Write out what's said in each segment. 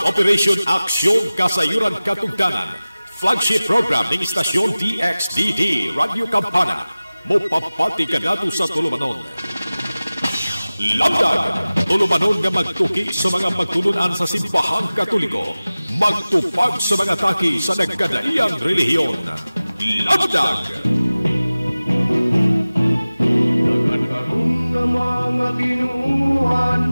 Ang Operation Aksyon Kasayuran Katugdanan, flagship program ng istasyon DXDD Radio Campana, mopapati ka nato sa tulumanon. Lamdag, tulumanon nga magtuki sa mga pagtulunan sa simbahang Katoliko, magtupag sa mga taki sa nagkadaiyang relihiyon. Lamdag! Mga tinuhan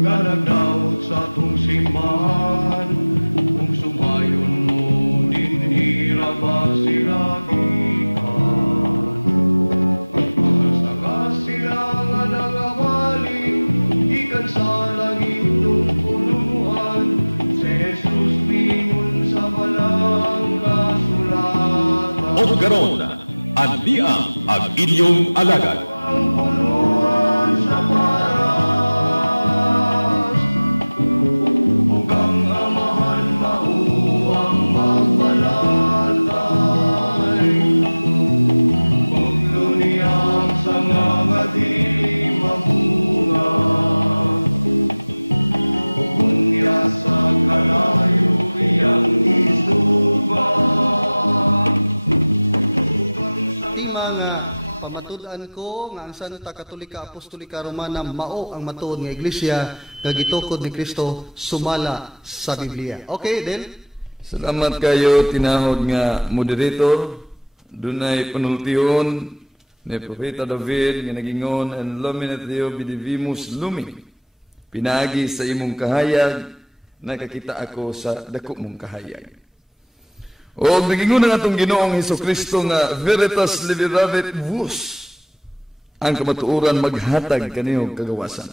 nga nagdaot sa atong simbahan, kung sumayon mo din hirap sila gikan. Basta ka sila nga nagawali, ikan sa langit ng punuan, si Jesus mingon sa balang kasulatan. O karon, andiang ang inyong alagad. Ko nga ang Santa Katolika Apostolika Romana mao ang matuod nga iglesia nga gitukod ni Kristo sumala sa Biblia. Okay, then salamat kayo tinahod nga moderator. Dunay panultihon ni Propeta David nga nagingon, and luminatio bidivimus lumi. Pinagi sa imong kahayag, nakakita ako sa dako mong kahayag. O nagingon ang atong Ginoong Hesukristo nga veritas liberavit vos. Ang kamatuoran maghatag kaniyong kagawasan.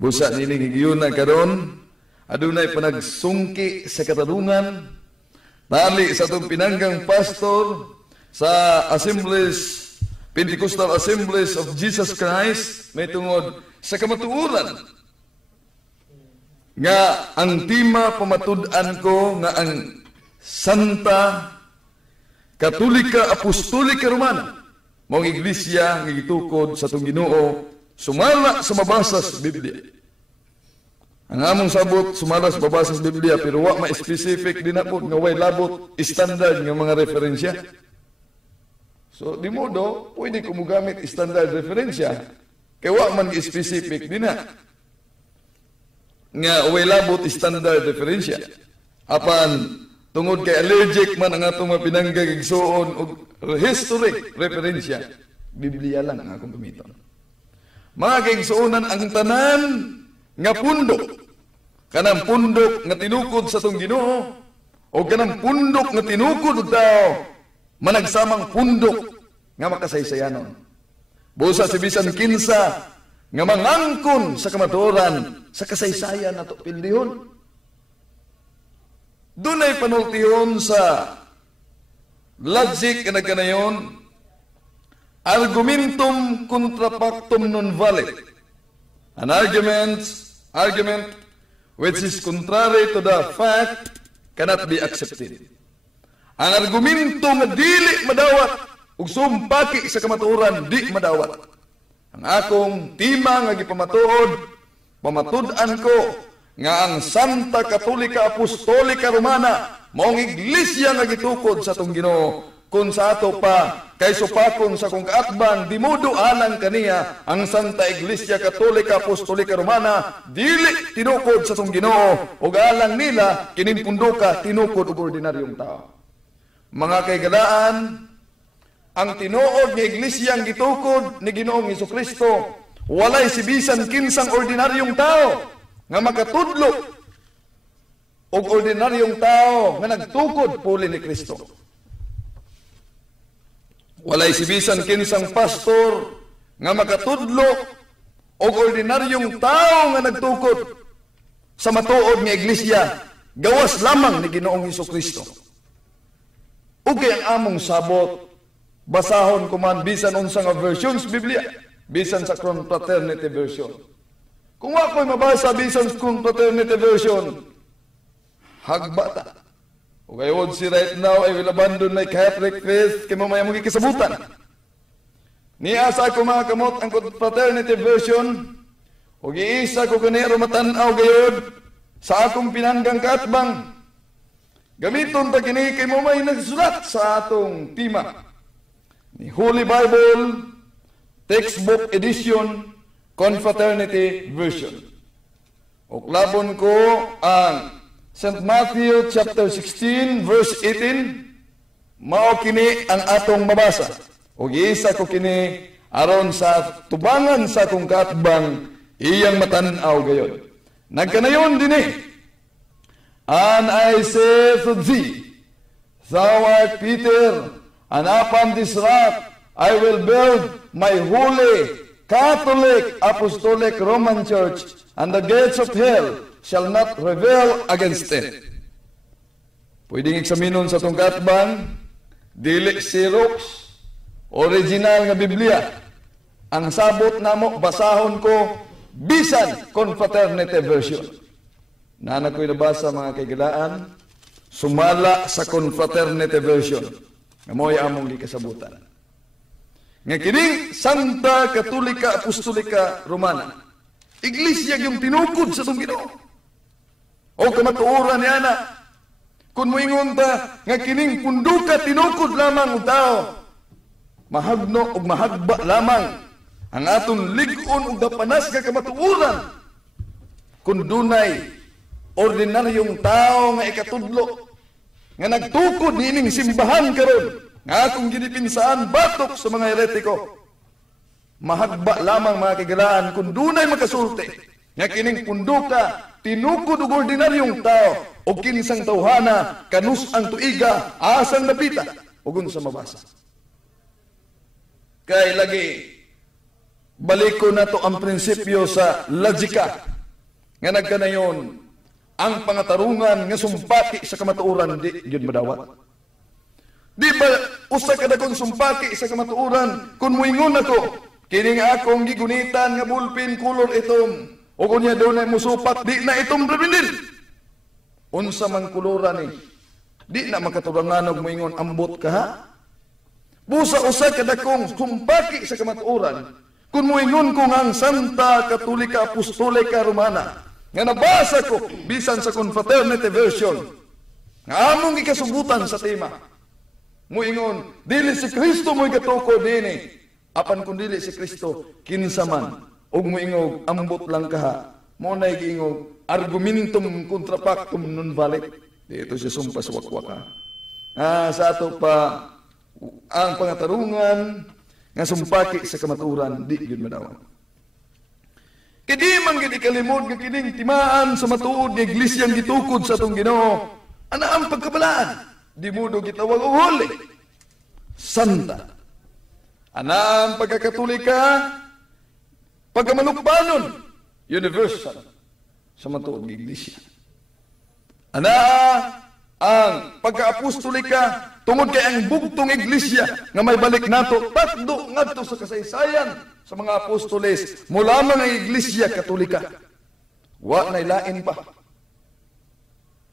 Busa nining higiyuna karon, adunay panagsungki sa katarungan, tali sa itong pinanggang pastor sa Assemblies, Pentecostal Assemblies of Jesus Christ, may tungod sa kamatuoran. Nga ang tema pamatud-an ko nga ang Santa Katolika Apostolika Romana, mong iglesia nga gitukod sa itong Ginoo, sumala sa mabasa sa Biblia. Ang among sabot, sumala sa mabasa sa Biblia, pero wa ma-specific din ako nga way labot standard nga mga referensya. So, di modo, pwede ko mugamit standard referensya, kaya wa man specific din na. Nga way labot standard referensya. Apan, tungod kay allergic man ang atong mapinanggag igsuon o historic referensya, Biblia lang ang akong gamiton. Mga kaigsuonan ang tanan nga pundok, kanang pundok nga tinukod sa tong Ginoo, o kanang pundok nga tinukod daw, managsamang pundok nga makasaysayanon. Busa si bisan kinsa nga mangangkon sa kamatuoran sa kasaysayan nato pildihon. Dunay panultihon sa logic na nagkanayon, argumentum contra factum non valid. An argument which is contrary to the fact cannot be accepted. Ang argumento nga dili madawat ug sumpaki sa kamatuoran di madawat. Ang akong tema nga gipamatuod, pamatud-an ko nga ang Santa Katolika Apostolika Romana maong iglesia nga gitukod sa atong Ginoo, kung sa ato pa kay supakon sa kung kaatbang di modo alang kaniya ang Santa Iglesia Katolika Apostolika Romana dili tinukod sa atong Ginoo ug alang nila kining pundoka tinukod og ordinaryong tao. Mga kaigalaan, ang tinuod nga iglesia ang gitukod ni Ginoong Hesukristo walay si bisan kinsang ordinaryong tao nga makatudlo og ordinaryong tao nga nagtukod puli ni Kristo. Walay si bisan kinsang pastor nga makatudlo og ordinaryong tao nga nagtukod sa matuod nga iglesia, gawas lamang ni Ginoong Hesukristo. Ug kay ang among sabot, basahon ko man bisan unsa nga versions Biblia, bisan sa Confraternity version. Kung ako'y mabasa bisan sa Confraternity version, hagbata. O kayo si right now, I will abandon my Catholic faith, kaya mamaya mong ikisabutan. Niasa ko mga kamot ang Confraternity version, o giisa ko kanero matanaw gayod, sa akong pinanggang kaatbang. Gamiton ta kini kay mo may nagsulat sa atong tima ni Holy Bible Textbook Edition Confraternity Version. Uklabon ko ang St. Matthew chapter 16 verse 18. Mao kini ang atong mabasa. Ug isa ko kini aron sa tubangan sa akong kaatbang iyang matan-aw gayon. Nagkanayon dinhi. And I say to thee, thou art Peter, and upon this rock I will build my holy, Catholic, Apostolic, Roman Church, and the gates of hell shall not prevail against it. Pwedeng eksaminon sa itong katbang, dili Xerox, original nga Biblia. Ang sabot namo, basahon ko, bisan Confraternity Version. Nana ko'y nabasa mga kaigalaan, sumala sa Confraternity Version. Nga mo'y among gikasabutan. Nga kining Santa Katolika Apostolika Romana, iglesia yung tinukod sa itong Ginoo. O kamatuoran niya na, kung moingon ta, nga kining punduka tinukod lamang ang tao, mahagno o mahagba lamang ang aton ligon o dapanas nga kamatuoran. Kung dunay ordinaryong tao nga ikatudlo nga nagtukod nining simbahan karon nga akong ginipinsaan batok sa mga heretiko, mahagba lamang mga kagalaan kung dunay makasulti nga kining punduka tinukod og ordinaryong tao o kinsang tawhana kanus ang tuiga asang napita ugon sa mabasa. Kay lagi balik ko na to ang prinsipyo sa logika nga nagkanayon ang pangatarungan nga sumpaki sa kamatuoran di gyud madawat. Di ba usa kada kon sumpaki sa kamatuoran kun moingon ako kining akong gigunitan nga bulpin kulor itom o kunya dunay musupat di na itom rebindin. Unsa man kuloran ni di na makaturangan og moingon ambot ka ha. Busa usa kada kong sumpaki sa kamatuoran kun moingon ko ang Santa Katolika Apostolika Romana nga nabasa ko bisan sa Confraternity Version nga among ikasubutan sa tema. Moingon, dili si Kristo mo ikatukod dinhi. Apan kung dili si Kristo, kinsa man. Og moingog, ambot lang kaha. Mo na giingog, argumentum contrapactum non valet. Dito siya sumpas wakwaka. Sa ato pa, ang pangatarungan nga sumpaki sa kamaturan, di yun madawan. Kadi man gid kalimod nga kining timaan sa matuod nga iglesyang gitukod sa atong Ginoo. Ana ang pagkabalaan, di mudo gitawag og holy, santa. Ana ang pagkakatolika, pagkamalukbanon, universal sa matuod nga iglesia. Ana ang pagkaapostolika tungod kay ang bugtong iglesia nga may balik nato patdo ngadto sa kasaysayan sa mga apostoles mula mga iglesia katolika. Wa nay lain pa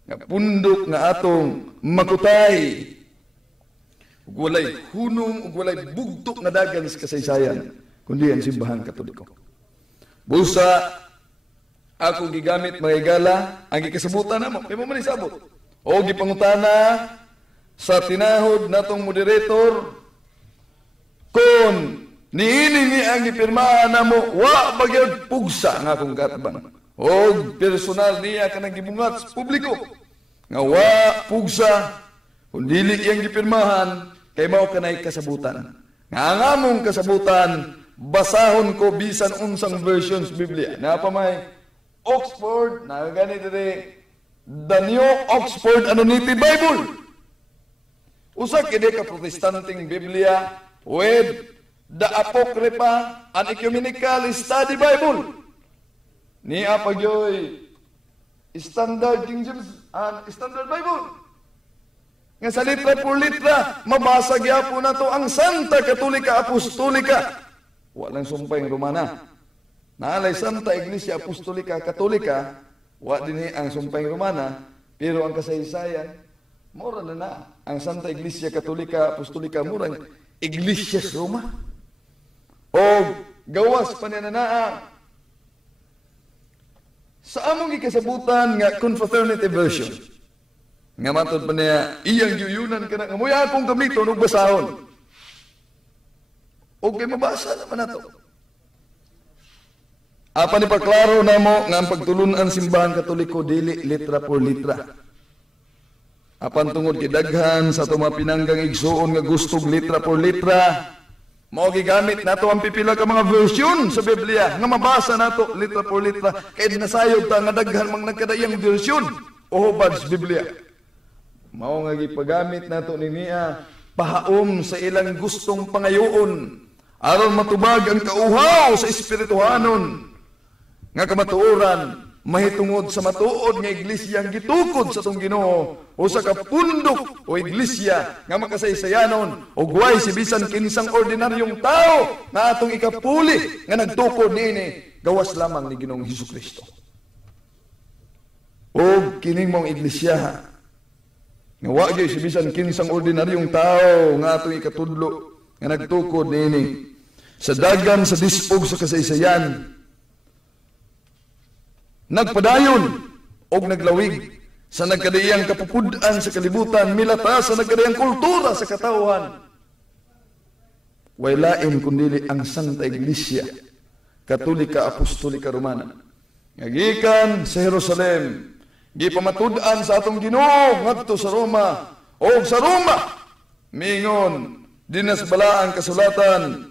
nga pundok nga atong makutay ug walay hunong ug walay bugtok nga dagan sa kasaysayan kundi ang simbahan katoliko. Busa ako gigamit mga igala ang gikasabutan namo kay mo man isabot o gipangutana sa tinahod natong moderator kung niini ni ang ipirmahan namo wa bagyod pugsa nga akong katbang o personal niya kanang gibungat sa publiko nga wa pugsa kung dili iyang gipirmahan kay mao kanay kasabutan nga ang among kasabutan basahon ko bisan unsang versions Biblia na pa may Oxford na ganito the New Oxford Annotated Bible. Usa kini ka protestanting Biblia with the Apocrypha and Ecumenical Study Bible. Ni apagyoy Standard King James and Standard Bible. Nga sa litra por litra, mabasa gyapon nato ang Santa Katolika Apostolika. Walang sumpay Romana. Naalay Santa Iglesia Apostolika Katolika, wa dinhi ang sumpay Romana, pero ang kasaysayan mura na ang Santa Iglesia Katolika Apostolika murang Iglesia Roma. O gawas pa niya na Sa among ikasabutan nga confraternity version, nga matod pa niya, iyang yuyunan ka na, nga mo'y akong gamiton o basahon. O kay mabasa naman na to. Apa ni paklaro na mo nga ang pagtulunan simbahan Katoliko dili litra por litra. Apan tungod kay daghan sa itong mga pinanggang igsuon nga gustog litra por litra, mao gigamit nato ang pipila ka mga version sa Biblia nga mabasa nato litra por litra kay nasayod ta nga daghan mang nagkadayang version o hubad sa Biblia. Mao nga gipagamit nato niya pahaom sa ilang gustong pangayoon aron matubag ang kauhaw sa espirituhanon nga kamatuoran mahitungod sa matuod nga iglesia ang gitukod sa tong Ginoo o sa kapundok o iglesia nga makasaysayanon o guway si bisan kinsang ordinaryong tao na atong ikapuli nga nagtukod niini gawas lamang ni Ginoong Hesukristo. O kining mong iglesia nga wa gyud si bisan kinsang ordinaryong tao nga atong ikatudlo nga nagtukod niini sa dagan sa disog sa kasaysayan, nagpadayon og naglawig sa nagkadayang kapupudan sa kalibutan, milata sa nagkadayang kultura sa katawhan. Way lain kundili ang Santa Iglesia Katolika Apostolika Romana. Ngagikan sa Jerusalem, gipamatud-an sa atong Ginoo ngadto sa Roma, o sa Roma mingon dinas balaan kasulatan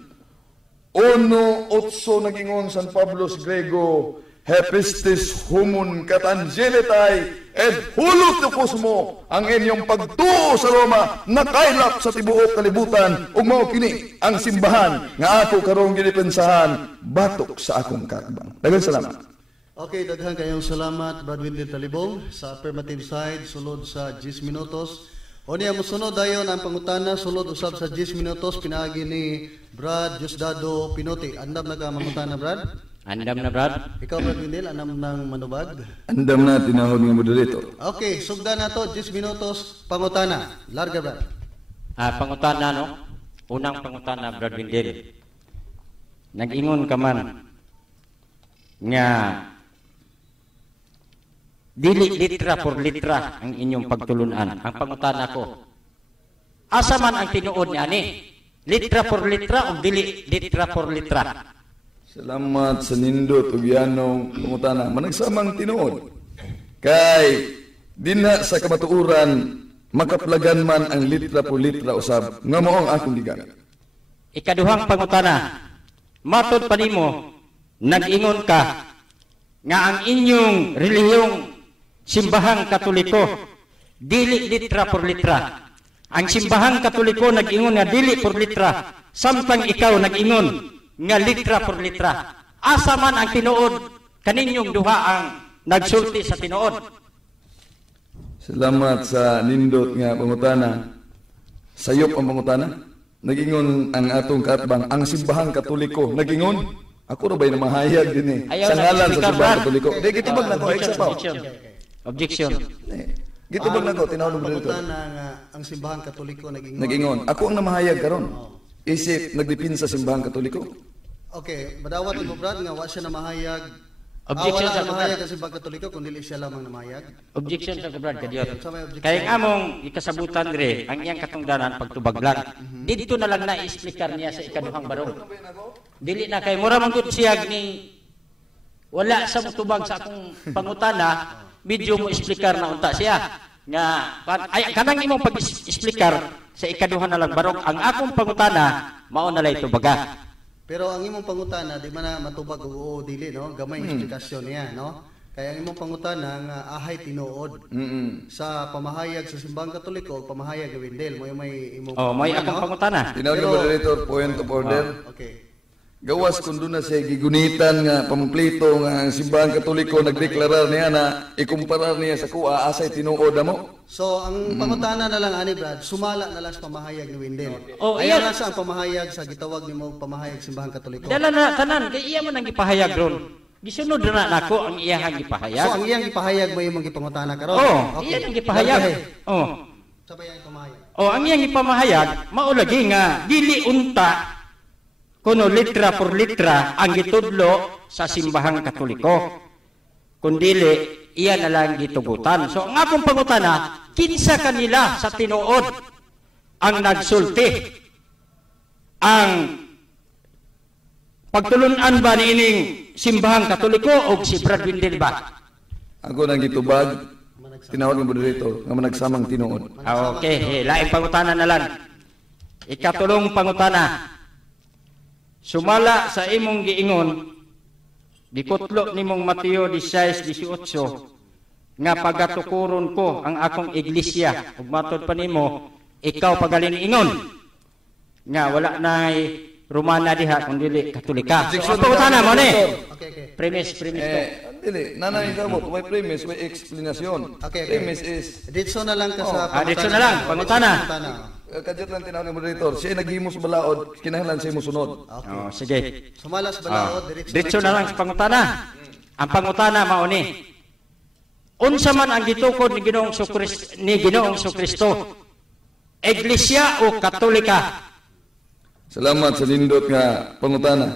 1:8 nagingon San Pablo sa Grego, Hepistis humun katangelitai et hulot tukos mo ang inyong pagtuo sa Roma nakailap sa tibuok kalibutan ug mao kini ang simbahan nga ako karong ginipensahan batok sa akong kaatbang. Daghang salamat. Okay, daghang kayong salamat Brad Wendell Talibong sa affirmative side sulod sa 10 minutos. O niya mosunod dayon ang pangutana sulod usab sa 10 minutos pinaagi ni Brad Diosdado Pinote. Andam na ka mangutana Brad? Andam na Brad. Ikaw Brad Wendell, andam nang manubag? Andam na tinahod nga moderator. Okay, sugdan na to 10 minutos pangutana. Larga Brad. Pangutana no. Unang pangutana Brad Wendell. Nag-ingon ka man nga dili litra por litra ang inyong pagtulunan. Ang pangutana ko, asa man ang tinuod niya ni? Litra por litra o dili litra por litra? Salamat sa nindot ug yanong pangutana. Managsamang tinuod. Kay dinha sa kamatuoran makaplagan man ang litra por litra usab nga mao ang akong gigamit. Ikaduhang pangutana, matod pa nimo nag-ingon ka nga ang inyong relihiyong simbahang Katoliko dili litra por litra. Ang simbahang Katoliko nag-ingon nga dili por litra, samtang ikaw nag-ingon nga litra por litra. Asa man ang tinuod kaninyong duha ang nagsulti sa tinuod? Salamat sa nindot nga pangutana. Sayop ang pangutana. Nag-ingon ang atong kaatbang ang simbahang Katoliko nag-ingon ako ra bay na mahayag din eh. Sa ngalan sa simbahang Katoliko. Di gitubag na ko extra. Objection. Gitubag na ko tinawag mo dito. Pangutana nga ang simbahan Katoliko nag-ingon. Ako ang namahayag karon. Isip nagdipin sa simbahan Katoliko. Okay, madawat mo Brad nga wa siya namahayag. Objection wala sa namahayag ang simbahan Katoliko kundi siya lamang namahayag. Objection sa Brad Kadiot. Sa may objection. Kaya nga mong ikasabutan re ang iyang katungdanan pagtubag lang. Dito na lang na-explicar niya sa ikaduhang barong. Dili na kay mura man gud siyag ni wala sa mutubag sa akong pangutana, medyo mo explicar na unta siya. Nga ay kanang imong pag-explicar sa ikaduha na lang barong ang akong pangutana mao na lay tubaga. Pero ang imong pangutana di man na matubag o dili no, gamay eksplikasyon niya no. Kaya ang imong pangutana nga ahay tinuod sa pamahayag sa simbahan Katoliko, pamahayag ni Wendell mo may imong may akong pangutana. Tinawag ni moderator point of order. Okay. Gawas kung doon na siya gigunitan nga pamplito nga ang simbahan Katoliko nagdeklarar niya na ikumparar niya sa kuha asay tinuod mo. So ang pangutana na lang ani Brad, sumala na lang sa pamahayag ni Wendell. Ayaw na sa ang pamahayag sa gitawag nimo pamahayag simbahan Katoliko. Dala na tanan kay iya man ang gipahayag ron. Gisunod na nako ang iyang gipahayag. So ang iyang gipahayag mo imong gipangutana karon. Iya ang gipahayag. Sabay ang pamahayag. Ang iyang gipamahayag mao lagi nga dili unta kuno litra por litra ang gitudlo sa simbahang Katoliko. kundili iya na lang gitugutan. So ang akong pangutana, kinsa kanila sa tinuod ang nagsulti ang pagtulunan ba ni ining simbahang Katoliko o si Brad Windel ba? Ako nang gitubag, tinawag ng moderator nga managsamang tinuod. Okay, laing pangutana na lang. Ikatulong pangutana. Sumala sa imong giingon, gikutlo nimong Mateo 16:18 nga pagatukuron ko ang akong iglesia ug matod pa nimo ikaw pagalin ingon nga wala nay Romana diha kundi Katolika. So ang pangutana mo ni. Okay. Premise to. Dili, nanay sabot, may premise, may explanation. Okay. Premise is, Ditso na lang ka sa pangutana. Ditso na lang, pangutana. kadiyot lang tinawag ng moderator, siya naghimos balaod, kinahanglan siya mo sunod. Okay. Oh, sige. Sumalas balaod, Diretso na lang sa pangutana. Ang pangutana mauni. Unsa man ang gitukod ni Ginoong Kristo? Iglesia o Katolika? Salamat sa nindot nga pangutana.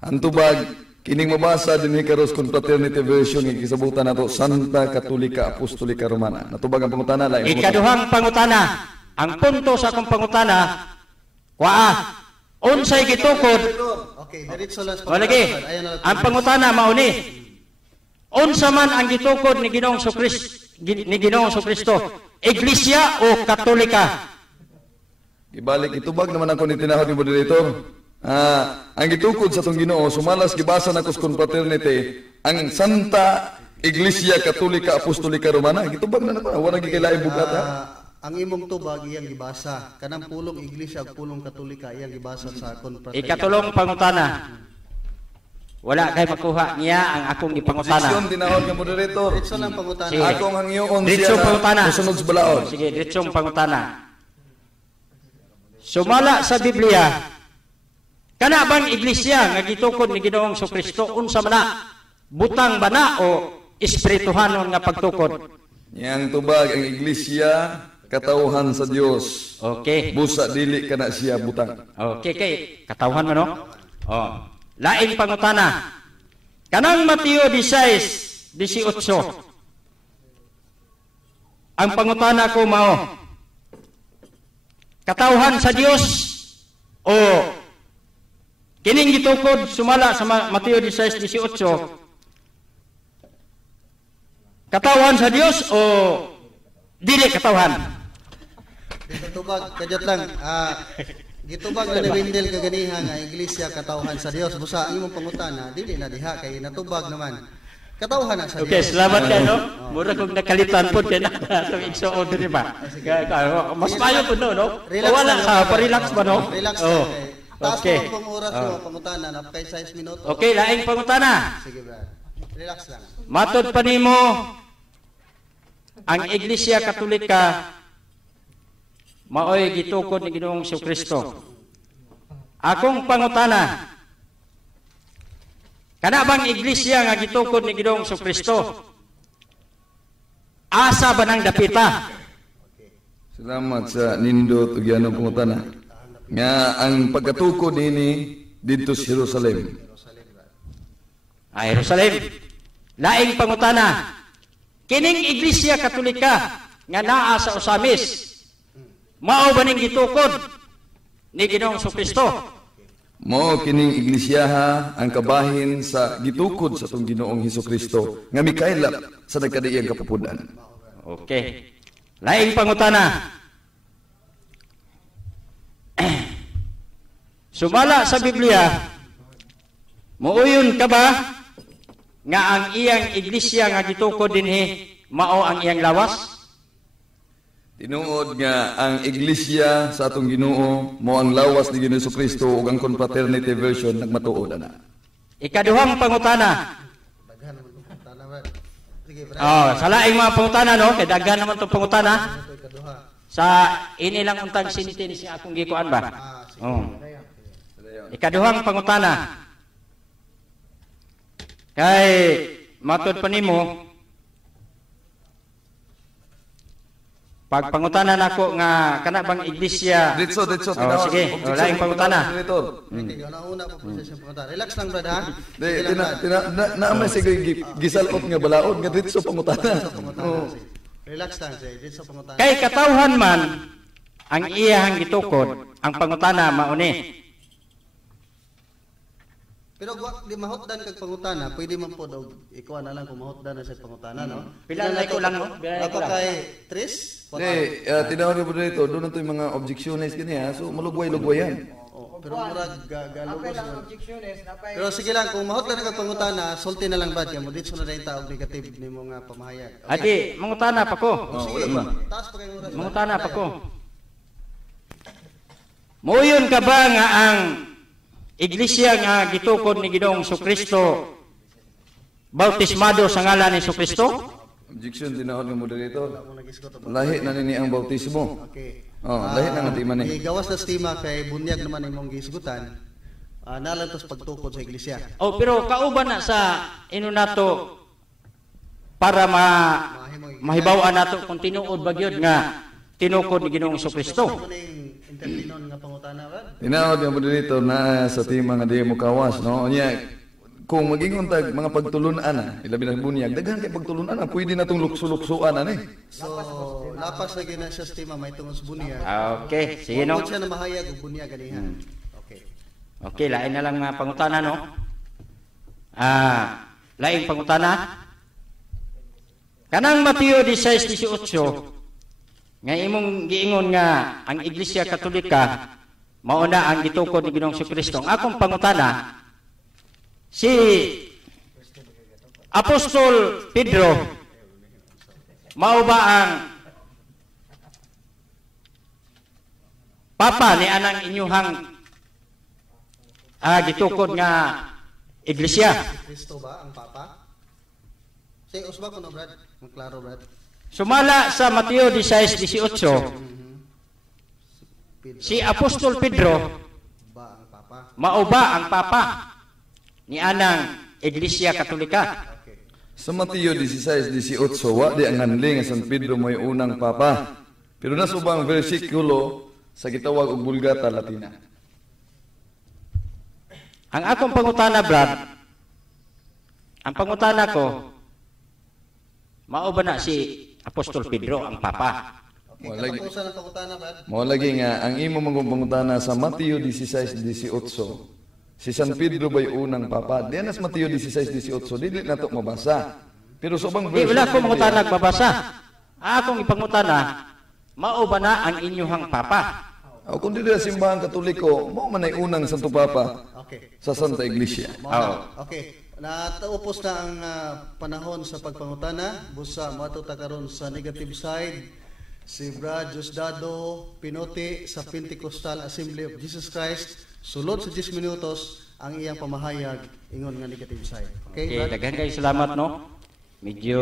Ang tubag, kining mabasa din ni Karos Confraternity Version ng kisabutan nato Santa Katolika Apostolika Romana. Natubag ang pangutana lang. Ikaduhang pangutana. Ang punto sa akong pangutana, unsay gitukod? Okay, diretso lang sa O lagi, ang pangutana mauni. Unsa man ang gitukod ni Ginoong Kristo? Iglesia o Katolika? Ibalik itubag naman ako ni tinahod ni moderator. Ang gitukod sa tong Ginoo sumalas gibasa na kus confraternity ang Santa Iglesia Katolika Apostolika Romana. Gitubag na nako, wala gikilain bugat ha. Ang imong tubag iyang gibasa, kanang pulong iglesia ug pulong katolika iyang gibasa sa confraternity. Ikatulong pangutana. Wala kay makuha niya ang akong ipangutana. Diksyon tinahod nga moderator. Diretso lang pangutana. Sige. Akong hangyoon Diretso siya pangutana. na musunod sa balaod. Sige, diretsong pangutana. Sumala sa Biblia, kana bang iglesia nga gitukod ni Ginoong Kristo unsa man na? Butang ba na o espirituhanon nga pagtukod? Yang tubag ang iglesia katauhan sa Dios. Okay. Busa dili kana siya butang. Okay, kay katawhan man no? Oh. Laing pangutana. Kanang Mateo 16:18. Ang pangutana ko mao, katawhan sa Dios o kining gitukod sumala sa Mateo 16:18. Katawhan sa Dios o dili katawhan? Dito tubag, kadiyot lang. Gitubag na ni Windel kaganiha nga iglesia katawhan sa Dios. Busa imong pangutana, dili na diha kay natubag naman. Katawhan na sa Okay, Dios. salamat kayo, no? Mura kong nakalitan po kaya na itong igsoon din ba? Mas payo po, no? Relax Wala lang, ka, pa-relax ba, no? Relax Oh. lang kay. Taas Okay. mo pang oras mo pangutana na kay 6 minuto. Okay, laing pangutana. Sige, brad. Relax lang. Matod pa nimo ang Iglesia Katolika maoy gitukod ni Ginoong Kristo. Akong pangutana, kana bang iglesia nga gitukod ni Ginoong Kristo? Asa ba nang dapita? Salamat sa nindot ug yanong pangutana. Nga ang pagkatukod ini didto sa Jerusalem. Jerusalem. Laing pangutana, kining Iglesia Katolika nga naa sa Osamis, mao ba ning gitukod ni Ginoong Kristo? Mao kining iglesiyaha ang kabahin sa gitukod sa tong Ginoong Hesukristo nga mikaylap sa nagkadaiyang kapupunan. Okay. Laing pangutana. Sumala sa Biblia, muuyon ka ba nga ang iyang iglesia nga gitukod dinhi mao ang iyang lawas? Tinuod nga ang iglesia sa atong Ginoo mo ang lawas ni Ginoong Hesukristo ug ang confraternity version nagmatuod ana. Ikaduhang pangutana. Daghan naman pangutana, brad. Sige, brad. Sa laing mga pangutana, no? Kay daghan naman itong pangutana. Ito ikaduha. Sa inilang untang sentence nga akong gikuan ba? Sige. Oh. Ikaduhang pangutana. Kay matod pa nimo, pagpangutanan ako nga kana bang iglesia. Ditso, Oh, sige. Laing pangutana. Okay, una po process yung pangutana. Relax lang, Brad, ha? Sige lang, Brad. Naamay sige gisalot nga balaod nga ditso pangutana. Relax lang, sige. Dito sa pangutana. Kay katawhan man ang iyahang gitukod, ang pangutana mauni. Pero di mahotdan kag pangutana, pwede man po daw ikaw na lang kung mahotdan na sa pangutana, no? Pila na ko lang, no? Pila na ko Apa lang. kay Tris? Tinawag ko dito, doon ito yung mga objectionist kaniya, so malugway-lugway yan. Pero murag galugos. Pero sige lang, kung mahotdan kag pangutana, sulti na lang bad kay mo dito na dayon taog negative nimo nga pamahayag. Adi, mangutana pa ko. Sige, taas pa kay oras. Mangutana pa ko. Muyon ka ba nga ang iglesia nga gitukod ni Ginoong Kristo bautismado sa ngalan ni Kristo? Objection, tinawag ng moderator. Mo nagisgot. Lahi na nini ang bautismo. Okay. Lahi na nga timan ni. Gawas na stima kay bunyag naman imong gisgutan. Nalantos pagtukod sa iglesia. Oh, pero kauban na sa inunato para mahibaw-an nato kung tinuod ba gyud nga tinukod ni Ginoong Kristo. Ano ning interlinon nga pangutana, Brad? Tinawag ng moderator na sa tima nga di mo kawas, no? Nya, kung maging untag mga pagtulunan na, ilabi na bunyag, daghan kay pagtulunan na, pwede na itong lukso-luksuan na ni. So, lapas na gina siya stima may tungod sa bunyag. Okay, sige no. Huwag siya na mahayag og bunyag ganihan. Okay. Okay, lain na lang nga pangutana, no? Laing pangutana. Kanang Mateo 16:18, nga imong giingon nga ang Iglesia Katolika mauna ang gitukod ni Ginoong Kristo. Ang akong pangutana, si Apostol Pedro mao ba ang papa ni anang inyuhang gitukod nga iglesia? Si Kristo ba ang papa? Say usba ko no, Brad. Maklaro, Brad. Sumala sa Mateo 16:18, si Apostol Pedro Ba ang papa? mao ba ang papa ni anang iglesia Katolika? Okay. Sa Mateo 16:18, wa di ang hanli nga San Pedro mo'y unang papa. Pero nasubang versikulo sa gitawag og Vulgata Latina. Ang akong pangutana, Brad, ang pangutana ko, mao ba na si Apostol Pedro ang papa? Okay, katapusan ang pangutana, Brad. Mao lagi nga ang imo mong pangutana sa Mateo 16:18. Si San Pedro ba'y unang papa? Diyan sa Mateo 16:18, dili na to mabasa. Pero sa ubang Di wala ko mangutana magbabasa. Akong ipangutana, mao ba na ang inyuhang papa? O kung dili sa simbahan Katoliko, mao man ay unang Santo Papa Okay. sa Santa Iglesia. Okay. Nataupos na ang panahon sa pagpangutana. Busa, matuta karon sa negative side. Si Brad Diosdado Pinote sa Pentecostal Assembly of Jesus Christ. Sulod sa 10 minutos ang iyang pamahayag ingon nga negative side. Okay, Okay, Brad? daghan kayo salamat, no? Medyo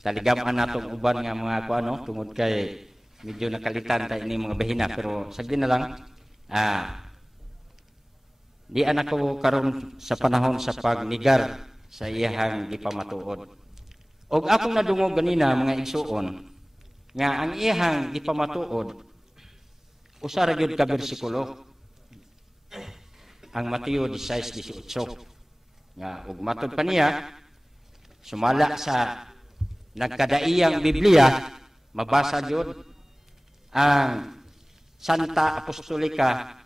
taligam natong uban nga mga kuano tungod kay medyo nakalitan tayo ini mga bahina, pero sagdi na lang di anak ko karon sa panahon sa pagnigar sa iyahang gipamatuod. Og akong nadungog ganina mga igsuon nga ang iyahang gipamatuod usa ra gyud ka bersikulo ang Mateo 16:18 nga ug matud pa niya sumala sa nagkadaiyang Biblia mabasa gyud ang Santa Apostolika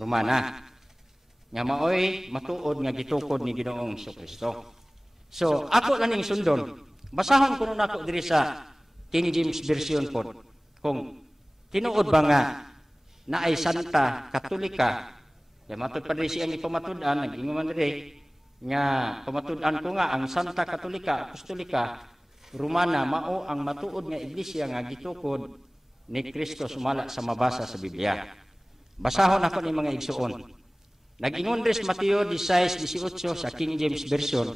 Romana nga maoy matuod nga gitukod ni Ginoong Kristo. So ako na ning sundon, basahon ko nun ako diri sa King James Version pod kung tinuod ba nga naay Santa Katolika. Kaya matud pa diri siyang ipamatud-an, nag-ingon man diri nga pamatud-an ko nga ang Santa Katolika Apostolika Romana mao ang matuod nga iglesia nga gitukod ni Kristo sumala sa mabasa sa Biblia. Basahon ako ni mga igsuon. Nag-ingon res Mateo 16:18 sa King James Version.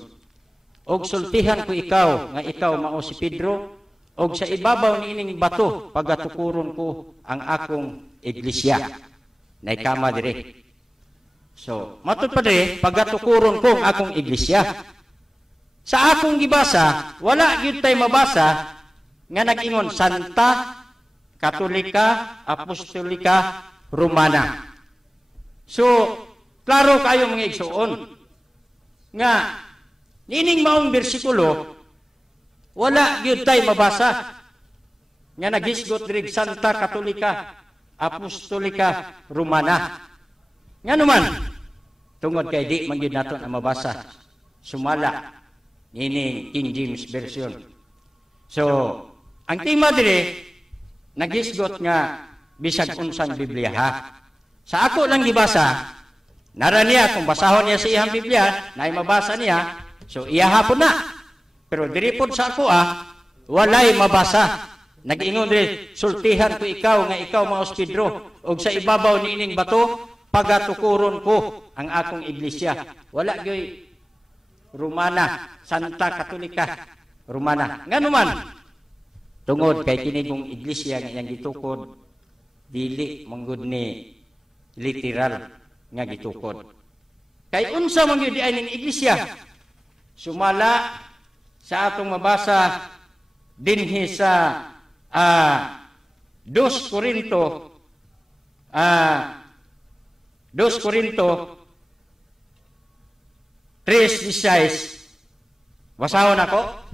Og sultihan ko ikaw nga ikaw mao si Pedro og sa ibabaw niining bato pagatukuron ko ang akong iglesia. Nay kama dire. So, matud pa dire pagatukuron ko ang akong iglesia. Sa akong gibasa, wala gyud tay mabasa nga nag-ingon Santa Katolika Apostolika Romana. So, klaro kayo mga igsuon nga nining maong bersikulo wala gyud tay mabasa nga naghisgot diri Santa Katolika Apostolika Romana. Nga naman, tungod kay di man gyud naton ang mabasa, sumala nining King James Version. So, ang tema dire, naghisgot nga bisag unsang Biblia ha. Sa ako lang gibasa, nara niya kung basahon niya sa iyang Biblia, na mabasa niya, so iya hapon na. Pero diri pod sa ako walay mabasa. Nag-ingon dire, sultihan ko ikaw nga ikaw Maos Pedro, og sa ibabaw niining bato, pagatukuron ko ang akong iglesia. Wala gyoy Romana, Santa Katolika Romana. Nga naman, tungod kay kinigong iglesia nga iyang gitukod, dili manggod ni literal nga gitukod. Kay unsa man gyud ay ning iglesia, sumala sa atong mabasa dinhi sa 2 Korinto 3:16. Basahon ako.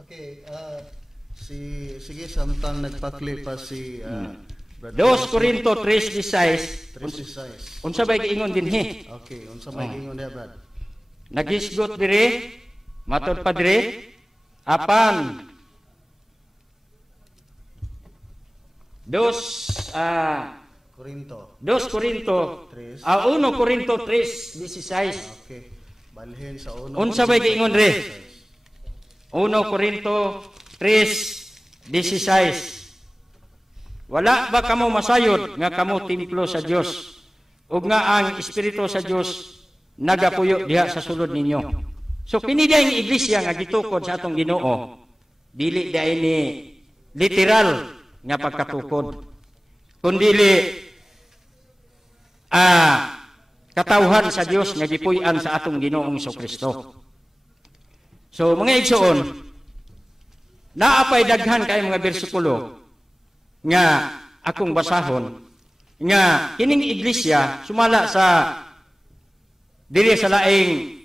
Okay, sige samtang nagpakli pa si 2 Korinto 3:16. Precisise. Unsa bay giingon dinhi? Okay, unsa may ingon niya, Brad? Naghisgot dire, matud pa dire, apan 2 Korinto. 1 Korinto 3:16. Okay. Balhin sa uno. Unsa bay giingon re? 1 Korinto 3:16. Wala ba kamo masayod nga kamo templo sa Dios ug nga ang Espiritu sa Dios nagapuyo diha sa sulod ninyo. So kini ang iglesia nga gitukod sa atong Ginoo, dili daay ni literal nga pagkatukod, kundili katawhan sa Dios nga gipuy-an sa atong Ginoong Jesucristo. So mga igsoon, naapay daghan kay mga bersikulo nga akong basahon nga kining iglesia sumala sa diri sa laing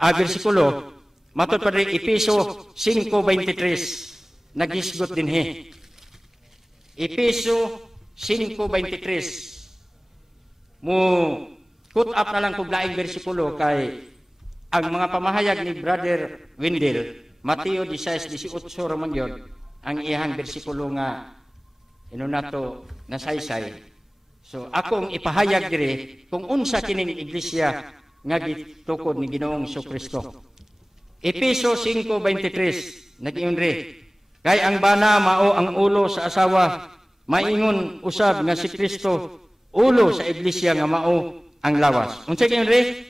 bersikulo matud pa diri Efeso 5:23 naghisgot dinhi. Efeso 5:23 mo put up na lang kog laing bersikulo kay ang mga pamahayag ni Brother Wendell Mateo 16:18 ra man gyud ang iyang bersikulo nga nato nasaysay. So akong ipahayag dire kung unsa kining iglesia nga gitukod ni Ginoong Jesucristo. Efeso 5:23 nag-ingon re, kay ang bana mao ang ulo sa asawa, maingon usab nga si Kristo ulo sa iglesia nga mao ang lawas. Unsa giingon re?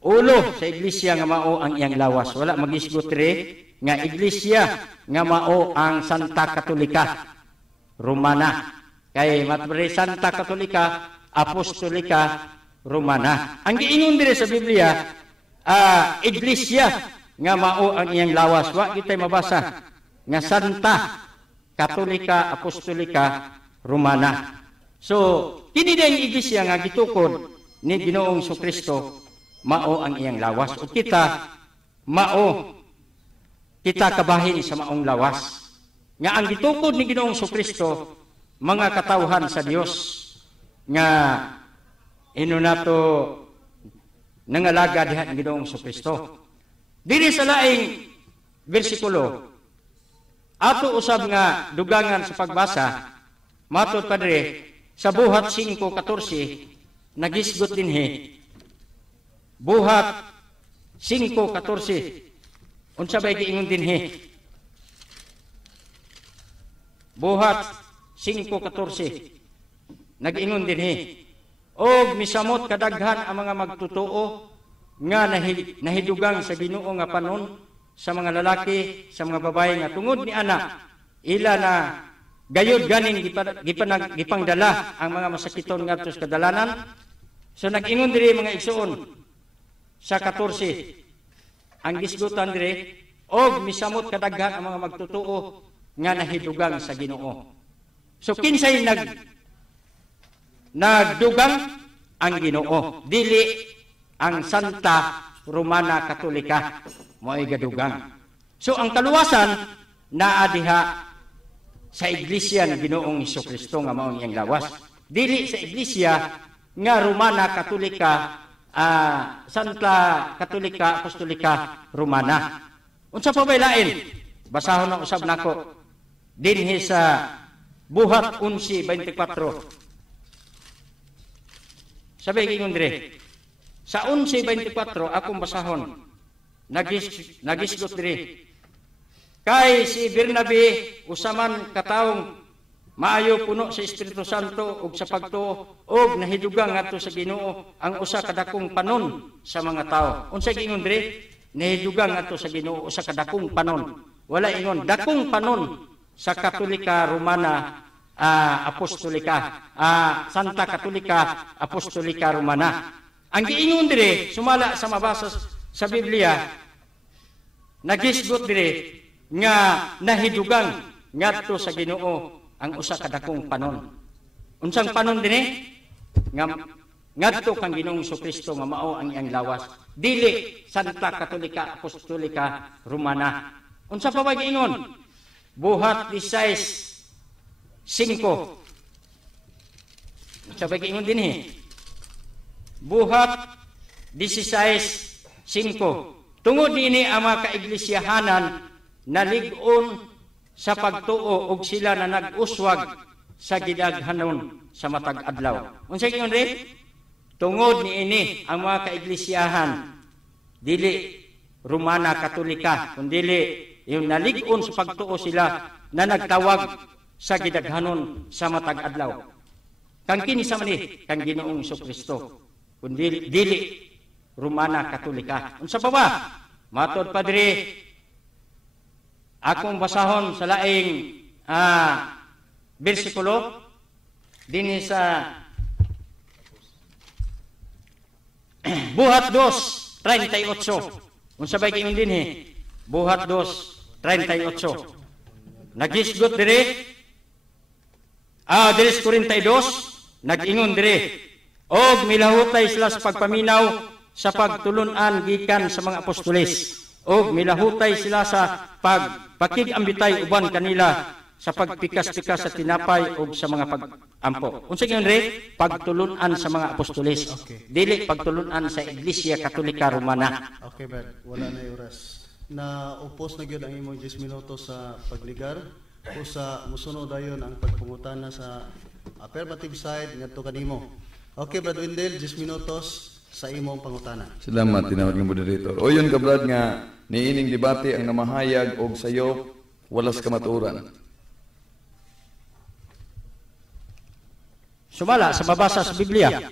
Ulo sa iglesia nga mao ang iyang lawas. Wala magisgot re nga iglesia nga mao ang Santa Katolika Romana. Kay matbre Santa Katolika Apostolika Romana. Ang giingon dire sa Biblia, iglesia nga mao ang iyang lawas. Wa kitay mabasa nga Santa Katolika Apostolika Romana. So, kini ang iglesia nga gitukod ni Ginoong Jesucristo mao ang iyang lawas. O kita kabahin sa maong lawas. Nga ang gitukod ni Ginoong Jesucristo mga katawhan sa Dios nga nato nangalaga diha ni Ginoong Jesucristo. Diri sa laing bersikulo ato usab nga dugangan sa pagbasa matud padre sa Buhat 5:14 nagisgot dinhi. Buhat 5:14 unsa bay giingon dinhi? Buhat 5:14 nag-ingon dinhi, og misamot kadaghan ang mga magtutuo nga nahidugang sa Ginoo nga panon sa mga lalaki, sa mga babae nga tungod ni ana ila na gayud ganing gipangdala ang mga masakiton ngadto sa kadalanan. So nag-ingon diri mga igsoon sa 14 ang gisgutan diri og misamot kadaghan ang mga magtutuo nga nahidugang sa Ginoo. So kinsay nagdugang ang Ginoo, dili ang Santa Romana Katolika mo'y gadugang. So ang kaluwasan naa diha sa iglesia ni Ginoong Hesukristo nga mao iyang lawas, dili sa iglesia nga Romana Katolika, Santa Katolika Apostolika Romana. Unsa pa bay lain? Basahon na usab nako dinhi sa Buhat 11:24. Sabi ingon dire. Sa 11:24 akong basahon. Nagisgot dire. Kay si Bernabe usaman kataong maayo puno sa Espiritu Santo ug sa pagtuo og nahidugang ngadto sa Ginoo ang usa ka dakong panon sa mga tao. Unsa giingon dire? Nahidugang ngadto sa Ginoo usa ka dakong panon. Wala ingon dakong panon sa Katolika Romana Apostolika, Santa Katolika Apostolika Romana. Ang giingon dire sumala sa mabasa sa Biblia, nagisgot dire nga nahidugang ngadto sa Ginoo ang usa ka dakong panon. Unsang panon dinhi? Ngadto kang Ginoong Hesukristo nga mao ang iyang lawas, dili Santa Katolika Apostolika Romana. Unsa pa ba giingon? Buhat 16:5. Unsa pa giingon dinhi? Buhat 16:5. Tungod dinhi ang mga kaiglesiyahanan nalig-on sa pagtuo og sila na nag-uswag sa gidaghanon sa matag adlaw. Unsa giingon ri? Tungod niini ang mga kaiglesiyahan dili Romana Katolika kundi yung nalig-on sa pagtuo sila na nagtawag sa gidaghanon sa matag adlaw. Kang kinsa man ni kang Ginoong Hesukristo kundi dili Romana Katolika. Unsa pa ba? Matod pa diri akong basahon sa laing bersikulo dinhi sa Buhat 2:38. Unsa bay giingon dinhi? Buhat 2:38. Nagisgot dire diri sa 42 nag-ingon dire og milahutay sila sa pagpaminaw sa pagtulunan gikan sa mga apostoles og milahutay sila sa pagpakig-ambitay uban kanila sa pagpikas-pikas sa tinapay og sa mga pag-ampo. Unsa giingon re? Pagtulunan sa mga apostoles. Okay. Dili pagtulunan sa Iglesia Katolika Romana. Okay, Brad. Wala na oras. Na upos na gyud ang imong 10 minutos sa pagligar o sa musunod dayon ang pagpungutana sa affirmative side ngadto kanimo. Okay, Brad Wendell, 10 minutos sa imong pangutana. Salamat, tinawag ng moderator. O yun ka, Brad, nga niining debate ang namahayag og sayo walas kamatuoran. Sumala sa mabasa sa Biblia.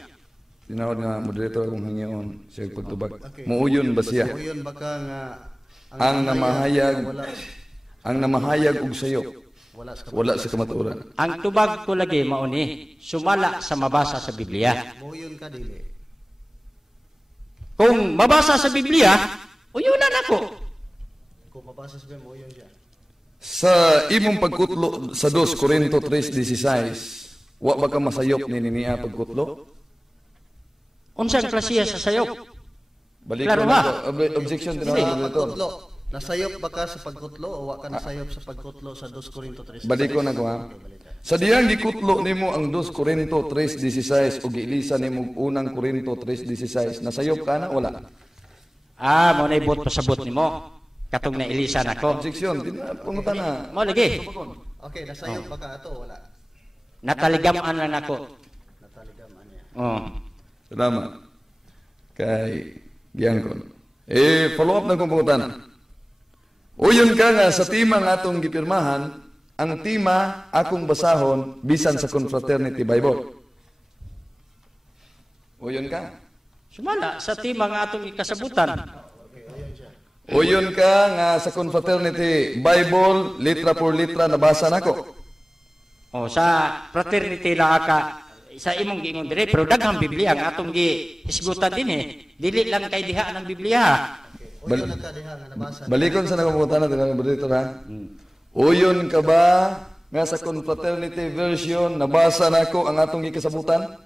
Tinawag nga moderator akong hangyoon siya pagtubag. Okay. Muuyon ba siya? Muuyon baka nga Ang namahayag og sayo wala sa kamatuoran. Ang tubag ko lagi mao ni sumala sa mabasa sa Biblia. muuyon ka dili. Kung mabasa sa Biblia, uyunan ako. Kung mabasa sa Biblia, muuyon siya. Sa imong pagkutlo sa 2 Corinto 3:16, wa ba ka masayop ni niya pagkutlo? Unsang klasiya sa sayop? Balik Klaro ko ba? na to. Objection din Sa ako dito. pagkutlo, nasayop ba ka sa pagkutlo o wa ka nasayop sa pagkutlo sa 2 Corinto 3? Balik ko na ko ha. Sa diyang gikutlo nimo ang 2 Corinto 3:16 o giilisa nimo unang Corinto 3:16, nasayop ka na wala? Mo na ibot pasabot nimo. Katong na ilisa nako. Objection, pungutan na. Mo lagi. Okay, nasayop ba ka ato o wala? Nataligaman lang ako. Nataligaman niya. Oh. Salamat. Kay Giangkon. Follow up na kong pungutan. Uyon ka nga sa tima nga atong gipirmahan, ang tima akong basahon bisan sa Confraternity Bible. Uyon ka? Sumala sa tima nga atong ikasabutan. Uyon ka nga sa Confraternity Bible, litra por litra nabasa nako. O sa fraternity la ka sa imong giingon dire pero daghang Biblia ang atong gihisgutan din dili lang kay diha ng Biblia. Uyon na ka diha nga nabasa. Balikon sa nakapungutan natin ang dito ha. Uyon ka ba nga sa confraternity version nabasa nako ang atong gikasabutan?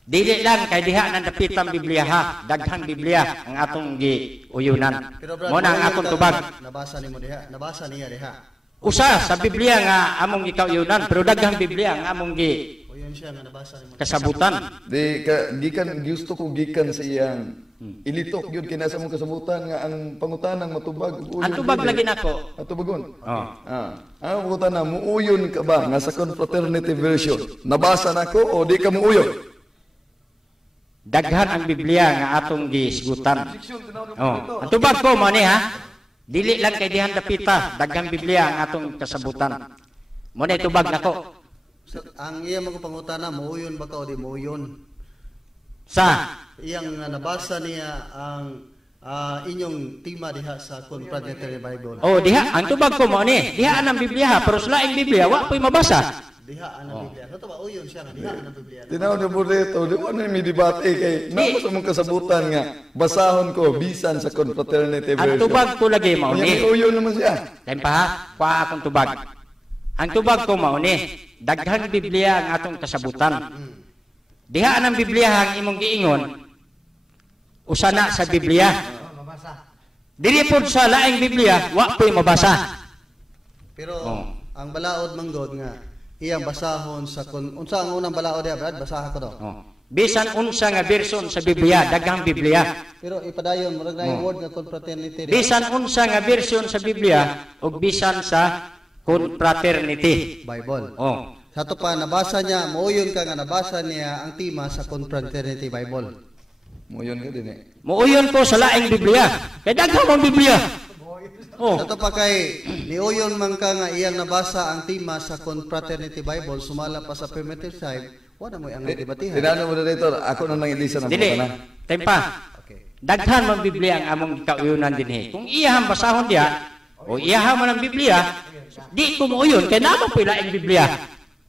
Dili lang kay diha nang dapitang Biblia ha, daghang Biblia ang atong giuyunan. Pero Brad, Mo na ang uyon atong ka tubag. nga nabasa nimo diha. Nabasa niya diha. Usa sa Biblia nga among gikauyunan pero daghang Biblia ang among Uyon siya nga nabasa nimo. kasabutan. Di ka gikan gusto ko gikan sa iyang ilitok gyud kinasa mong kasabutan nga ang pangutanang matubag. Ang tubag lagi nako. Atubagon. Oh. Ang pangutan na muuyon ka ba nga sa confraternity version? Nabasa nako o di ka muuyon? Daghan ang Biblia nga atong gisgutan. Oh, ang tubag ko mo ni ha. Dili lang kay dihan dapita, daghang Biblia ang atong kasabutan. Mo na tubag nako. Ang iya mga pangutana, muuyon ba ka o di muuyon? Sa Iyang nabasa niya ang inyong tema diha sa Confraternity Bible. oh diha ang tubag ko mo ni. Diha ang Biblia ha, pero sa laing Biblia wa po'y mabasa. Diha ang Biblia. Ito ba uyon siya nga diha ang Biblia. Tinaw ni Burrito, di ba na may debate kay namo sa mong kasabutan nga basahon ko bisan sa confraternity Ang version. tubag ko lagi mo May ni. uyon naman siya. Tempa ha, kuha akong tubag. Ang tubag ko mao ni, daghang Biblia ang atong kasabutan. Diha ang Biblia ang imong giingon. Usana sa Biblia. Dili pod sa laing Biblia, wa po'y mabasa. Pero Oh. ang balaod manggod nga iyang basahon sa unsa ang unang balaod diha, Brad? Basaha ko daw. Oh. Bisan unsa nga version sa Biblia, daghang Biblia. Pero ipadayon murag na yung word nga confraternity. diha. Bisan unsa nga version sa Biblia ug bisan sa confraternity. Bible. Oh. Sa to pa nabasa niya, muuyon ka nga nabasa niya ang tema sa Confraternity Bible. Muuyon ka din Muuyon ko sa laing Biblia. Kay daghang mong Biblia. Oh. Sa to pa kay niuyon man ka nga iyang nabasa ang tema sa Confraternity Bible, sumala pa sa primitive side, wala mo ang debatihan. Tinano mo dito, ako na nang ilisa ng Dili. pagkana. Tempa. Okay. Daghan man Biblia ang among kauyunan dinhi. Kung iyahang basahon diha o iyahang man ang Biblia, di ko muuyon kay namo po laing Biblia.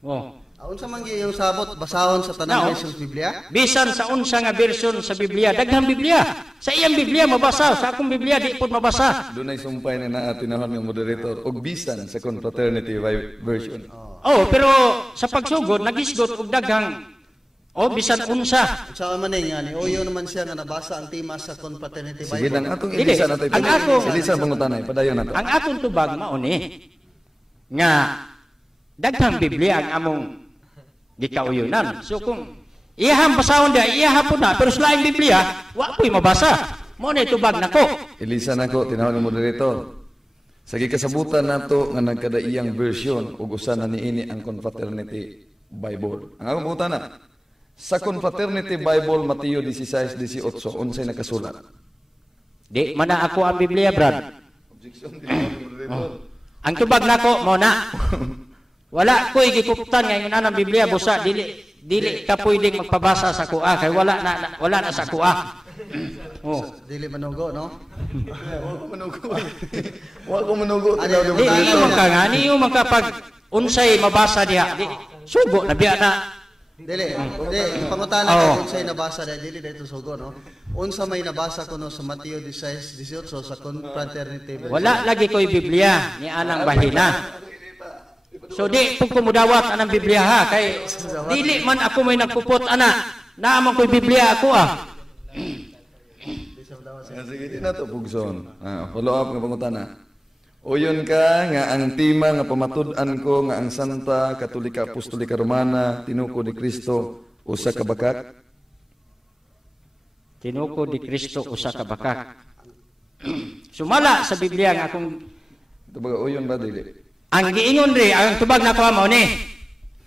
Oh. Unsa man gyud yung sabot basahon sa tanang Now, version sa Biblia? Bisan sa unsa nga version sa Biblia, daghang Biblia. Sa iyang Biblia mabasa, sa akong Biblia di pud mabasa. Doon ay sumpay na tinahon ng moderator og bisan sa confraternity version. Oh, pero sa pagsugod nagisgot og daghang bisan unsa. Sa man nga niuyon naman siya nga nabasa ang tema sa Confraternity Sige Bible. lang atong Dili. ilisa natin. Ang ako- Ilisa pangutanay, padayon nato. Ang akong tubag mao ni nga daghang Biblia ang among gikauyunan. So kung iyahang basahon dia, iyahang po na, pero sa laing Biblia, wa po'y mabasa. Mo na tubag nako. Ilisa nako tinahon ng moderator. Sa gikasabutan nato nga nagkadaiyang version ug usa na niini ang Confraternity Bible. Ang akong pangutana, sa Confraternity Bible Mateo 16:18 unsay nakasulat? Di man na ako ang Biblia, Brad. Ang tubag nako mo na. Wala ko'y gikuptan ngayon ang Biblia busa dili ka pwedeng magpabasa sa kuha kay wala na sa kuha. Oh. Dili manugo, no? Wa ko manugo. Ano tinawag yung ng Di Ano? niyo man ka nga, niyo man kapag unsay mabasa diha. Di sugo na biya na. Dili, pangutana Oo. ka unsay nabasa dili dito sugo, no? Unsa may nabasa ko no sa Mateo 16:18 sa Confraternity Bible. Wala lagi ko'y Biblia ni anang bahina. So di pug ko mudawat anang Biblia ha kay dili man ako may nagpupot ana. Naaman ko'y Biblia ako ah. Sige din nato pugson. Follow up nga pangutana. Uyon ka nga ang tema nga pamatud-an ko nga ang Santa Katolika Apostolika Romana tinuko ni Kristo usa ka bakat. Tinuko di Kristo usa ka bakak. Sumala sa Biblia nga akong Ito ba uyon ba dili? ang giingon diri ang tubag na ko mao ni.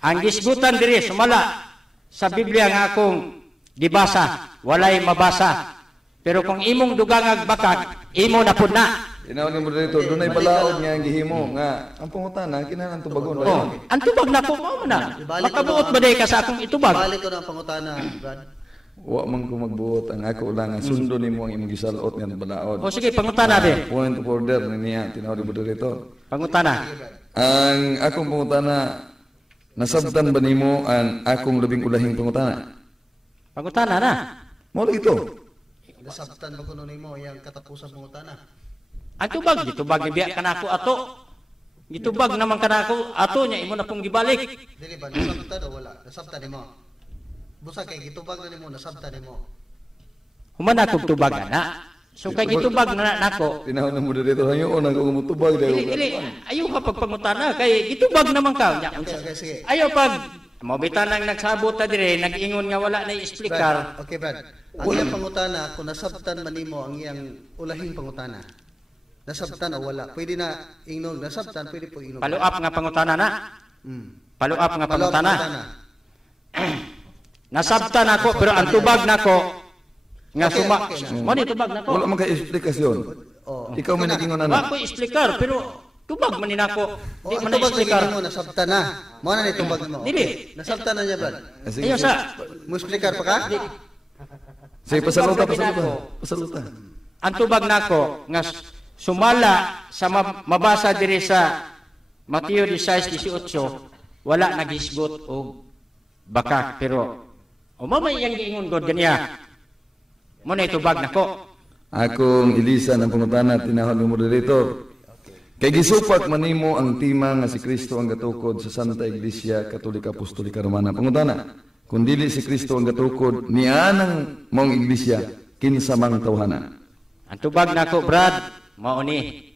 Ang gisgutan diri sumala sa Biblia nga akong gibasa, walay mabasa. Pero kung imong dugangag bakak, imo na pud na. Tinawag mo dito, doon ay balaod nga ang gihimo nga ang pangutana kinahanglan tubagon. Oh, ang tubag na ko mao na. Makabuot ba day ka sa akong itubag? Balik ko na ang pangutana, Brad. Wa man ko magbuot ang ako lang sundo nimo ang imong gisalot nga balaod. O sige, pangutana din. Point of order niya tinawag mo dito. Pangutana. Ang akong pangutana nasabtan ba nimo ang akong labing ulahing pangutana? Pangutana na. Mo ito. Nasabtan ba kuno nimo yang katapusan pangutana? Ang tubag, gitubag ni biya kanako ato. Gitubag naman kanako ato nya imo na pong gibalik. Dili ba nasabtan o wala? Nasabtan nimo. Busa kay gitubag na nimo, nasabtan nimo. Human akong tubag ana. So kay gitubag na nako. Tinahon na mo dito hanyo na kung mutubag Dili, ayaw ka pagpangutana kay gitubag naman ka. Nya, Okay, sige. ayaw pag mobitan ang nagsabot ta dire, nag-ingon nga wala na i-explicar. Brad, okay, Brad. Ang iyang pangutana, kung nasabtan man nimo ang iyang ulahing pangutana, nasabtan o wala, pwede na ingnon, nasabtan, pwede po ingnon. Follow up nga pangutana na. Follow up nga Follow up pangutana. Nasabtan ako pero ang tubag nako nga Okay, suma. okay. Mo ni tubag nako. Wala man kay eksplikasyon. Oh. Ikaw man nagingon Wa ana. ko explicar pero tubag man ni nako. O, Di ang man na tubag explicar. lagi mo, nasabtan na. Mo na ni tubag mo. Dili. Nasabtan na niya, Brad. Sige, Ayaw sa Mo explicar pa ka? sige, pasaluta. Pasaluta. Ang tubag nako nga sumala sa mabasa diri sa Mateo 16:18 wala nagisgot og baka pero mamay yang giingon god ganiya. Mo na tubag nako. Akong ilisan ang pangutana tinahon ng moderator. Kay gisupak manimo ang tima nga si Kristo ang gatukod sa Santa Iglesia Katolika Apostolika Romana. Pangutana, kung dili si Kristo ang gatukod niya ng mong iglesia, kinsa mang tawhana. Ang tubag nako Brad, mao ni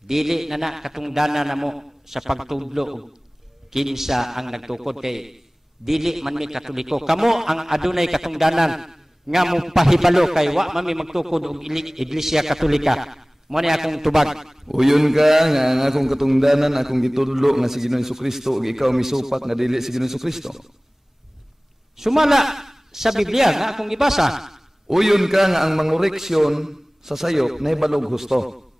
dili na katungdanan namo sa pagtudlo og kinsa ang nagtukod kay dili man mi Katoliko. Kamo ang adunay katungdanan nga mo pahibalo kay wa man mi magtukod og Iglesia Katolika. Mo ni akong tubag. Uyon ka nga ang akong katungdanan akong gitudlo nga si Ginoong Jesucristo ug ikaw misupak nga dili si Ginoong Jesucristo. Sumala sa Biblia nga akong ibasa. Uyon ka nga ang mangoreksyon sa sayop nahibalog husto.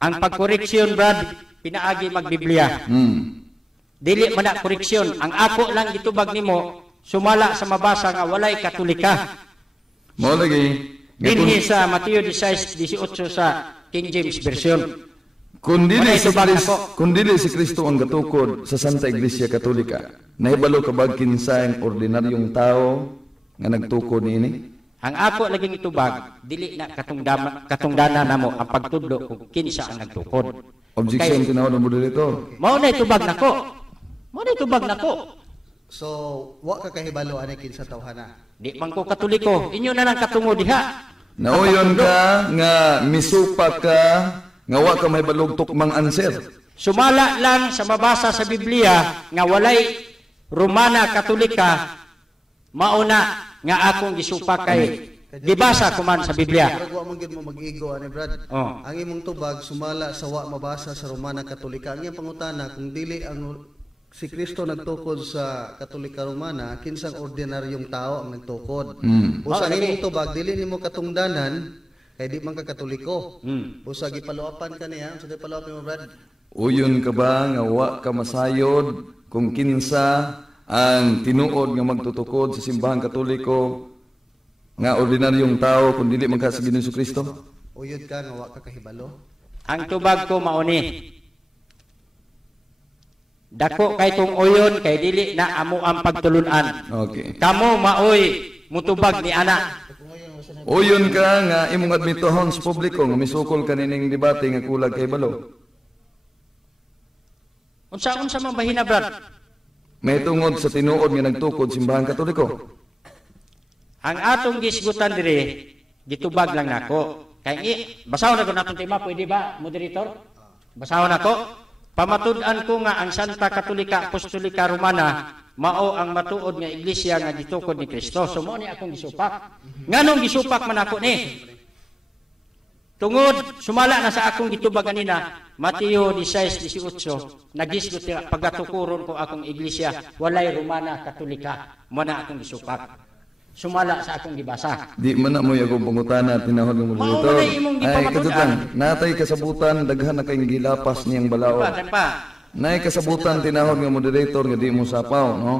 Ang pagkoreksyon Brad pinaagi magbiblia. Dili man na koreksyon. Ang ako lang gitubag nimo sumala sa mabasa nga walay Katolika. Mo lagi Dinhi sa Mateo 16:18 sa King James Version. Kung dili Walay si tubag Kristo, ako. kung dili si Kristo ang gatukod sa Santa Iglesia Katolika, nahibalo ka ba kinsa ang ordinaryong tao nga nagtukod niini? Ang ako laging itubag, dili na katungdanan namo ang pagtudlo kung kinsa ang nagtukod. Objection tinawag ng moderator. Mao na itubag nako. Mao na itubag nako. So, wa ka kahibalo anay kinsa tawhana. Di man ko Katoliko. Inyo na lang katungo diha. Nauyon ka nga misupak ka nga wa ka may balog tukmang answer. Sumala lang sa mabasa sa Biblia nga walay Romana Katolika mauna nga akong gisupak kay gibasa ko man sa Biblia. Pero wa man gyud mo mag-igo ani, Brad. Oh. Ang imong tubag sumala sa wa mabasa sa Romana Katolika. Ang iyang pangutana kung dili ang si Kristo nagtukod sa Katolika Romana, kinsang ordinaryong tao ang nagtukod. Busa nimong tubag dili nimo katungdanan kay di man ka Katoliko. Busa gipaluapan ka niya, sa gipaluapan mo, Brad. Uyon ka ba nga wa ka masayod kung kinsa ang tinuod nga magtutukod sa simbahang Katoliko nga ordinaryong tao kung dili man ka sa Ginoong Jesucristo? Uyod ka nga wa ka kahibalo. Ang tubag ko mauni. Dako kay tong uyon kay dili na amo ang pagtulunan. Okay. Kamo maoy mutubag ni ana. Uyon ka nga imong admitohon sa publiko nga misukol ka nining debate nga kulag kay balo. Unsa man bahina Brad? May tungod sa tinuod nga nagtukod simbahang Katoliko. Ang atong gisgutan dire gitubag lang nako. Kay basahon na ko natong tema pwede ba moderator? Basahon nako. Pamatud-an ko nga ang Santa Katolika Apostolika Romana mao ang matuod nga iglesia nga gitukod ni Kristo. So mao ni akong gisupak. Nganong gisupak man ako ni? Tungod sumala na sa akong gitubag kanina, Mateo 16:18, nagisgot pagatukuron ko akong iglesia walay Romana Katolika. Mao na akong gisupak. Sumala sa akong gibasa. Di man na mo akong pangutana tinahon ng moderator. Mao man imong Ay gipamatudan. katutan, natay kasabutan daghan na kayong gilapas niyang balaod. Pa. Nay kasabutan tinahon nga moderator nga di mo sapaw, no?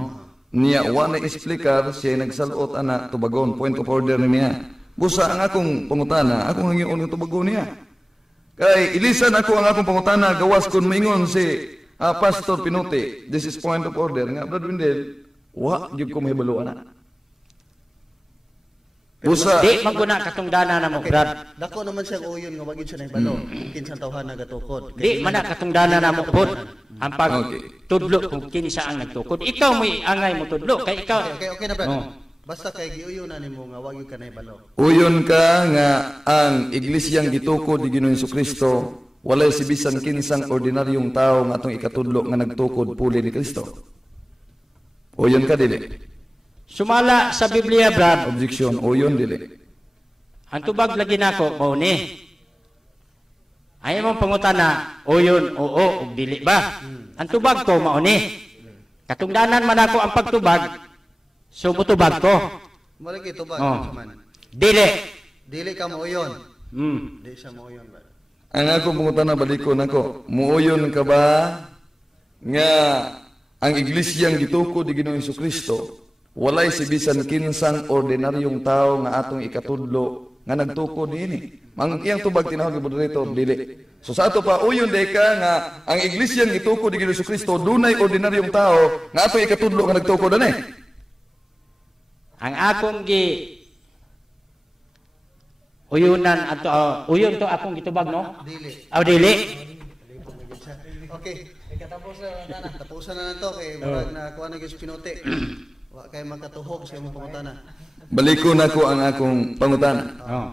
Niya wa na explicar siya nagsalot ana tubagon point of order niya. Busa ang akong pangutana, akong hangion nga tubagon niya. Kay ilisan ako ang akong pangutana gawas kun maingon si Pastor Pinuti, this is point of order nga Brad Windel, wa gyud ko mahibalo ana. Usa Di maguna katungdana na mo, Brad. Dako naman siyang uyon nga wag yun siya nahibalo. Kinsan tawhan na gatukod. Di man na katungdana na mo pod. Ang pagtudlo kung kinsa ang nagtukod. Ikaw mo angay mo tudlo kay ikaw. Okay na Brad. Oh. Basta kay giuyonan nimo nga wag yun ka nahibalo. uyon ka nga ang iglesyang gitukod ni Ginoong Jesucristo walay si bisan kinsang ordinaryong tao nga atong ikatudlo nga nagtukod puli ni Kristo. Uyon ka dili. Sumala sa Biblia, Brad. Objection, uyon dili. Ang tubag lagi nako mao ni. Ay mong pangutana, o yun, oo, ug dili ba? Ang tubag ko mao ni. Katungdanan man ako ang pagtubag, so mutubag ko. Mo lagi tubag Oh. man. Dili. Dili ka mo uyon. Hmm. Di siya mo uyon Brad. Ang ako pangutana balikon nako, muuyon ka ba nga ang iglesyang gitukod ni Ginoong Jesucristo walay si bisan kinsang ordinaryong tao nga atong ikatudlo nga nagtukod niini. Ang iyang tubag tinawag ni moderator dili. So sa ato pa uyon day ka nga ang iglesyang gitukod ni Ginoong Jesucristo dunay ordinaryong tao nga atong ikatudlo nga nagtukod ani. Ang akong uyunan ato uyon to akong gitubag no? Dili. Aw dili. Okay. Tapusan na to kay murag na kuha na gyud Pinuti. Wa kay makatuhog sa imong pangutana. Balikon nako ang akong pangutana. Oh.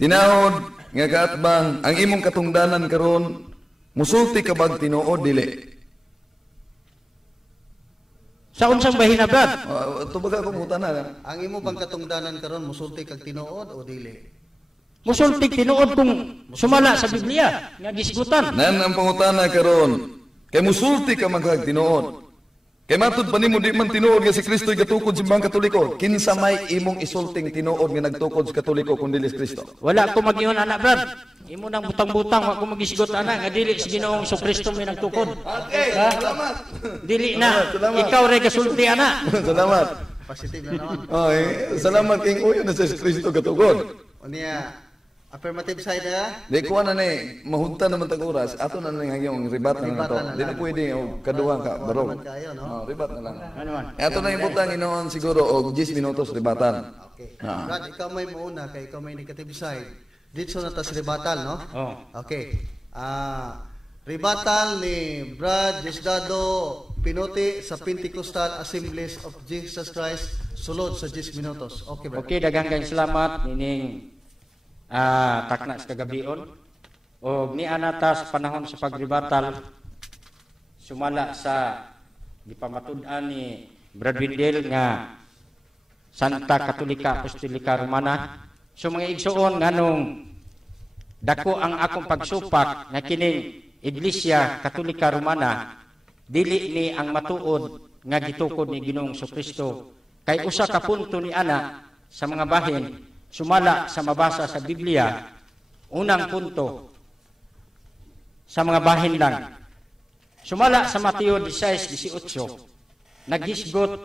Tinahod nga kaatbang ang imong katungdanan karon musulti ka bag tinuod dili. Sa unsang bahin na, Brad? Tubag ako pangutana. Ang imo bang katungdanan karon musulti kag tinuod o dili? Musultik tinuod kung sumala sa Biblia nga gisgutan. Nan ang pangutana karon kay musulti ka magkag tinuod. Kay matud pa nimo di man tinuod nga si Kristo gatukod sa mga Katoliko. Kinsa may imong isulting tinuod nga nagtukod sa Katoliko kun dili si Kristo? Wala ko mag-ingon anak, Brad. Imo nang butang-butang wa ko magisgot anak nga dili si Ginoong Jesucristo may nagtukod. Okay, salamat. Dili na. Salamat. Ikaw ray gasulti anak. Salamat. Positive na naman. Oy, salamat king uyon na si Kristo gatukod. Unya affirmative side na. Di ko na ni mahunta naman tag oras. Ato na lang yung ribat na lang Ribat to. na lang. Di na pwede kaduha ka Kuha barog. naman kayo, no? Ribat na lang. Ano man? Ato na yung butang inoon siguro og 10 minutos ribatan. Okay. Ah. Brad, ikaw may mauna kay ikaw may negative side. Dito na tas ribatal, no? Oh. Okay. Ribatal ni Brad Diosdado Pinuti sa Pentecostal Assemblies of Jesus Christ sulod sa 10 minutos. Okay, Brad. Okay, daghang kayong salamat nining takna sa kagabion. O ni anatas panahon sa pagribatal sumala sa gipamatud-an ni Brad Windel nga Santa Katolika Apostolika Romana. So mga igsuon nganong dako ang akong pagsupak nga kining Iglesia Katolika Romana dili ni ang matuod nga gitukod ni Ginoong Jesucristo kay usa ka punto ni ana sa mga bahin sumala sa mabasa sa Biblia. Unang punto sa mga bahin lang sumala sa Mateo 16:18 naghisgot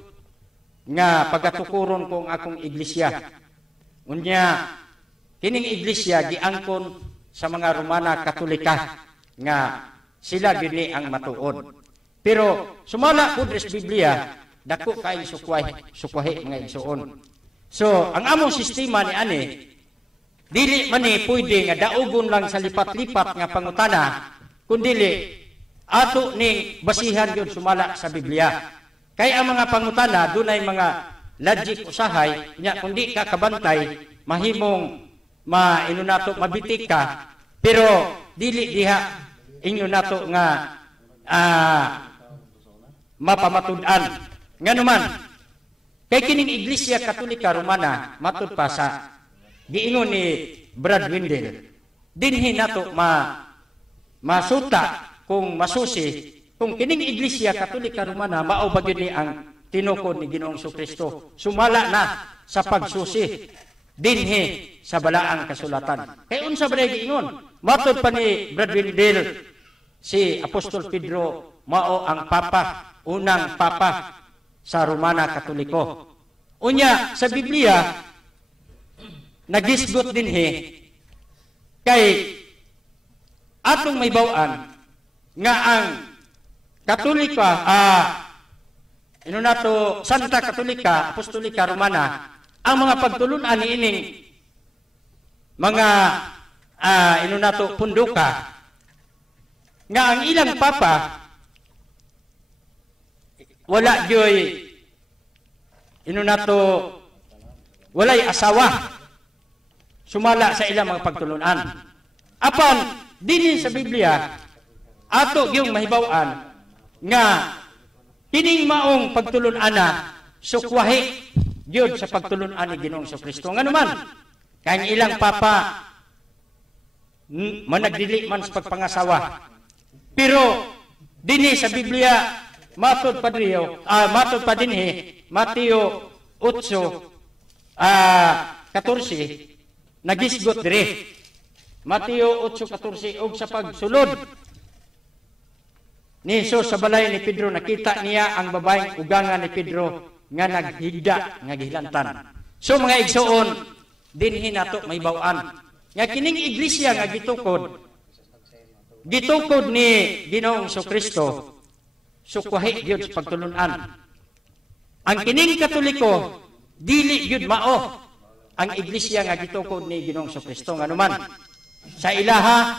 nga pagatukuron ko ang akong iglesia. Unya kining iglesia giangkon sa mga Romana Katolika nga sila gini ang matuod. Pero sumala pud sa Biblia dako kay sukwahi mga igsoon. So ang among sistema ni ani dili man ni pwede nga daugon lang sa lipat-lipat nga pangutana kundili ato ning basihan gyud sumala sa Biblia. Kay ang mga pangutana dunay mga logic usahay nya kundi ka kabantay mahimong maino nato mabitik ka pero dili diha inyo nato nga mapamatud-an nganuman kay kining Iglesia Katolika Romana matud pa sa giingon ni Brad Windel dinhi nato masuta kung masusi kung kining Iglesia Katolika Romana mao ba gyud ni ang tinukod ni Ginoong Jesucristo sumala na sa pagsusi dinhi sa balaang kasulatan. Kay unsa ba giingon? Matud pa ni Brad Windel si Apostol Pedro mao ang papa, unang papa sa Romana Katoliko. Unya sa Biblia nagisgot dinhi kay atong may baw-an nga ang Katolika, Santa Katolika, Apostolika Romana, ang mga pagtulunan ining mga punduka nga ang ilang papa wala joy walay asawa sumala sa ilang mga pagtulunan. Apan dinhi sa Biblia ato gyung mahibaw-an nga kining maong pagtulunan sukwahi gyud sa pagtulunan ni Ginoong Kristo. Nganuman kay ilang papa managdili man sa pagpangasawa. Pero dinhi sa Biblia matod pa dinhi Mateo 8:14 nagisgot dire. Mateo 8:14 og sa pagsulod ni Jesus sa balay ni Pedro nakita niya ang babaeng ugangan ni Pedro nga naghigda nga gihilantan. So mga igsoon dinhi nato mahibaw-an nga kining iglesia nga gitukod ni Ginoong Kristo sukwahi gyud sa pagtulunan. Ang kining Katoliko dili gyud mao ang iglesia nga gitukod ni Ginoong Kristo. Nganuman sa ilaha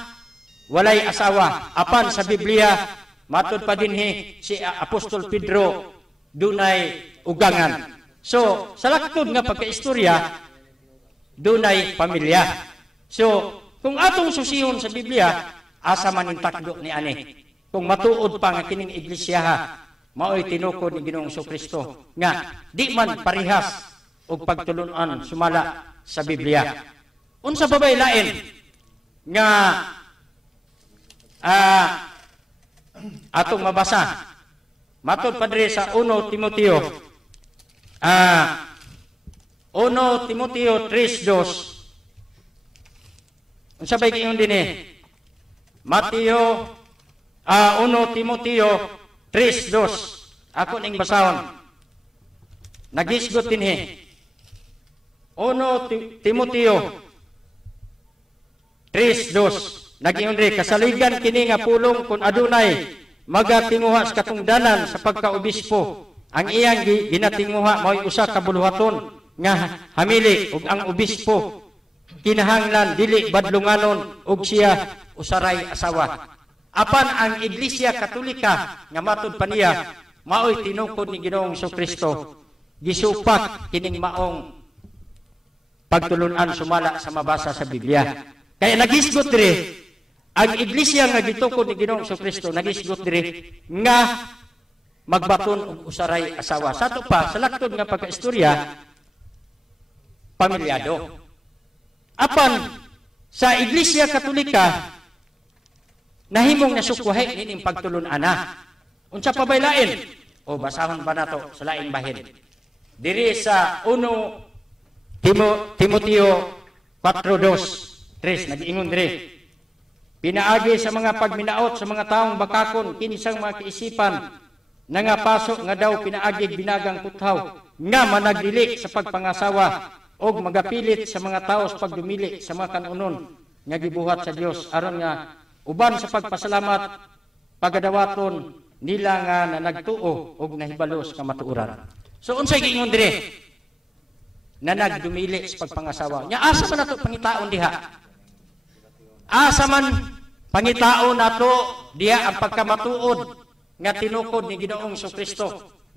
walay asawa, apan sa Biblia matod pa dinhi si Apostol Pedro dunay ugangan. So sa laktod nga pagkaistorya dunay pamilya. So kung atong susihon sa Biblia asa man intakdo ni ani. Kung matuod pa nga kining iglesia mao'y tinukod ni Ginoong Kristo nga di man parihas og pagtulunan sumala sa Biblia. Unsa pa bay lain nga atong mabasa matod padre sa 1 Timoteo 3:2 unsa bay giingon dinhi Mateo 1 Timoteo 3:2 ako ning basahon nagisgot dinhi 1 Timoteo 3:2 nagingon ri kasaligan kini nga pulong kun adunay magatinguha sa katungdanan sa pagkaobispo ang iyang ginatinguha mao'y usa ka buluhaton nga hamili ug ang obispo kinahanglan dili badlunganon ug siya usaray asawa. Apan ang Iglesia Katolika nga matud pa niya mao'y tinukod ni Ginoong Kristo gisupak kining maong pagtulunan sumala sa mabasa sa Biblia. Kaya nagisgot diri ang iglesia nga gitukod ni Ginoong Kristo nagisgot diri nga magbaton og usaray asawa. Sato pa sa laktod nga pagkaistorya pamilyado. Apan sa Iglesia Katolika nahimong nasukwahi nining pagtulunana. Unsa pa bay lain? O basahon ba nato sa laing bahin? Diri sa 1 Timoteo 4:2-3 nag-ingon diri. Pinaagi sa mga pagminaot sa mga taong bakakon kinsang mga kaisipan na nga pasok nga daw pinaagig binagang kuthaw nga managdili sa pagpangasawa og magapilit sa mga tao sa pagdumili sa mga kanunon nga gibuhat sa Dios aron nga uban sa pagpasalamat pagadawaton nila nga nagtuo og nahibalos ka matuoran. So unsay giingon dire? Na nagdumili sa pagpangasawa. Nya asa man nato pangitaon diha? Asa man pangitaon nato diha ang pagkamatuod nga tinukod ni Ginoong Kristo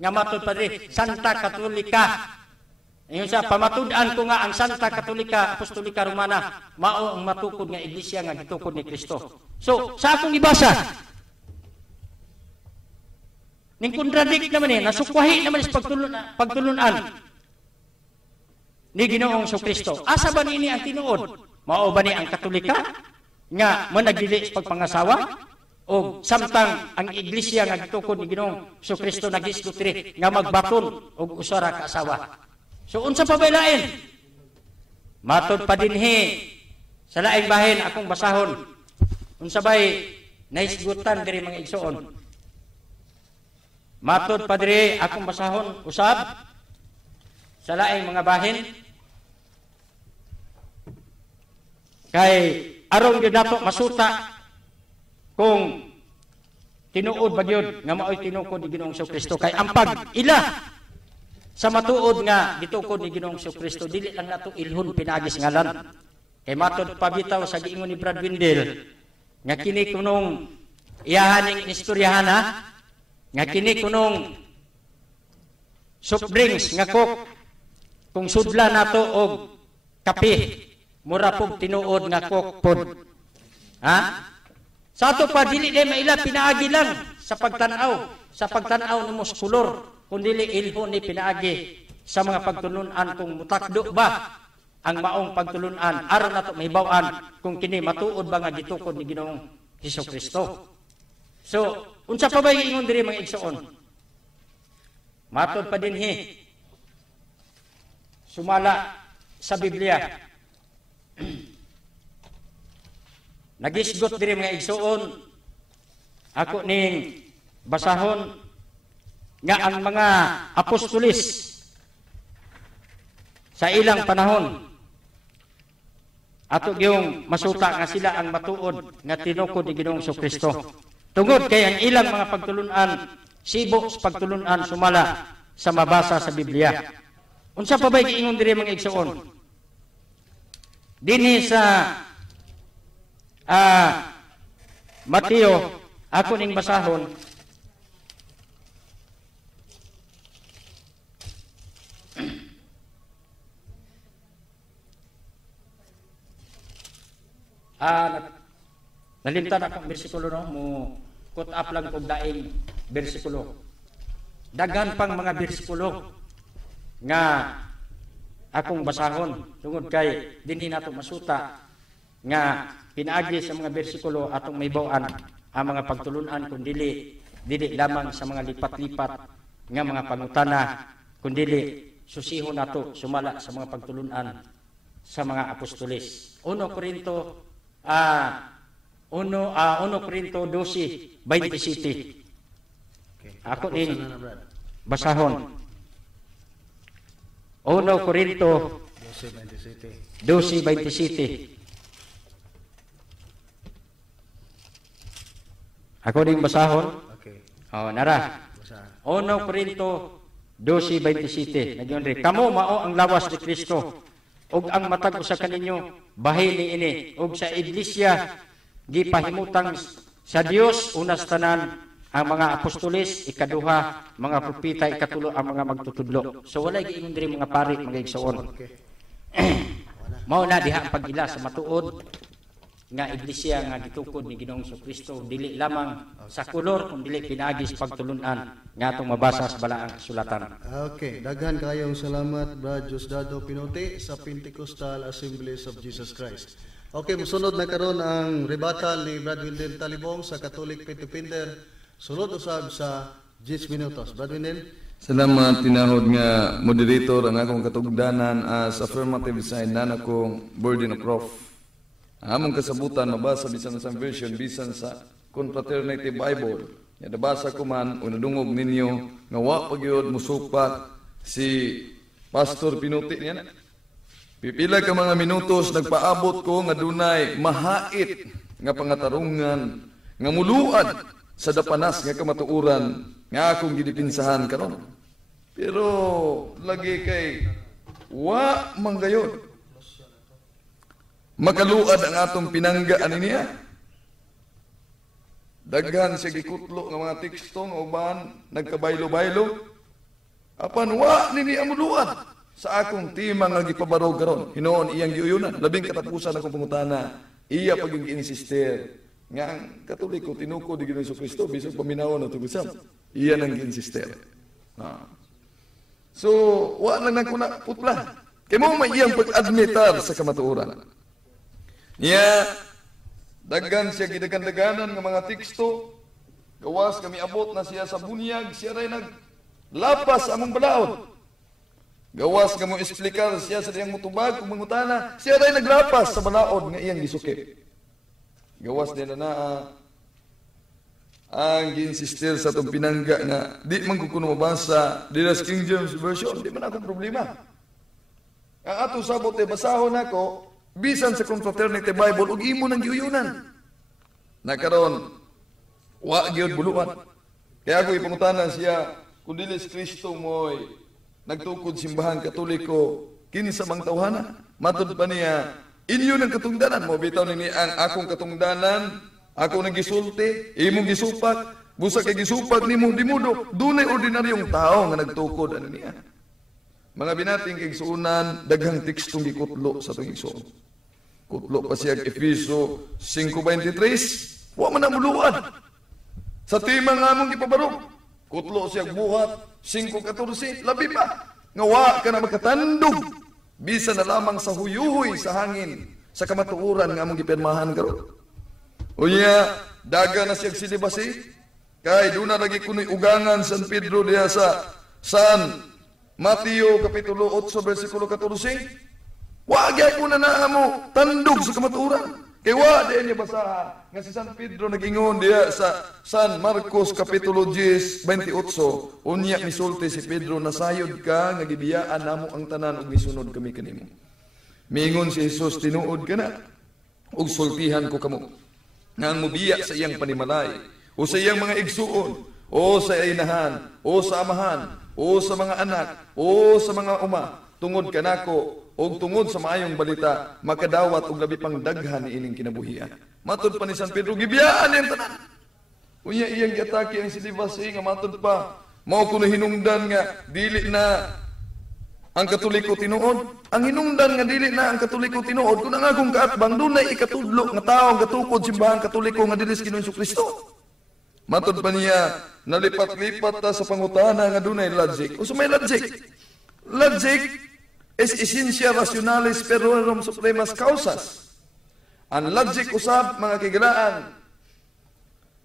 nga matud pa diri Santa Katolika. Ingon sa pamatud-an ko nga ang Santa Katolika Apostolika Romana mao ang matukod nga iglesia nga gitukod ni Kristo. So sa akong ibasa ning kontradict naman nasukwahi naman sa pagtulunan ni Ginoong Kristo. Asa ba niini ang tinuod? Mao ba ni ang Katolika nga managdili sa pagpangasawa? O samtang ang iglesia nga gitukod ni Ginoong Kristo nagisgot diri nga magbaton og usara ka asawa. So unsa pa bay lain? Matod pa dinhi sa laing bahin akong basahon. Unsa bay naisgutan diri mga igsoon? Matod pa diri akong basahon usab sa laing mga bahin. Kay aron gyud nato masuta kung tinuod ba gyud nga mao'y tinukod ni Ginoong Kristo kay ang pag-ila sa matuod nga gitukod ni Ginoong Kristo dili lang nato ilhon pinagis ngalan. Kay matod pabitaw sa giingon ni Brad Windel nga kini kunong iyahaning istoryahan nga kini kunong soft drinks nga coke kung sudla nato og kape mura pog tinuod nga coke pod. Sa ato pa dili day maila pinaagi lang sa pagtan-aw ni muskulor kundi ilhon ni pinaagi sa mga pagtulunan kung mutakdo ba ang maong pagtulunan aron nato mahibaw-an kung kini matuod ba nga gitukod ni Ginoong Hesukristo. So, unsa pa ba ingon diri mga igsoon? Matod pa dinhi sumala sa Biblia. Nagisgot diri mga igsoon ako ning basahon nga ang mga apostolis sa ilang panahon ato gyung masuta nga sila ang matuod nga tinukod ni Ginoong Kristo. Tungod kay ang ilang mga pagtulunan sibo sa pagtulunan sumala sa mabasa sa Biblia. Unsa pa ba'y giingon diri mga igsoon? Dinhi sa Mateo ako ning basahon nalimtan akong bersikulo mo cut up lang kog daing bersikulo. Daghan pang mga bersikulo nga akong basahon tungod kay dinhi nato masuta nga pinaagi sa mga bersikulo atong maybaw-an ang mga pagtulunan kun dili lamang sa mga lipat-lipat nga mga pangutana kun dili susihon nato sumala sa mga pagtulunan sa mga apostoles. 1 Korinto 12:27. Ako ning basahon. 1 Korinto 12:27. Ako ning basahon. Okay. Nara. 1 Korinto 12:27. Nagyon ri kamo mao ang lawas ni Kristo. Og ang matag usa kaninyo bahin niini og sa iglesia gipahimutang sa Dios unas tanan ang mga apostoles ikaduha mga propeta ikatulo ang mga magtutudlo. So walay giingon diri mga pari mga igsoon. Mao na diha ang pag-ila sa matuod nga iglesia nga gitukod ni Ginoong Kristo dili lamang sa kolor kundi dili pinagis pagtulunan nga atong mabasa sa balaang kasulatan. Okay, daghan kayong salamat Brad Diosdado Pinote sa Pentecostal Assemblies of Jesus Christ. Okay, musunod na karon ang rebuttal ni Brad Windel Talibong sa Catholic Pitupinder. Sunod usab sa 10 minutos. Brad Windel. Salamat tinahod nga moderator ang akong katugdanan as affirmative sign na akong burden of proof. Among kasabutan mabasa bisan sa version bisan sa Confraternity Bible. Ya nabasa ko man o nadungog ninyo nga wa pagyud musupat si Pastor Pinuti niya. Pipila ka mga minutos nagpaabot ko nga dunay mahait nga pangatarungan nga muluad sa dapanas nga kamatuuran nga akong gidipinsahan karon. Pero lagi kay wa manggayon. Makaluad ang atong pinanggaan niya. Daghan siya gikutlo ng mga teksto nga uban nagkabaylo-baylo. Apan wa nini amuluad sa akong tema nga gipabarog karon. Hinoon iyang giuyunan. Labing katapusan akong pangutana. Iya paging insister nga ang Katoliko tinukod ni Ginoong Kristo bisag paminawon na tugusab. Iya nang insister. So wa lang nako na putla. Kay mo may iyang pag-admitar sa kamatuoran. Niya, daghan siya gidagan-daganan ng mga teksto, gawas kami abot na siya sa bunyag, siya rin naglapas among balaod. Gawas kami explicar siya sa iyang mutubag, kung mangutana, siya rin naglapas sa balaod nga iyang gisukip. Gawas nila na ang ginsistir sa itong pinangga nga di man ko kuno mabasa Diras King James Version, di man akong problema. Ang ato sabot ay basahon ako, bisan sa Confraternity Bible ug imo nang giuyunan. Nakaron Wa gyud buluan. Kaya ako ipangutanan siya, kung dili si Kristo mo'y nagtukod simbahan Katoliko, kinsa mang tawhana? Matod pa niya, inyo ng katungdanan mo, bitaw nini ang akong katungdanan, ako nang gisulti, imong gisupak, busa kay gisupak nimo dimudo, dunay ordinaryong tao nga nagtukod ano niya. Mga binating kay suunan, daghang tekstong gikutlo sa itong igsoon. Kutlo pa siya Efeso 5:23, wa man namuluan. Sa tema nga among gipabarog, kutlo siya buhat 5:14, labi pa. Nga wa ka na makatandog, bisa na lamang sa huyuhoy sa hangin, sa kamatuuran nga among gipirmahan karon. Unya, daga na siya silibasi, kay doon na lagi kuno'y ugangan San Pedro diya sa San Mateo Kapitulo 8, versikulo 14. Wagay ko na mo tandog sa kamaturan. Kaya wala niya basahan nga si San Pedro nag-ingon diya sa San Marcos Kapitulo 10, 28. Unya misulti si Pedro, nasayod ka nga gibiyaan namo ang tanan ug misunod kami kanimo. Mingon si Jesus, tinuod ka na ug sultihan ko kamo nga ang mubiya sa iyang panimalay o sa iyang mga igsuon o sa inahan o sa amahan o sa mga anak o sa mga uma, tungod kanako o tungod sa maayong balita, makadawat og labi pang daghan ining kinabuhian. Matod pa ni San Pedro, gibiyaan niyang tanan. Unya iyang giatake ang silibasi nga matod pa, mao kuno hinungdan nga dili na ang Katoliko tinuod. Ang hinungdan nga dili na ang Katoliko tinuod, kung ang akong kaatbang dunay ikatudlo nga tawo nga tukod simbahan Katoliko nga dili sa Ginoong Kristo. Matod pa niya, nalipat-lipat ta sa pangutana nga dunay logic. O may logic? Logic is essentia rationalis per rerum supremas causas. Ang logic usab, mga kigilaan,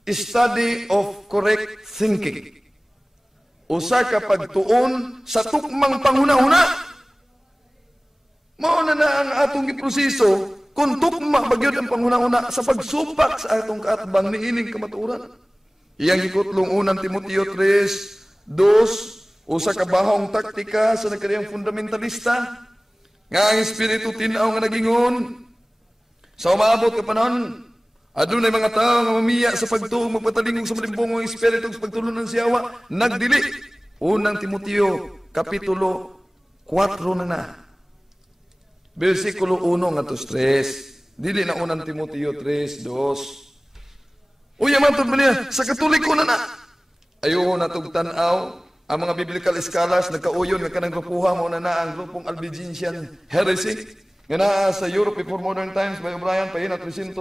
study of correct thinking. Usa ka pagtuon sa tukmang panghuna-huna. Mao na ang atong giproseso kung tukma bagyod ang panghuna-huna sa pagsupak sa atong kaatbang niining kamatuoran. Iyang gikutlong unang Timoteo 3:2, usa ka bahong taktika sa nagkariyang fundamentalista nga ang espiritu tinaw nga nagingon sa umaabot ka panahon, adunay mga tao nga mamiya sa pagtuo magpatalingog sa malimbong ng espiritu sa pagtulunan sa yawa, nagdili. Unang Timoteo Kapitulo 4 na. Versikulo 1 ngadto 3. Dili na unang Timoteo 3:2. Uya man tod niya sa Katoliko na. Ayo na tug tan-aw ang mga biblical scholars nagkauyon nga kanang grupuha mo na ang grupong Albigensian heresy nga naa sa Europe before modern times by O'Brien pahina 322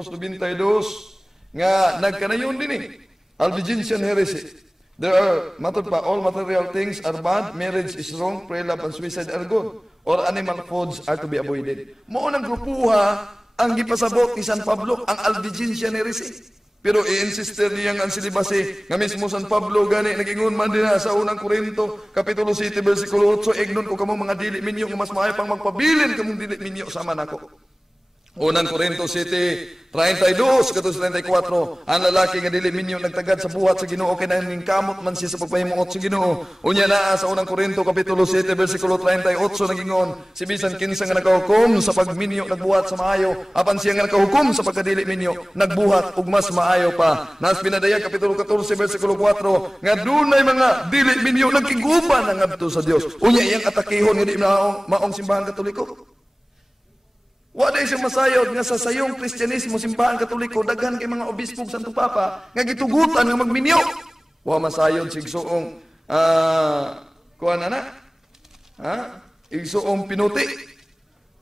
nga nagkanayon din Albigensian heresy. There are matod pa, all material things are bad, marriage is wrong, prayer, love, and suicide are good, or animal foods are to be avoided. Mo nang grupuha ang gipasabot ni San Pablo ang Albigensian heresy. Pero i-insister niyang ang silibasi nga mismo San Pablo gani nag-ingon man din sa unang Korinto Kapitulo 7 versikulo 8, ignon ko kamo mga dili minyo nga mas maayo pang magpabilin kamong dili minyo sama nako. Unang Korinto 7:32-34, ang lalaki nga dili minyo nagtagad sa buhat sa Ginoo kay nanging kamot man siya sa pagpahimuot sa Ginoo. Unya naa sa unang Korinto Kapitulo 7 versikulo 38 nagingon, si bisan kinsa nga nakahukom sa pagminyo nagbuhat sa maayo, apan siya nga nakahukom sa pagkadili minyo nagbuhat og mas maayo pa. Nas pinadayag Kapitulo 14 versikulo 4 nga dunay mga dili minyo nagkiguban ang ngadto sa Dios. Unya iyang atakehon nga di maong simbahan Katoliko. Wala siyang masayod nga sa sayong Kristyanismo, simbahan Katoliko, daghan kay mga obispo ug Santo Papa nga gitugutan nga magminyo. Wa masayod sigsuong kuan ana? Igsuong pinuti.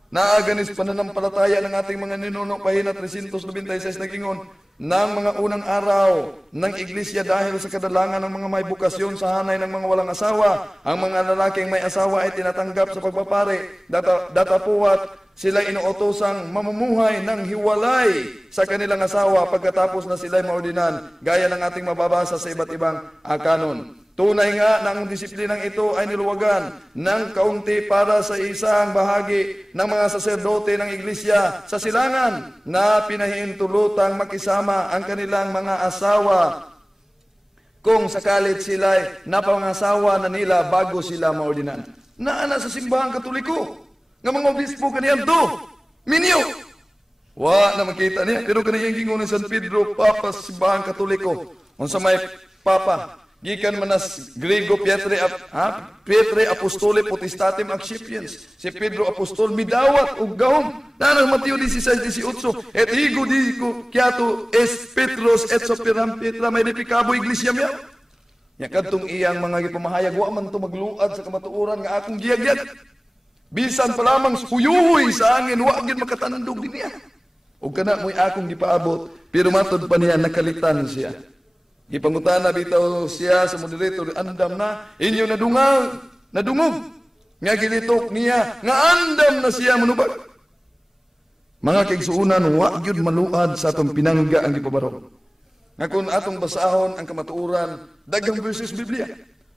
Naaganis pananampalataya ng ating mga ninuno pahina 396 nagingon nang mga unang araw ng iglesia dahil sa kadalangan ng mga may bukasyon sa hanay ng mga walang asawa, ang mga lalaking may asawa ay tinatanggap sa pagpapare, datapuwat sila inuutosang mamumuhay ng hiwalay sa kanilang asawa pagkatapos na sila'y maordinan, gaya ng ating mababasa sa iba't ibang kanon. Tunay nga na ang disiplinang ito ay niluwagan ng kaunti para sa isang bahagi ng mga saserdote ng iglesia sa silangan na pinahintulutang makisama ang kanilang mga asawa kung sakalit sila'y napangasawa na nila bago sila maordinan. Naana sa simbahan Katoliko nga mga obispo kaniyan to, minyo. Wa na makita niya, pero kaniyang gingon ni San Pedro, Papa sa simbahan Katoliko, Unsa may Papa, gikan man nas Griego Pietre Apostoli Potestatem Accipiens. Si Pedro Apostol midawat og gahom. Nanang Mateo 16:18, et higo dico kiato es Petros et soperam Petra may replicabo iglesia miya. Nya kadtong iyang mga gipamahayag wa man to magluad sa kamatuoran nga akong giyagyag. Bisan pa lamang huyuhoy sa angin wa gid makatandog dinhiya. Ug kana mo'y akong gipaabot, pero matod pa niya nakalitan siya. Gipangutana bitaw siya sa moderator, andam na, inyo nadungog. Nga gilitok niya, nga andam na siya manubag. Mga kaigsuunan, wa gyud maluad sa atong pinangga ang gipabaro. Nga kung atong basahon ang kamatuoran, daghang verses Biblia.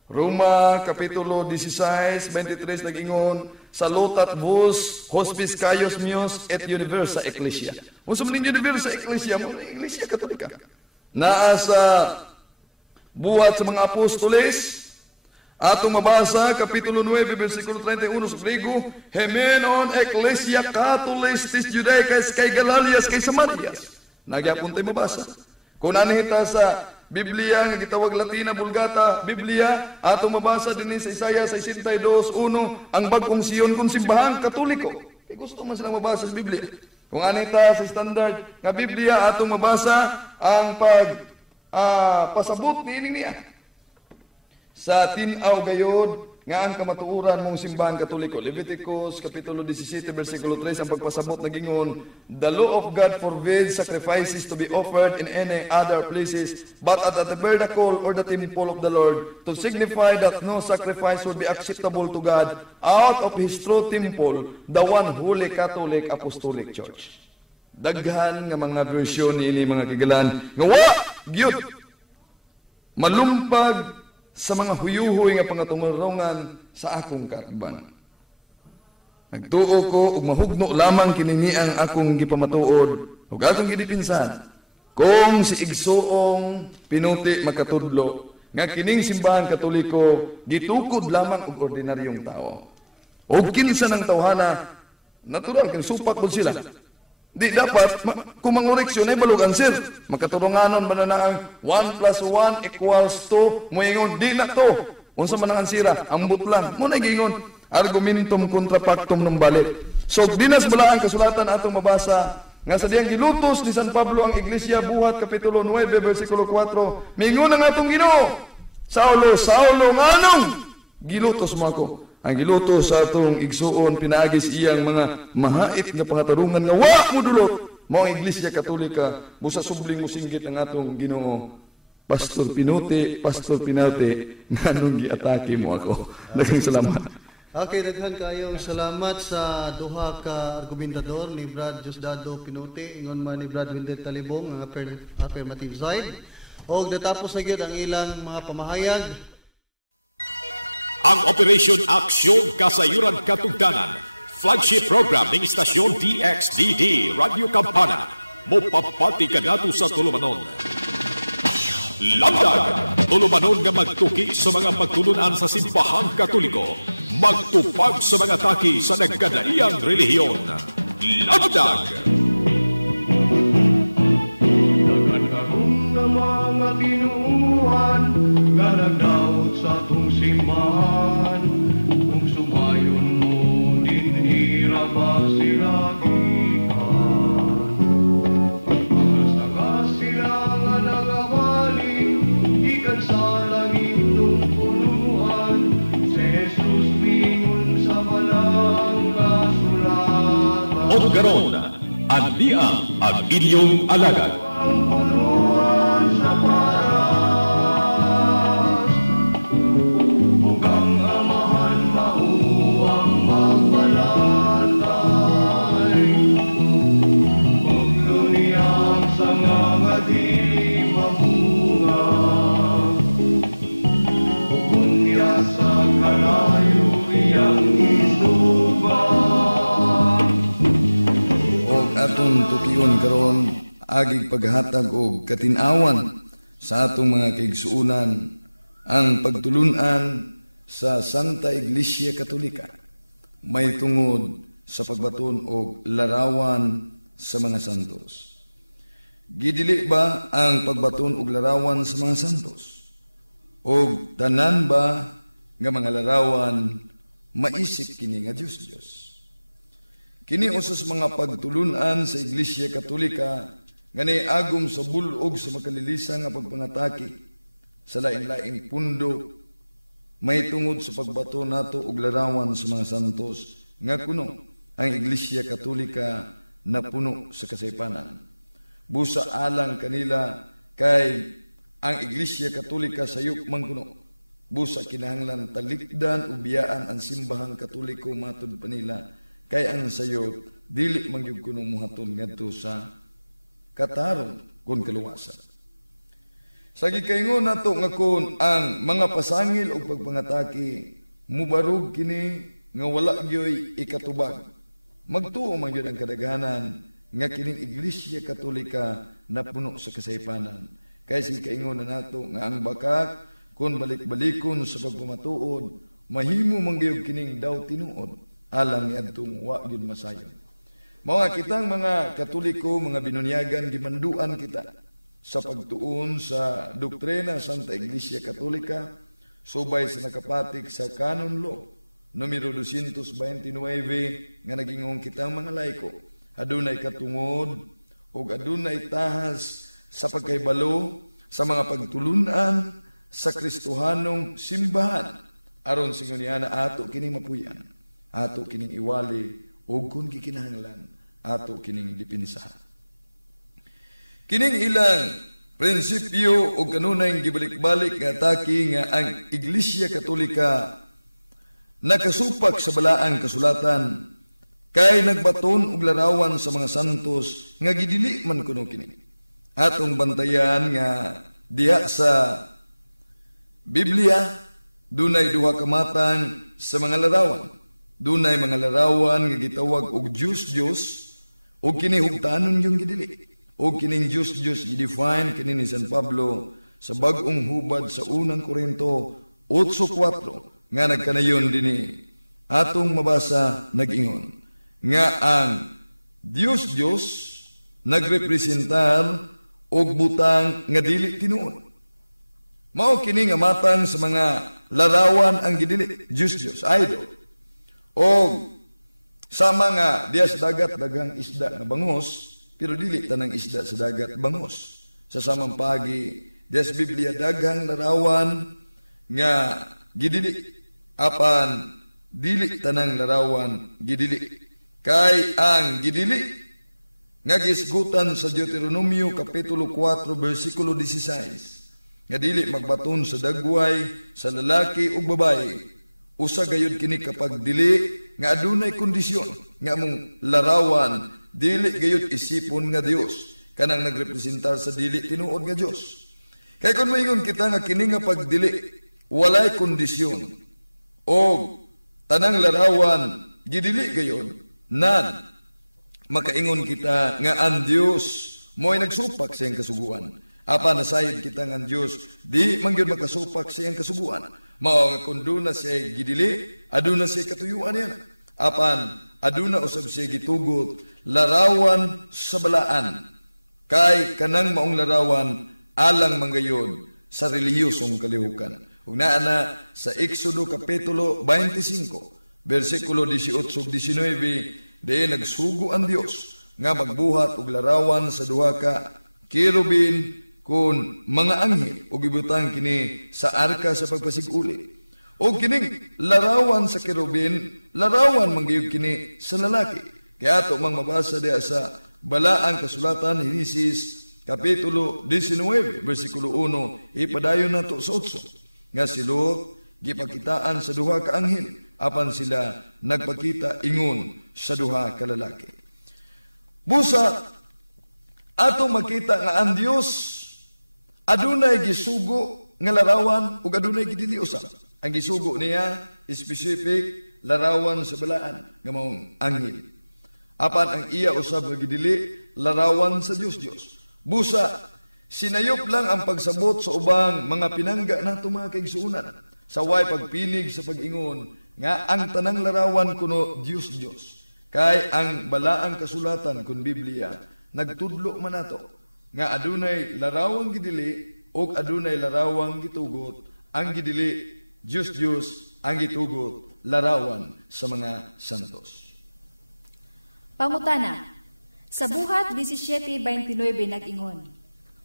Roma, Kapitulo 16, 23, nag-ingon, salutat vos, hospis kaios mios, et universa ecclesia. Unsa man universa ecclesia, mo Iglesia Katolika. Naa sa buhat sa mga apostoles, atong mabasa, Kapitulo 9, versikulo 31 sa Griego, Hemenon ecclesia Catholis tis Judaicas kay Galalias kay Samarias. Nagyapon tayo mabasa. Kung nanihita sa Biblia nga gitawag Latina Vulgata Biblia, atong mabasa din sa Isaiah 62:1 ang bagong Sion kung simbahang Katoliko. Kay gusto man silang mabasa sa Biblia. Kung anita sa standard nga Biblia atong mabasa ang pasabot niining niya sa tinaw gayod nga ang kamatuoran mong simbahan Katoliko. Leviticus Kapitulo 17 versikulo 3 ang pagpasabot nagingon, the law of God forbids sacrifices to be offered in any other places but at the tabernacle or the temple of the Lord, to signify that no sacrifice would be acceptable to God out of His true temple, the one holy Catholic Apostolic Church. Daghan nga mga version ini mga kigalan nga wa gyud malumpag sa mga huyuhoy nga pangatungarongan sa akong kaatban. Nagtuo ko ug mahugno lamang kini ang akong gipamatuod ug akong gidipinsan kung si igsuong pinuti makatudlo nga kining simbahan Katoliko gitukod lamang og ordinaryong tao. Og kinsa ng tawhana natural kang supak pud sila. Di dapat, kung mangoreksyon ay balog answer. Makaturunganon ba na ang 1 + 1 = 2, moingon, di na to. Unsa man ang ansira, ambot lang. Muna gingon, argumentum contra pactum nung balik. So, dinas bala ang kasulatan atong mabasa, nga sa diyang gilutos ni San Pablo ang Iglesia buhat, Kapitulo 9, versikulo 4, mingon ang atong Ginoo, Saulo, Saulo, nganong gilutos mo ako. Ang giluto sa atong igsuon pinaagis iyang mga mahait nga pangatarungan nga wa mo dulot mo ang Iglesia Katolika busa subling musinggit ang atong Ginoo. Pastor Pinuti nganong giatake mo ako. Daghang salamat. Okay, daghan kayong salamat sa duha ka argumentador ni Brad Diosdado Pinuti, ingon man ni Brad Wilder Talibong ang affirmative side. Og natapos na gyud ang ilang mga pamahayag. Ang Operation Aksyon Kasayuran Katugdanan, flagship program ng istasyon DXDD Radio Campana, mopapati kanato sa Tulumanon. Lamdag, Tulumanon nga magtuki sa mga pagtulunan sa simbahan Katoliko, magtupag sa mga taki sa nagkadaiyang relihiyon. Lamdag! Dagan karon nga mga tinuuhan nga nagdaot sa atong simbahan, kung sumayon mo din hiraba sila gikan. Mga sila nga nagawali ikan sa langit ng punuan, si Jesus mingon sa balang kasulatan. O garon, andiang ang inyong alagad. Ang punuan sa paras, bugang amahan mauang magbalantay. Pagduniyang sa nga di mamunga, ugunya sa kalayo iyang isuba. Og atong tukiyon karon agig paghatag og katinawan sa atong mga kaigsuunan ang pagtulunan sa Santa Iglesia Katolika may tungod sa pagbaton og larawan sa mga santos. gidili ba ang pagbaton og larawan sa mga santos? O tanan ba nga mga larawan maisip kini nga Dios? Kini usas mga pagtulunan sa Iglesia Katolika nga agom sa bulog sa makalilisa nga pagpangataki sa lain-laing pundo may tungod sa pagbato nato og larawan sa mga santos nga kuno ang Iglesia Katolika na puno sa kasaypanan. Busa alang kanila kay ang Iglesia Katolika sayop man kuno. Busa kinahanglan talikdan o biyaan ang simbahang Katoliko matud pa nila kay ang sayop dili man gyud kuno muhaton ngadto sa katarong kun kaluwasan. Sa gikaingon nato nga kun ang mga pasangil o pagpangataki mubarog kini nga wala gyoy ikatubag. Magtuo man gyud ang kadaghanan nga kining Iglesia Katolika na puno sa kasaypanan. Kaya sa gikaingon na nato nga ang bakak kun balik-balikon sa pagpamatuod mahimo man gyud kining daw tinuod alang niadtong wa gyud masayon. Mao nga kitang mga Katoliko, mga binunyagan gimanduan kita sa pagtuon sa doktrina Santa Iglesia Katolika subay sa nakapatik sa Canon Law numero 229 nga nagingong kitang mga laiko adunay katungod ug adunay tahas sa pagkaybalo sa mga pagtulunan sa Kristohanong simbahan aron singunyana ato kining mapuyan, ato kining iwali ug kun gikinahanglan ato kining dipinsahan. Kining ilang prinsipyo o kanunay gibalik-balik nga atake nga ang Iglesia Katolika nakasupak sa balaang kasulatan kay nagbaton og larawan sa mga santos nga gidili man kuno kini. Atong bantayan nga diha sa Biblia dunay duha ka matang sa mga larawan. Dunay mga larawan nga gitawag og Diyos o kini hugtanon yung gidili. O kining Diyos i-define kini ni San Pablo sa bag-ong hubad sa unang Korinto 8:4 nga nagkanayon dinhi atong mabasa nag-ingon nga ang Diyos nagrepresentar og butang nga dili tinuod. Mao kini nga matang sa mga larawan ang gidili Diyos idol. O sama nga diya sa dagat daghang isda nga bangos pero dili tanang isda sa dagat bangos. Sa samang pagi, des Biblia daghang larawan nga gidili apan dili tanang larawan gidili. Kay ang gidili nga gisgutan sa Deuteronomio kapitulo 4 bersikulo 16 nga dili magbaton sa dagway sa lalaki ug babaye. Usa gayud kini kapag dili nga adunay kondisyon nga mong larawan dili gayud isipon nga Dios kanang nagrepresentar sa dili tinuod nga Dios. Kay kun moingon kita nga kini nga pagdili walay kondisyon o tanang larawan gidili gayud nan makaingon kita nga ang Dios mo'y nagsupak sa iyang kasuguan. Apan nasayod kita nga ang Dios di man gyud makasupak sa iyang kasuguan. Mao nga kun duna siya gidili aduna siya katuyuan niya. Apan aduna usab siya gitugot larawan sa balaan kay kanang maong larawan alang manggayon sa relihiyosong kalihukan. Ug naa na sa Exodo kapitulo 25 bersikulo 18-19 di nagsugo ang Dios nga magbuhat og larawan sa duha ka kerubin kun mga anghel ug ibutang kini sa arka sa pagpasiguli. O kining larawan sa kerubin larawan manggayud kini sa lalaki. Kaya ato mang mabasa diha sa balaang kasulatan Henesis kapitulo 19 bersikulo 1 ipadayon nato sa 8 nga si Lot gipakitaan sa duha ka anghel apan sila nagpakita ingon sa duha ka lalaki. Busa atong makita nga ang Dios adunay gisugo nga larawan ug adunay gidili usab. Ang gisugo niya specific larawan sa balaan nga maong anghel. Apan ang iya usab nga gidili larawan sa Dios. Busa sinayop lang ang pagsabot sa ubang mga pinangga nato mga kaigsuonan sa way pagpilig sa pag-ingon nga ang tanang larawan kuno Dios. Kay ang balaang kasulatan kun Biblia nagtudlo man nato nga adunay larawang gidili o adunay larawang gitugot, ang gidili Diyos ang gitugot larawan sa mga santos. Pangutana, sa buhat 17:29 nag-ingon,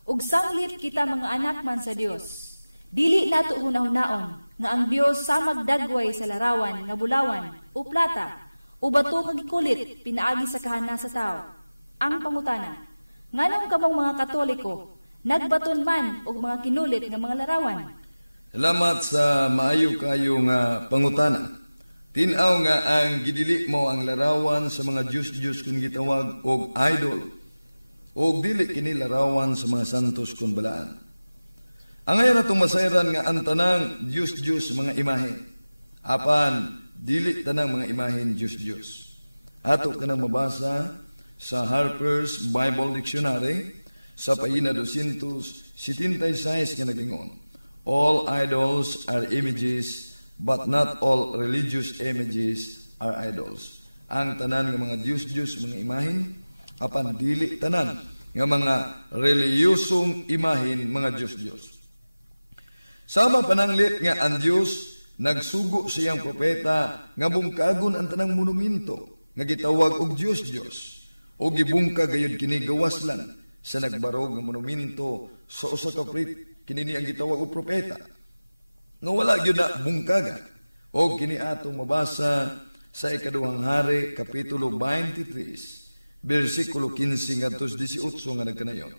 ug sanglit kita mga anak man sa Dios, dili nato hunahunahon nga ang Dios sa magdagway sa larawan nga bulawan o plata o bato nga gikulit pinaagi sa kahana sa tao. Ang pangutana, nganong kamong mga Katoliko nagbaton man og mga kinulit nga mga larawan? Salamat sa maayo kayo nga pangutana. Tinaw nga ang gidili mo ang larawan sa mga Diyos kung gitawag og idol, o dili kini larawan sa mga santos kung balaan. Ang ngayon natong masayran nga ang tanang Diyos mga imahe. Apan, dili tanang mga imahen Diyos. Ato ka nang mabasa sa Harper's Bible Dictionary sa pahina 276 nga nagingon, all idols are images, but not all religious images are idols. Ang tanan nga mga Diyos, mga imahen, apan dili tanan nga mga reliyosong imahen, mga Diyos. Sama pananglit nga ang Diyos nagsugo siyang propeta nga bungkagon ang tanang monumento nga gitawag og Diyos o gibungka gayud kini gawaslan sa nagbarog nga monumento sa usa ka kini ang gitawag og propeta nga wala gyud na bungkaga o kini atong mabasa sa ikaduhang hari kapitulo 23 bersikulo 15 ngadto 18 nga nagkanayon.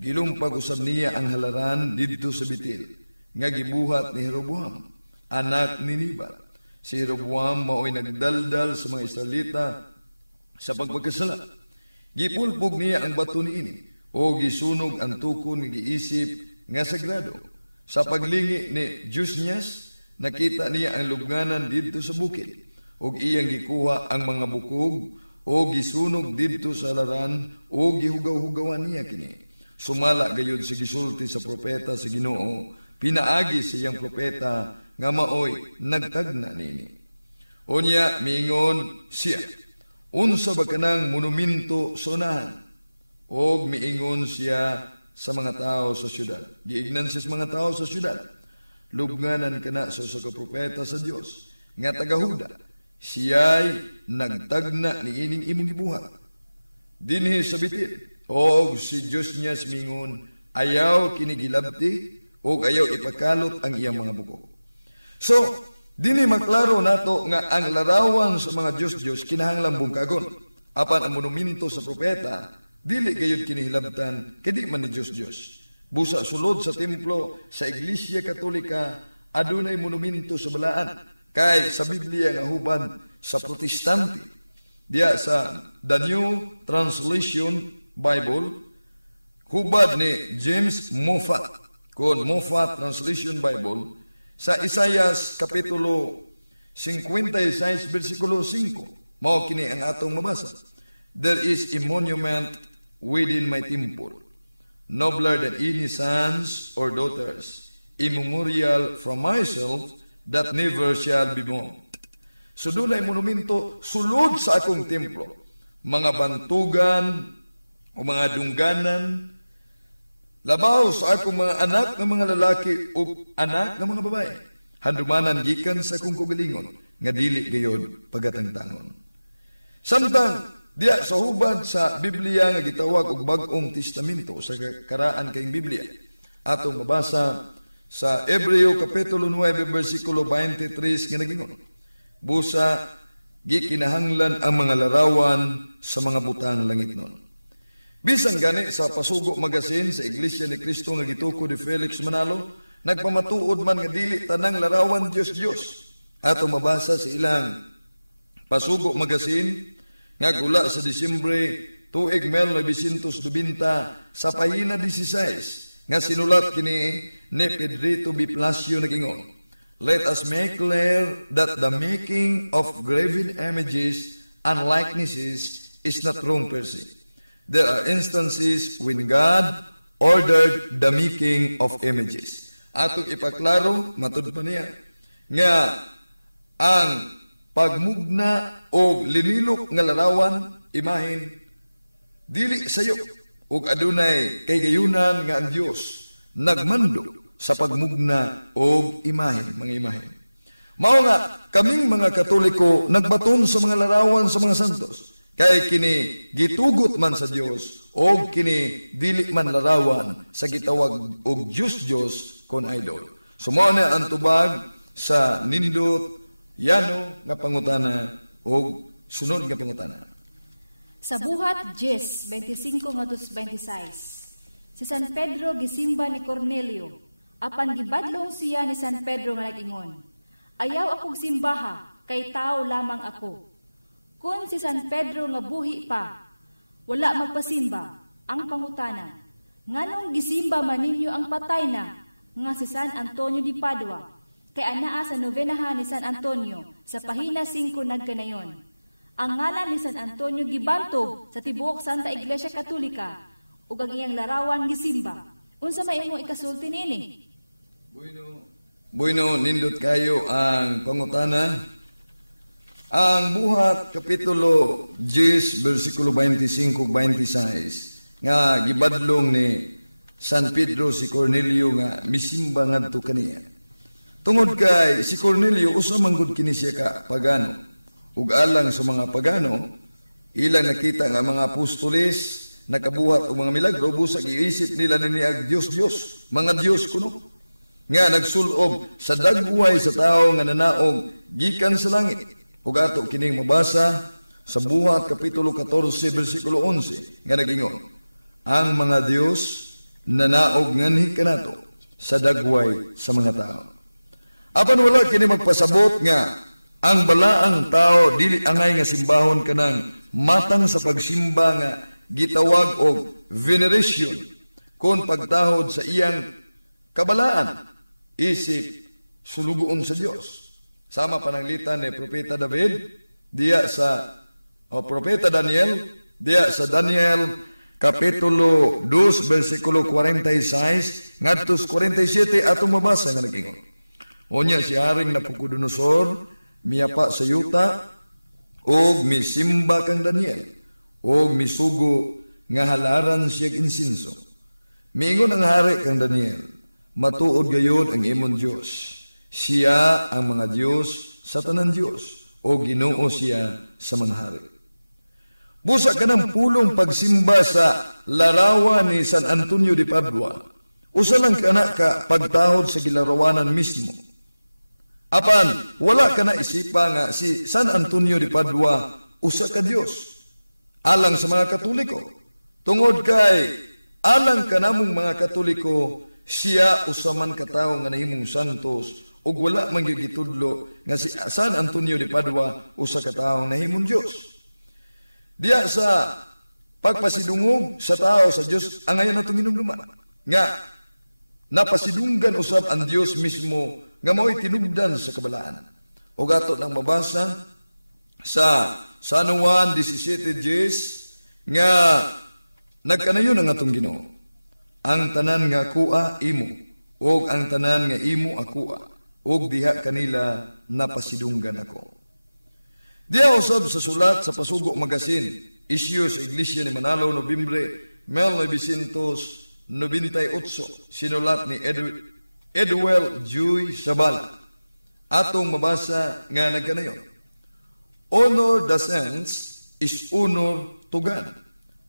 Gilumpag usab niya ang halaran didto sa Betel nga gibuhat ni Jeroboam anak ni Nebat. Si Jeroboam mao'y nagdaldal sa mga Israelita sa pagpagkasala. Gipulpog niya ang bato niini o gisunog ang tukon nga giisip nga sagrado. Sa paglingi ni Josnias, nakita niya ang lubnganan didto sa bukid ug iyang gikuha ang mga bukog o gisunog didto sa laran o gihugaw-hugawan niya kini. Sumala gayud si gisulti sa propeta sa Ginoo, pinaagi siyang propeta nga maoy nagtagna nini. Unya miingon siya, unsa ba kanang monumento sa unahan? Og miingon siya sa mga tao sa syudad. Giignan siya sa mga tao sa syudad. Lubnganan kana sa usa ka propeta sa Dios nga taga-Huda. Siya'y nagtagna ni ining imong gibuhat. Dinhi sa Betel, og si Diyos niya mingon, ayaw kinigilabti o ayaw ipakalot ang iyang mga bukog. So, dini maklaro nato nga ang larawan sa mga Diyos kinahanglang bungkagon. Apan ang monumento sa propeta, dili gayud kinihilabtan, kadi man ni Diyos. Busa sulod sa templo, sa Iglesia Katolika, adunay monumento sa balaan. Kay sa Biblia nga huban sa Protestante, diya sa The New Translation Bible, hubad ni James Moffat, kung Moffat Translation Bible, sa Isaias kapitulo 56 versikulo 5, mao kini ang atong mabasa. There is a monument within my temple, nobler than any sons or daughters, a memorial from myself that never shall be moved. So dunay monumento sulod sa akong templo, mga bantugan o mga dungganan, labaw sa akong mga anak ng mga lalaki o anak ng mga babae, handumanan gikan sa akong kugalingon, nga dili gayon pagatangtangon. Samtang diya sa hubad sa Biblia nga gitawag og Bag-ong Testamento sa karaan kayong Biblia, atong mabasa sa Hebreo kapitulo 9 versikulo 23 nga nagingon, busa gikinahanglan ang mga larawan sa mga butang langit nun. Bisan gani sa Pasugo Magazine sa Iglesia ni Cristo nga gituko ni Felix Manalo, nagpamatuod man nga dili tanang larawan Diyos. Atong mabasa sa ilang Pasugo Magazine nga gula sa Disyembre tuig 1990 sa pahina 16 nga sinulat kini ni Pedrito B. Palacio nagingon, let us make clear that the making of graven images and likenesses is not wrong per se. There are instances when God ordered the making of images. Atong ipaklaro, matud pa niya, nga ang pagmugna o linilok nga larawan, imahin, dili sayo, ug adunay kay gayunan nga ang Dios nagmando sa pagmugna og imahen, mga imahen. Mao nga kaming mga Katoliko nagbaton sa mga larawan sa mga santos, kay kini gitugot man sa Dios og kini dili man larawan sa gitawag og Diyos kon idol. Sumo na ang tubag sa nindot yano nga pangutana og sunod nga pangutana. Sa buhat 10:25-26, si San Pedro gisimba ni Cornelio, apan gibadlong siya ni San Pedro nga nag-ingon, ayaw akong simbaha, kay tao lamang ako. Kung si San Pedro nga buhi pa, wala magpasimba, ang pangutana, nganong gisimba man ninyo ang patay na, nga si San Antonio de Padua, kay anaa sa novenahan ni San Antonio, sa pahina 5 nagkanayon. Ang ngalan ni San Antonio gibantog sa tibuok Santa Iglesia Katolika, ug ang iyang larawan gisimba. Unsa may imong ikasulti nini? Bueno, nindot kayo ang pangutana. Ang buhat kapitulo 10 versikulo 25-26 nga gibadlong ni San Pedro si Cornelio nga misimba ngadto kaniya. Tungod kay si Cornelio usa manggod kini siya ka pagano. Ug alang sa mga pagano, ilang nakita nga mga apostoles nakabuhat og mga milagro, busag iisip nila niniag Dios, mga Dios kuno. Nga nagsulob sa dagway sa tao nga nanaog gikan sa langit. Ug ato kining mabasa sa buhat kapitulo 14 bersikulo 11 nga nagingon, ang mga Dios nanaog nganhi kanato sa dagway sa mga tao. Apan wala kini magpasabot nga ang balaang tao dili angay nga simbahon kanang matang sa pagsimba nga gitawag og veneration kon pagtahod sa iyang kabalaan isip sulugoon sa Dios. Sama pananglitan ni Propeta David diya sa Propeta Daniel diya sa Daniel kapitulo 2 bersikulo 46 ngadto 47 atong mabasa nga nagingon. Unya si Haring Nabucodonosor miyapa sa yuta og misimba kang Daniel og misugo nga halaran siya insinso. Miingon ang hari kang Daniel, matuod gayud ang imong Dios. Siya ang mga Dios sa tanan Dios o Ginoo siya sa mga hari. Busa ka ng pulong pagsimba sa larawan ni San Antonio de Padua. Usa lang kana ka pagtahod sa gilarawanan mismo. Apan, wala ka na isipa nga si San Antonio de Padua usa ka Dios. Alang sa mga Katoliko. Tungod kay, alang ka namong mga Katoliko, siya usaman katao nga nahimong santos ug wala man gyud gitudlo nga si San Antonio de Padua usa ka tawo nahimong Dios. Diya sa pagpasidungog sa tao sa Dios ang ayon natong hinumduman. Nga napasidunggan usab ang Dios mismo nga mao'y tinubdan sa kabalaan. O gato nang mabasa sa San Juan 17:10 nga nagkanayon ang atong Ginoo. Ang tanan nga kuha imo, og ang tanan nga imo akuha, og diha kanila napasidunggan ako. Diya usab sa sulat sa Pasugo Magazine, issue sa Iglesia ni Manalo, Nobyembre 1998, sinulat ni Edwell Joy Sabala. Atong mabasa nga nagkanayon. Honor the saints is honor to God.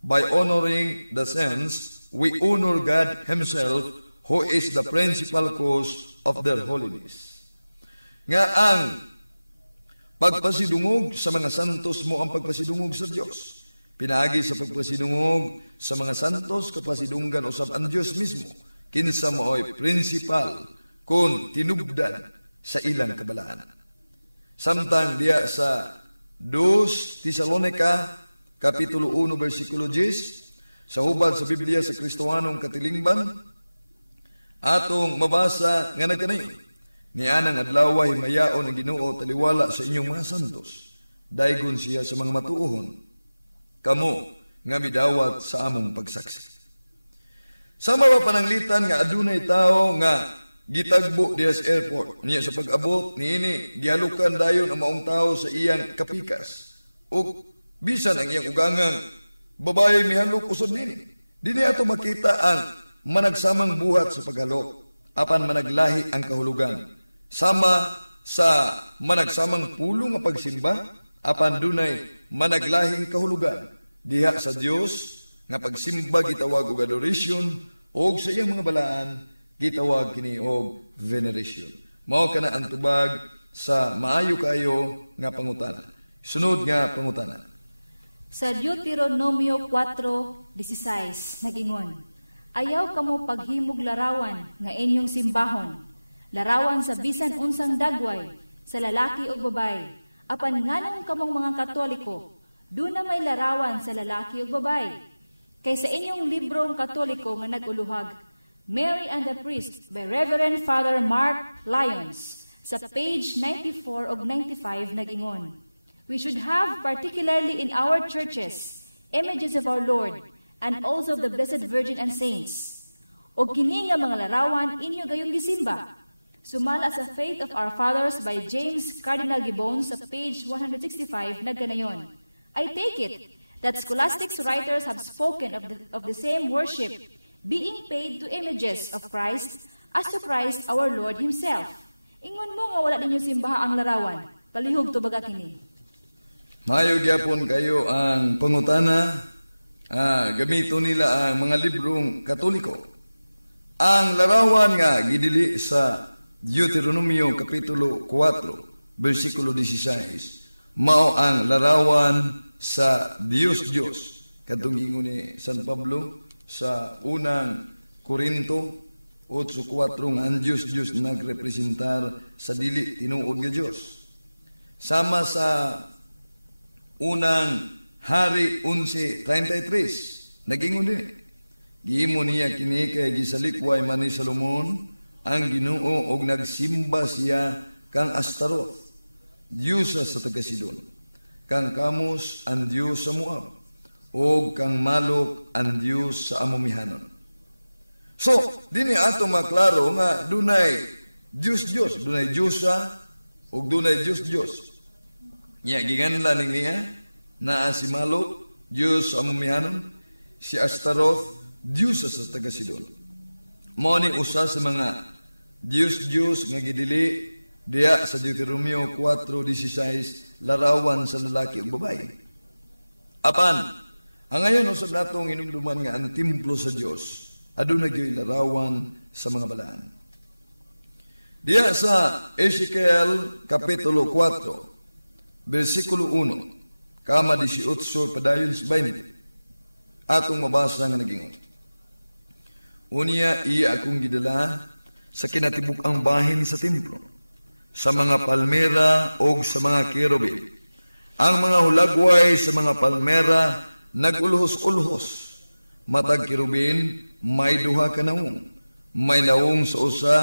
By honoring the saints, we honor God Himself, who is the principal cause of their holiness. Nga ang pagpasidungog sa mga santos mo ang pagpasidungog sa Dios. Pinagi sa pagpasidungog sa mga santos kapasidunggan usab ang Dios mismo. Kinsa mao'y principal kun tinubdan sa ilang kabalaan. Samtang diya sa 2 Tesalonica kapitulo 1 bersikulo 10 sa hubad sa Biblia sa Kristohanong Katilingban atong mabasa nga nagkanayon. Nianang adlaway mayaon ang Ginoo taliwala sa inyong mga santos. Daygon siya sa mga matuohon. Kamo nga midawat sa among pagsaksi. Sama pa pananglitan nga adunay tao nga gitagbo diya sa airport. Niya sa pag-abot niini gihalukan dayon ang maong tao sa iyang kapikas. O bisan ang iyang ugangang babae mihalok usod nini. Dili ato makita ang managsamang buhat sa paghalo, apan managlahi ang kahulugan. Sama sa managsamang pulong nga pagsimba, apan dunay managlahing kahulugan. Diha sa Dios nga pagsimba gitawag og adoration, og sa iyang mga balaan gitawag kini og veneration. Mao kana ang tubag sa maayo kayo nga pangutana. Sunod nga pangutana. Sa Deuteronomio 4:16 nagingon, ayaw kamo paghimog larawan nga inyong simbahon, larawan sa bisan unsang dagway, sa lalaki o babay, apan nganong kamong mga Katoliko, duna may larawan sa lalaki o babay. Kay sa inyong librong Katoliko nga naguluhag, Mary and the Priest by Reverend Father Mark Lyons, sa page 94 o 95 nagingon, we should have, particularly in our churches, images of our Lord, and also of the Blessed Virgin and Saints. O kini nga mga larawan inyo gayong gisimba. Sumala sa Faith of Our Fathers by James Cardinal Gibbon sa page 165 nagkanayon. I take it that scholastic writers have spoken of the same worship being paid to images of Christ as to Christ our Lord Himself. Ingon mo nga wala ninyo simbaha ang larawan. Palihog to baga kini. Mayo gyapon kayo ang pangutana, gamito nila ang mga librong Katoliko. Ang larawan nga gidili sa Deuteronomio Kapitulo 4, versikulo 16, mao ang larawan sa Diyos. Kadtong ingon ni San Pablo sa unang Korinto 8:4 nga ang Diyos nagrepresentar sa dili tinuod nga Diyos. Sama sa unang Hari 11:33, nagingon din. Gihimo niya kini kay gisalikway man ni Salomon ang Ginoo og nagsimba siya kang Astaroth, Diyosa sa taga-Sidon, kang Kamos ang Diyos sa Moab, og kang Malok ang Diyos sa Amomihanon. So, dini ato maklaro nga dunay Diyos, dunay Diyosa og dunay Diyos. Nya giganlan niya na si Malok, Diyos sa Amomihanon, si Astaroth, Diyos sa taga-Sidon. Mao ni usa sa mga Diyos nga gidili diya sa Deuteronomio 4:16, larawan sa lalaki ug babae. Apan, ang ngayon usab natong inumduman nga ang templo sa Dios aduna gyud larawan sa mga balaan. Diya sa Ezekiel Kapitulo 4, versikulo 1, kama 18 padayon sa 20, atong mabasa nga nagingon. Unya iya akong gidala sa kinatibuk-ang bahin sa templo, sa mga palmera o sa mga kerubin. Ang mga hulagway sa mga palmera nagulhos-ulhos. Matag kerubin, may duha ka naong. May naong sa usa,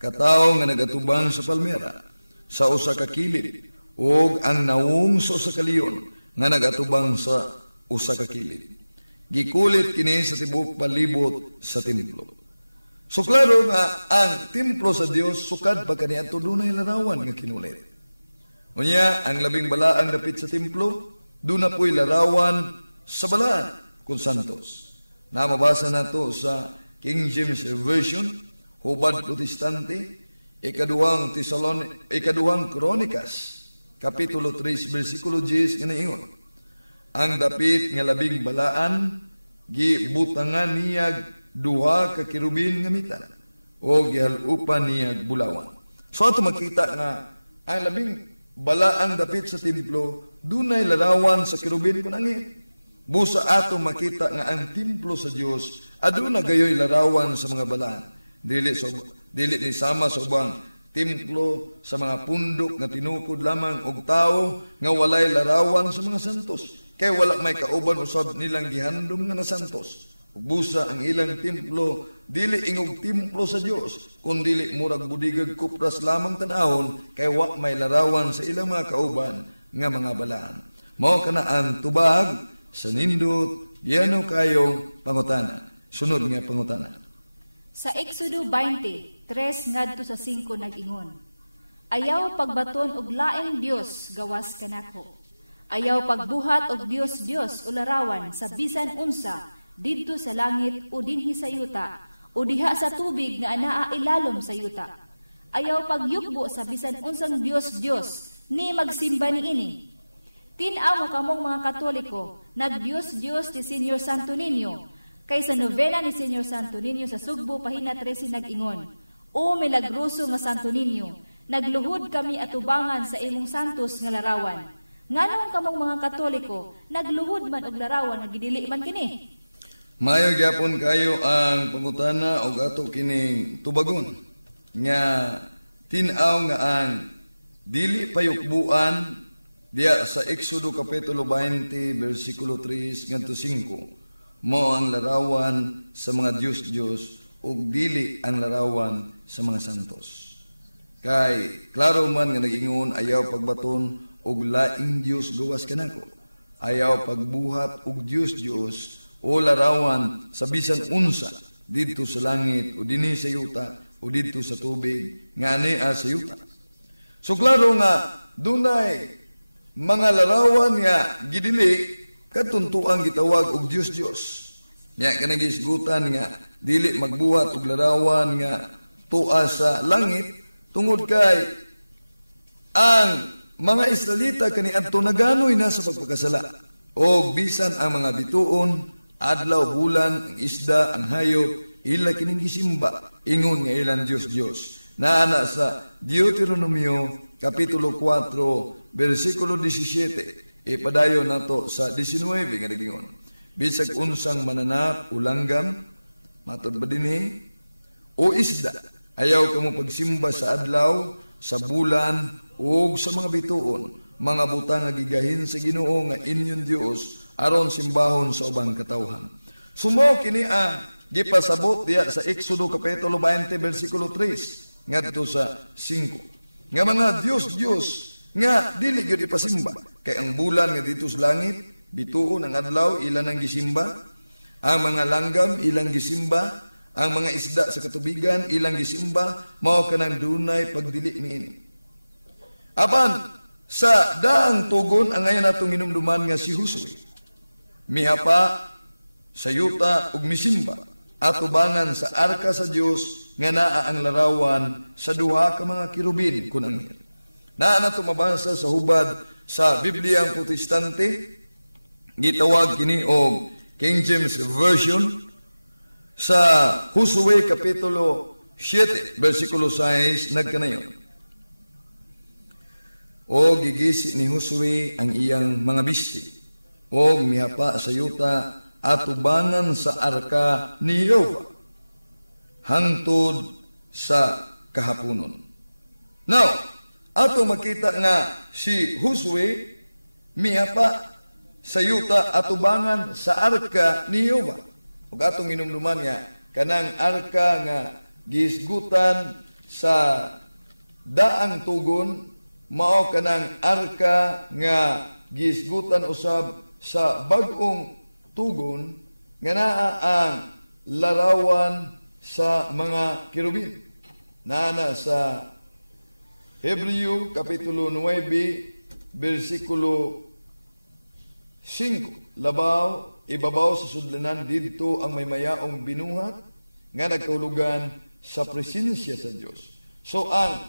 katao nga nagatubang sa palmera, sa usa ka kilid, o ang naong sa usa ka leon nga nagatubang sa usa ka kilid. Gikulit kini sa tibok palibot sa templo. So klaro nga ang templo sa Dios sukad pa kaniadto dunay larawan nga kinulit. Unya ang labing balaang dapit sa templo duna po'y larawan sa balaan kun santos. Na mabasa nato sa King James Version, hubad Protestante, ikaduhang Kronikas, Kapitulo 3, versikulo 10 nga naingon. Ang dapit nga labing balaan gibutangan niyag duha ka kerubin nga mita o gihalupan niyag bulawan. So ato makita nga ang labing balaang dapit sa templo dunay larawan sa kerubin kun angin. Busa ato makita nga ang templo sa Dios aduna gayoy larawan sa mga balaan. Dili ni sama sa ubang templo sa mga pundok nga tinukod lamang og tao nga walay larawan sa mga santos. Kay wala may kauban usab nilang gihandom nga nasantos. Ug busa ang ilang templo dili ingog templo sa Dios, kundi dili murag budigag kupras lamang tan-awon kay wa may larawan sa ilang mga kauban nga mga balaan. Mao kana ang tubag sa nindot yano kayong pangutana. Sunod nga pangutana. Sa Exodo 20, 3 ngadto sa 5 nag-ingon, ayaw pagbaton og laing Dios gawas kanako. Ayaw pagbuhat og Dios o larawan sa bisan unsa didto sa langit o dinhi sa yuta, o diha sa tubig nga anaa ilalom sa yuta. Ayaw pagyukbo sa bisan unsang Dios ni magsimba ni ini. Tinaw nga kamong mga Katoliko, nag-Diyos ti Senyor Santo Niño, kaysa novena ni Senyor Santo Niño sa Sugbo pahina 13 nag-ingon, O milagroso nga Santo Niño, nagluhod kami atubangan sa imong santos nga larawan. Nganong kamong mga Katoliko, nagluhod man og larawan nga gidili man kini? Mayo gyapon kayo ang pangutana og ato kining tubagon nga tin-aw nga ang dili payukbuan diya sa Exodo Kapitulo 20, versikulo 3 ngadto 5, mo ang larawan sa mga Diyos ug dili ang larawan sa mga santos. Kay klaro man nga nag-ingon ayaw pagbaton og laing Dios gawas kanako. Ayaw pagbuhat og Dios o larawan sa bisan unsa didto sa langit o dinhi sa yuta o didto sa tubig nga anaa sa yuta. So klaro nga dunay mga larawan nga gidili katuntuang gitawag og Diyos. Nya kanang gisgutan nga dili magbuhat og larawan nga tua sa langit tungod kay ang mga Israelita kaniadto naganoy na sa pagpakasala og bisan ang mga bituon, adlaw, bulan, ang isda, ang hayop, ila kining gisimba ingon nga ilang Diyos. Naana sa Deuteronomio Kapitulo 4, versikulo 17, ipadayon nato sa 19 nga nagingon. Bisag unsang mananap o langgam, matod ba dinhi? O isda, ayaw kamo pagsimba sa adlaw, sa bulan, o sa mga bituon, mga butang nga gigahin sa Ginoo nga inyon Dios aron simbahon sa ubang katawhan. Sumo kini ang gipasabot diya sa Exodo Kapitulo 20, versikulo 3, ngadto sa 5. Nga mga Diyos nga dili gyud ipasimba kay ang bulan nga dito sa langit bituon ang adlaw ilan ang gisimba, ang mga langgam ilang gisimba, ang mga isda sa katubigan ilang gisimba, mao kanang dunay pagdili niini. Apan sa daang tugon ang ngayon natong hinumduman nga si Josue mihapa sa yuta ug misimba atubangan sa arka sa Dios nga naa ang larawan sa duha ka mga kirubin kun anghel. Naa nato mabasa sa hubad sa Biblia Protestante, gitawag kini og King James Version sa Josue Kapitulo 7, versikulo 6 nagkanayon. O gigisi ni Josue ang iyang mga bisti o mihapa sa yuta atubangan sa arka ni Jehova hangtod sa kahaponon. Now, ato makita nga si Josue mihapa sa yuta atubangan sa arka ni Jehova. Ug atong hinumduman nga kanang arka nga gisgutan sa daang tugon mao kanang arka nga gisgutan usab sa bag-ong tugon nga naa ang larawan sa mga kirubin. Naana sa Hebreo Kapitulo 9, versikulo 5. Ibabaw sa sudlanan dito ang may mayaong binuhat nga nagkaulugan sa presensya sa Dios. So ang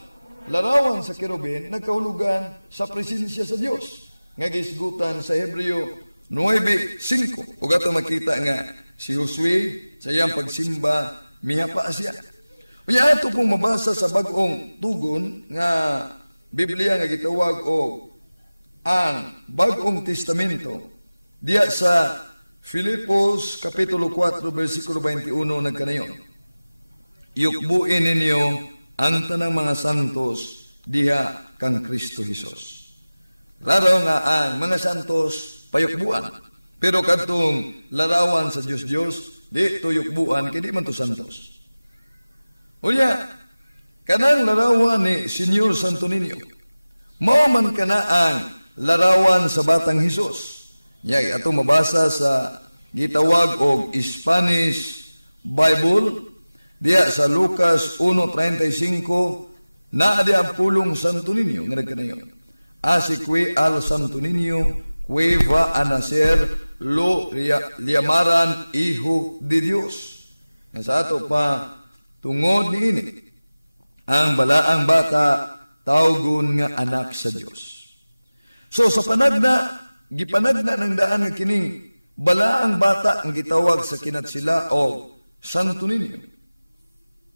larawan sa kirubin nagkaulugan sa presensya sa Dios. Nga gisgutan sa Hebreo 9:5. Ug ato makita nga si Josue sa iyang pagsimba mihapa siya. Unya ato pong mabasa sa bag-ong tugon nga Biblia nga gitawag og ang Bag-ong Testamento diya sa Filipos Kapitulo 4 versikulo 21 nagkanayon. Yukbuin ninyo ang tanang mga santos diha kang Kristo Hesus. Klaro nga ang mga santos payukbuan. Pero kadtong larawan sa Diyos di tuyukbuan kay di man to santos. Unya kanang larawan ni Senyor Santo Niño mao man kana ang larawan sa batang Hesus. Nya ato mabasa sa gitawag og Spanish Bible diya sa Lucas 1:35 naa di ang pulong Santo Niño nga nagkanayon. Así que al Santo Niño que va a nacer lo liamaran Iho di Dios. Nga sa ato pa tungod niini ang balaang bata tawgon nga anak sa Dios. So sa gipanagna ng daan nga kining balaang bata ang gitawag sa kinat sila o Santo Niño.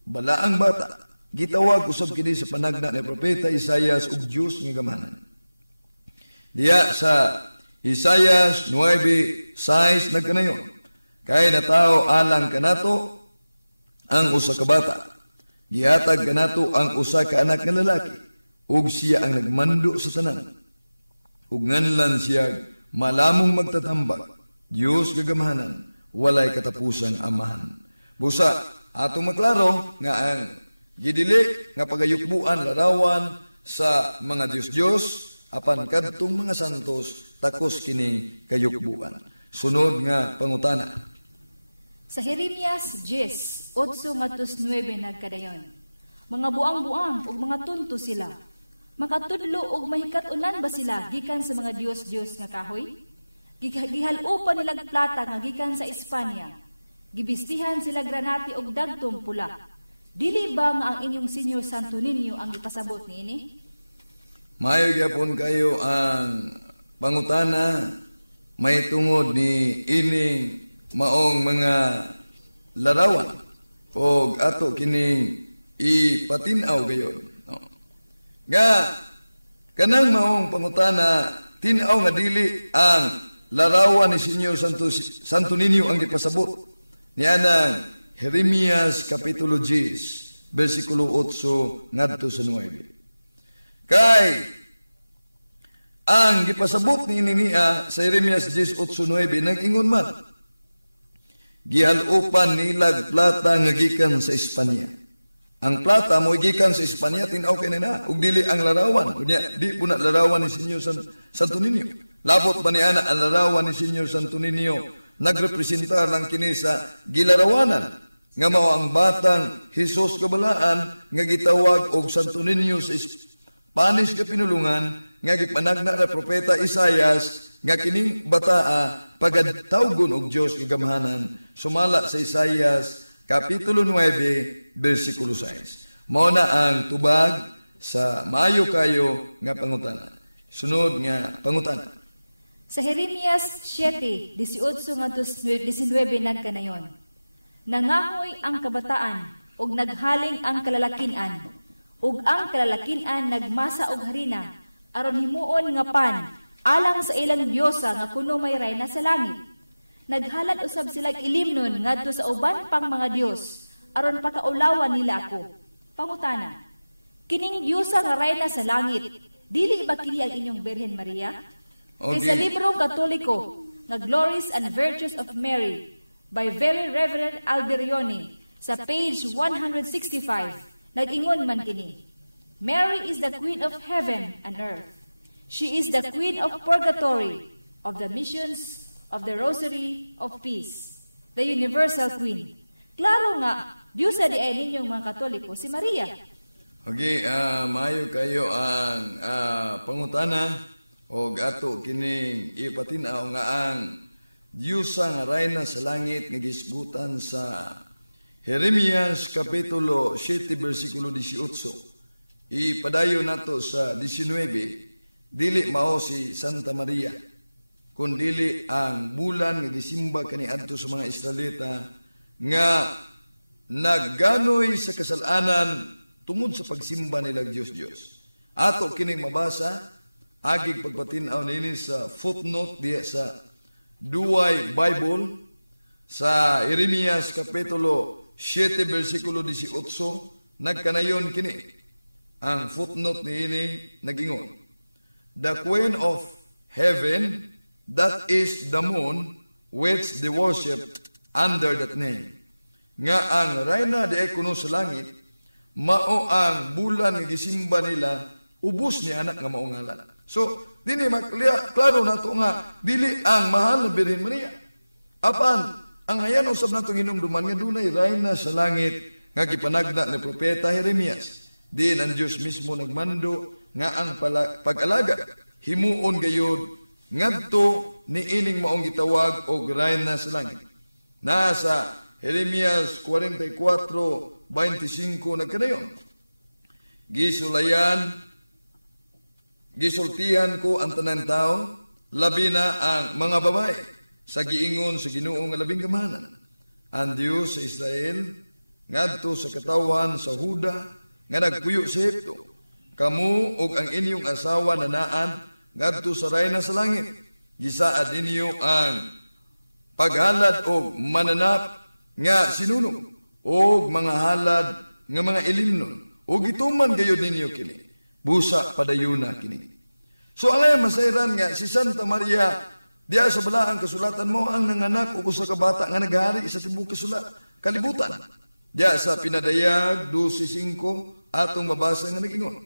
Balaang bata gitawag usab kini sa panagna ni propeta Isaias ug Dios nga gamanan. Diya sa Isaias 9:6 nagkanayon, kay natao alang kanato ang usa ka bata. Gihatag kanato ang usa ka anak nga lalaki, ug siya ang nagmando sa tanan. Ug nganlan siya malamong magtatambag, Dios gagamahanan, walay katapusang amahan. Busa atong maklaro nga ang gidili nga pagayukbuan larawan sa mga Dios-Dios apan kadtong mga santos takos kining kayukbuan. Sunod nga pangutana. Sa Jeremias 10:8-9 nagkadayon. Mga buang-buang ug mga tunto sila. Makatudlo ug mahikatunan ba sila gikan sa mga Dios-Dios nga kahoy? Gihalupan nila plata nga gikan sa Espanya. Gibistihan sila granati og dagtong pula. Dili ba nga ang inyong Senyor Santo Niño ang ipasabot niini? Mayo gyapon kayo ang pangutana may tungod ni ining maong mga larawan o ato kining ipatinaw gayon. No. Nga kanang maong pangutana tinaw nga dili ang larawan ni Senyor Santo Niño ang ipasabot niya ng Jeremias Kapitulo 10, versikulo 8 ngadto sa 9. Kay ang gipasabot ni niya sa Jeremias 10:8-9 nag-ingon man, gihalupan nila plata nga gikan sa Espanya. Ang plata mo gikan sa Espanya tinaw kay na ug dili ang larawan. Kunya di po na larawan ni Senyor Santo Niño. Labot ba ni ana ang larawan ni Senyor Santo Niño nagrepresenta lang kini sa gilarawanan nga mao ang batang Hesus kabalaan nga gitawag og Santo Niño sa Spanish nga pinulungan nga gipanagna ra propeta Isaias nga kining bataa pagadtawgon og Dios gagamahanan sumala sa Isaias Kapitulo 9 versikulo 6. Mao na ang tubag sa maayo kayo nga pangutana. Sunod nga pangutana. Sa Jeremias 7:18-19 nagkanayon. Nangahoy ang kabataan ug naghaling ang kalalakinan ug ang kalalakinan nagmasa og harina aron himuon nga pan alang sa ilang diyosa nga kuno may rayna sa langit. Naghalad usab sila ilimnon ngadto sa uban pang mga Dios aron pakaulawan nila ako. Pangutana. Kining diyosa nga rayna sa langit, dili ba kini ang inyong Birhen Maria? Okay. Sa librong Katoliko nga Glories and Virtues of Mary by Very Reverend Alberione sa page 165 nag-ingon man kini, Mary is the Queen of Heaven and Earth. She is the Queen of Purgatory, of the missions, of the Rosary of Peace, the Universal Queen. Klaro nga, Diyosa di ay ninyong mga Katoliko si Maria. Okay, maayo kayo ang pangutana o ato kining ipatinaw nga ang Diyosa nga rayna sa langit nga gisgutan sa Jeremias Kapitulo 7 versikulo 18. Ipadayo nato sa 19, dili mao si Santa Maria, kundili ang bulan nga gisimba kaniadto sa mga Israelita nga nagganoy sa kasalanan tungod sa pagsimba nila Dios. Ato kining mabasa agig pagpatinaw nini sa footnote diya sa Duay Bible sa Jeremias Kapitulo 7 versikulo 18 nagkanayon kini ang footnote niini nagingon, the Queen of Heaven, that is the moon, which they worshipped under that name. Nga ang rayna di ay kuno sa langit, mao ang bulan nga gisimba nila, ubos ni anak nga mao ngalan. So dini klaro nato nga dili ang mahal na Birhen Maria. Apan ang ayan usab nato hinumduman nga dunay rayna sa langit nga gipanagda ni propeta Jeremias. Din ang Dios mismo nagmando nga ang pag-alaga himuon gayud ngadto ni ining maong gitawag og rayna sa langit. Nasa Jeremias 44:25 nagkadayon. Gisultihan ko ang tanan tao, labi na ang mga babae, sa giingon sa Ginoo nga labing gamahanan. Ang Dios sa Israel, ngadto sa katawan sa Huda, nga nagpuyo sa Ehipto. Kamu og ang inyong asawa na naan, ngadto sa rayna sa langit. Gisaad ninyo ang paghalad og mananap nga sinunog, og mga halad nga mga ilimnon, og ituman gayud ninyo kini. Busa padayuna kini. So ang masayran nga si Santa Maria diya sa balaang kasulatan mo ang nanganak o sa kabata nga naghari sa tibok kalibutan. Diya sa pinadayag 12:5 atong mabasa nga nagingon.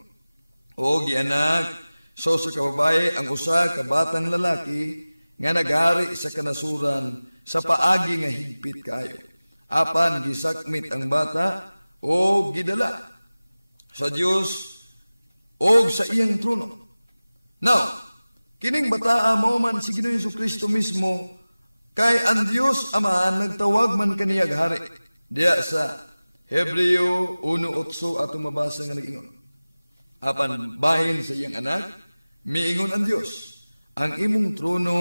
O gianak so sa kababaye ang usa ka batang lalaki nga naghari sa kanasuran sa paagi nga higpit kayo. Apan gisakmit ang bata o gidala sa Dios o sa iyang trono. Now, kining bataa mao man si Ginoong Jesucristo mismo, kay ang Dios Ama nagtawag man kaniyag hari. Diya sa Hebreo 1:8 atong mabasa nga nagingon. Apan bahin sa iyang anak, miingon ang Dios, ang imong trono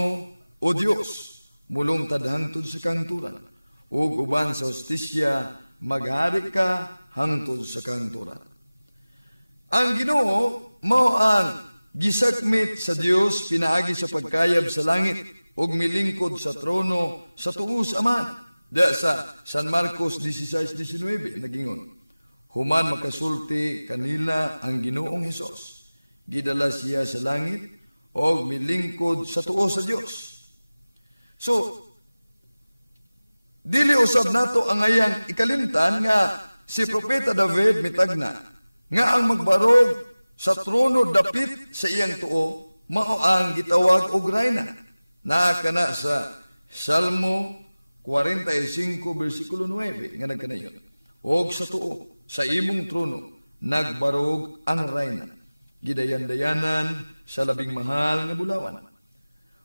o Dios, mulong tadhangtod sa kangturan, ug uban sa hustisya maghari ka hangtod sa kangturan. Ang Ginoo mao ang gisakmit sa Dios pinaagi sa pagkayab sa langit ug milingkod sa trono sa tuos Ama. Da sa San Marcos 16:19 nagingon, human makasulti kanila ang Ginoong Hesus, gidala siya sa langit ug milingkod sa tuos sa Dios. So dili usab nato ang ayang ikalimtan nga si Propeta David mitagna nga ang magbarog sa trono dapit sa iyang tuo mao ang gitawag og rayna. Nakana sa Salmo 45:9 nga nagkanayon. Og sa tuo sa imong trono nagbarog ang rayna, gidayan-dayanan sa labing mahal nga bulawan.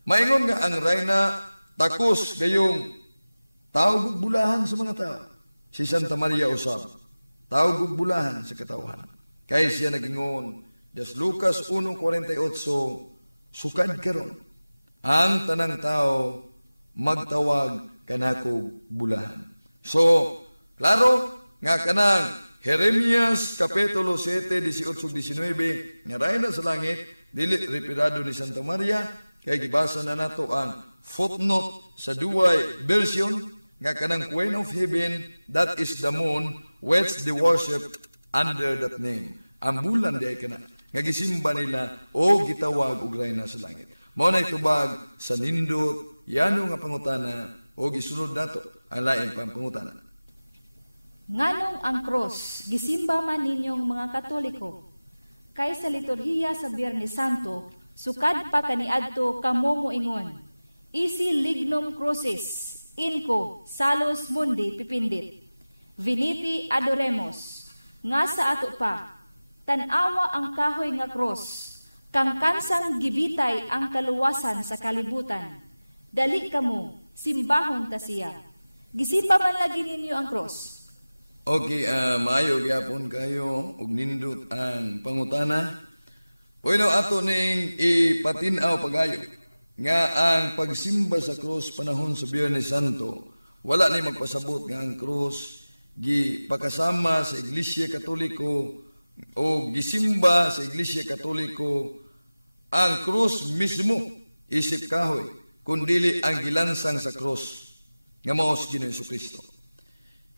Maingon nga ang rayna takos gayong tawag og bulahan sa mga tao. Si Santa Maria usab tawag og bulahan sa katawhan. Kay siya nagingon, das Lucas 1:48, sukad karon ang tanang tao magtawag kanako bulahan. So, klaro nga kanang Jeremias kapitulo 7:18-19 nga rayna sa langit dili referado ni Santa Maria, kay gibasa na nato ang footnote sa duay version nga kanang Queen of Heaven, that is the moon, which they worshipped under that name. Ang bulan di ay kana nga gisimba nila o gitawag og rayna sa langit. Mao na itubag sa nindot yano nga pangutana o gisunod nato ang lain pang pangutana. Nganong ang cross gisimba man ninyong mga Katoliko? Kay sa liturhiya sa Biyernes Santo, sukad pa kaniadto kamo moingon, isi lignum crucis inco salus mundi pipindit. Viniti adoremus. Nga sa ato pa, tanawa ang kahoy nga cross, kang kansang gibitay ang kaluwasan sa kalibutan. Dali kamo, simbahon ta siya. Gisimba man lagi ninyo ang cross. Okay, maayo gyapon kayo ug nindot ang pangutana. Bueno ato ning ipatinaw pagayo nga ang pagsimba sa cross panahon sa Biyernes Santo, wala ni magpasabot nga ang cross gipakasama sa Iglesia Katoliko o gisimba sa Iglesia Katoliko ang krus mismo isip kahoy, kundili ang gilansang sa krus nga mao si Ginoong Jesucristo.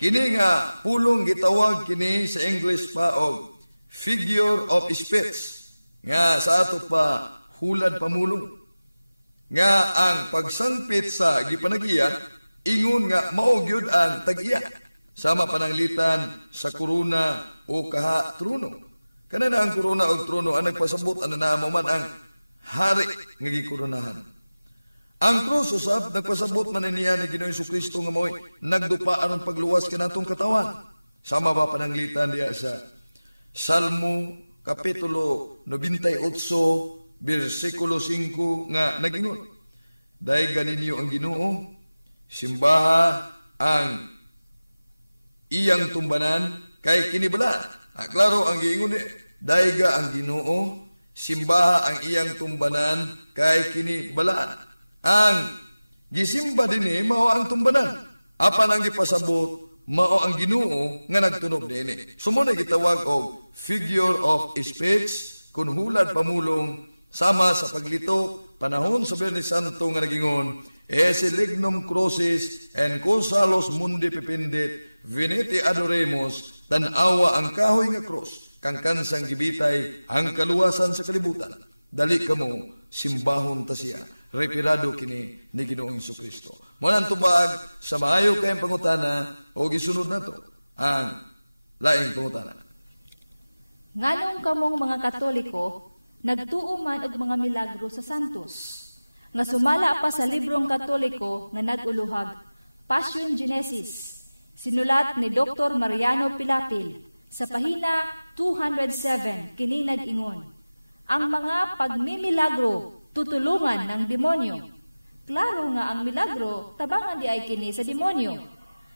Kini nga pulong gitawag kini sa English pa og figure of speech, nga sa ato pa hulad pamulong, nga ang pagsangpit sa gipanagiya ingon nga mao gyud ang tag-iya sama pananglitan sa korona o kaha trono. Kana na ang korona o trono ang nagpasabot ana na man ang hari nga gikoronahan. Ang krus usab nagpasabot man niya ni Ginoong Jesucristo nga moy nagdupa aron pagluwas kanatong katawan. Sama ba pananglitan diya sa Salmo kapitulo 98 bersikulo 5 nga nagingon, dayga ninyo ang Ginoo, simbaha ang iyang tumbanan kay kinibala. Klaro ang giingon dayga ang Ginoo, simbaha ang iyang tumbanan kay kinibalaan. Ang gisimba dinhi mao ang tumbanan. Apan ang gipasabot mao ang Ginoo nga nagtunog dinhi. Sumuna gitawag og figure of speech kun hulad pamulong sama sa paglito panahon sa Biyernes Santo nga nagingon, ese lignum crucis en consalos mundi pipindit, venite adoremus, tanawa ang kahoy nga krus, kang kansang gibitay ang kaluwasan sa kalibutan. Dali kamo, simbahon ta siya, repirado kini ni Ginoong Jesucristo. Munang tubag sa maayo kayong pangutana o gisunod na to ang laing pangutana. Nganong kamong mga Katoliko, nagtuo man og mga milagro sa santos, nga sumala pa sa librong Katoliko nga naguluhag, Passion Genesis, sinulat ni Dr. Mariano Pilapil, sa pahina 207, kini nag-ingon, ang mga pagmimilagro tutulungan ng demonyo. Klaro nga ang milagro, tabangan di ay kini sa demonyo.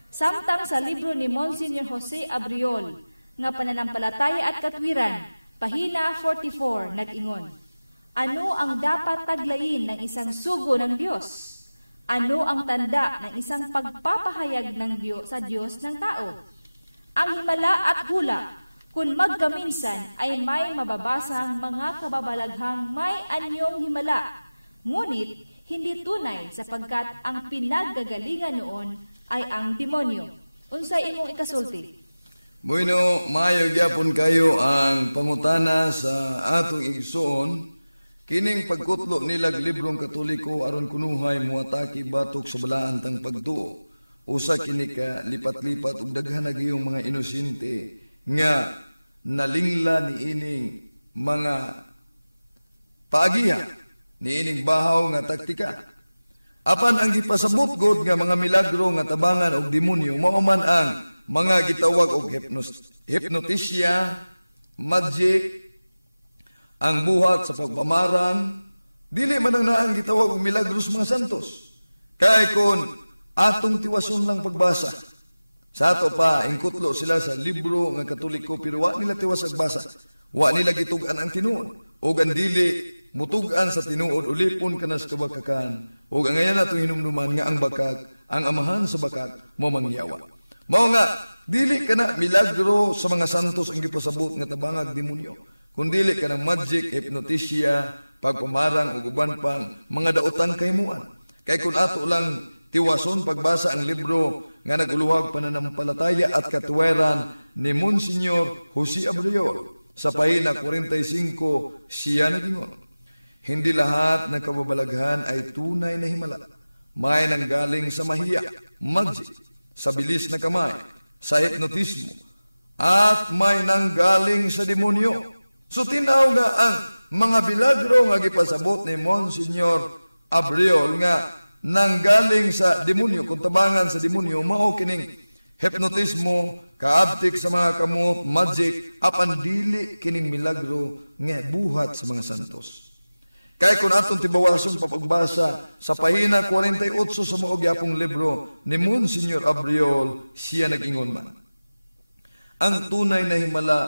Samtang sa libro ni Monsignor Jose Abriol, nga pananampalataya at katwiran, pahina 44, nag-ingon, ano ang dapat taglayin ng isang sugo ng Diyos? Ano ang tanda ng isang pagpapahayag ng Diyos sa Diyos ng tao? Ang himala at hula, kung magkaminsan ay may mababasang mga kababalaghang may anyong himala, ngunit hindi tunay sapagkat ang pinaggagalingan noon ay ang demonyo. Unsay imong ikasulti? Bueno, maayo gyapon kayo ang pangutana sa atong igsuon. Kining pagkutlo nilag librong Katoliko aron kunuhay muataki batok sa balaan tang pagtuo. Usa kini ka lipat-lipat ug daghan na gayong mga inosente nga nalingla ni ining mga paagiha ni ining bahaw nga taktika. Apan ang gipasabot gud nga mga milagro nga tabangan og demonyo mao man ang mga gitawag og hypnotisya, magic, ang buhat sa pagpamarang, dili man ang naang gitawag og milagros mga santos. Kay kun atong tiwason lang pagbasa, sa ato pa ingkutlo sila sa libro nga Katoliko pero wa nila tiwas agbasa, wa nila gitugan ang tinuod, ug ang dili mutugan sa tinuod ulipon kanas kabakakan, ug ang ngayon atong hinumduman nga ang bakak, ang amahan sa bakak mo mangyawa. Mao nga, dili ka na milagro sa mga santos ang gipasabot nga tabangag demonyo. Kung dili ka na magic, hypnotisya, pagpamarang o uban pang mga daotang kaymuan. Kay kung ato lang tiwason pagbasa ang libro nga naguluhag pananampalataya at katuweran ni Monsignor Jose Abriol sa pahina 45, siya nagingon, hindi lahat ng kababalaghan ay tunay na himala. May nanggaling sa mahiya, magic, sa bilis na kamay, sa hypnotismo, at may nanggaling sa demonyo. So tinaw nga ang mga bilagro nga gipasabot ni Monsignor Abriol nga nanggaling sa demonyo, kung tabangan sa demonyo, mao kining hypnotismo, kaabtik sa mga kamot, magic, apan dili kining milagro nga buhat sa mga santos. Kaya kung atong tibawason papagbasa sa pahina 48 sa mga gyapong libro ni Monsignor Abriol, siya nag-ingon man, ang tunay na himala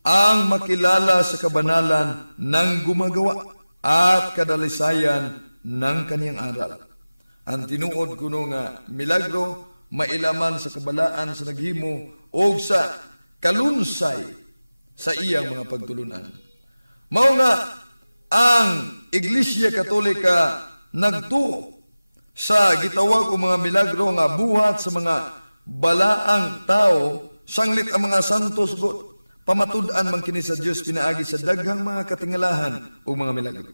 ang makilala sa kabanalan ng gumagawa at kadalisayan ng kaniyang aral. Ang tinuod kuno nga milagro mailaman sa kabalaan sa naghimo o sa kalunsay sa iyang mga pagtulunan. Mao nga ang Iglesia Katolika nagtuo sa gitawag o mga milagro nga buhat sa mga balaang tao, sanglit ang mga santos God, pamatud-an man kini sa Dios pinaagi sa daghang mga katingalahan o mga milagro.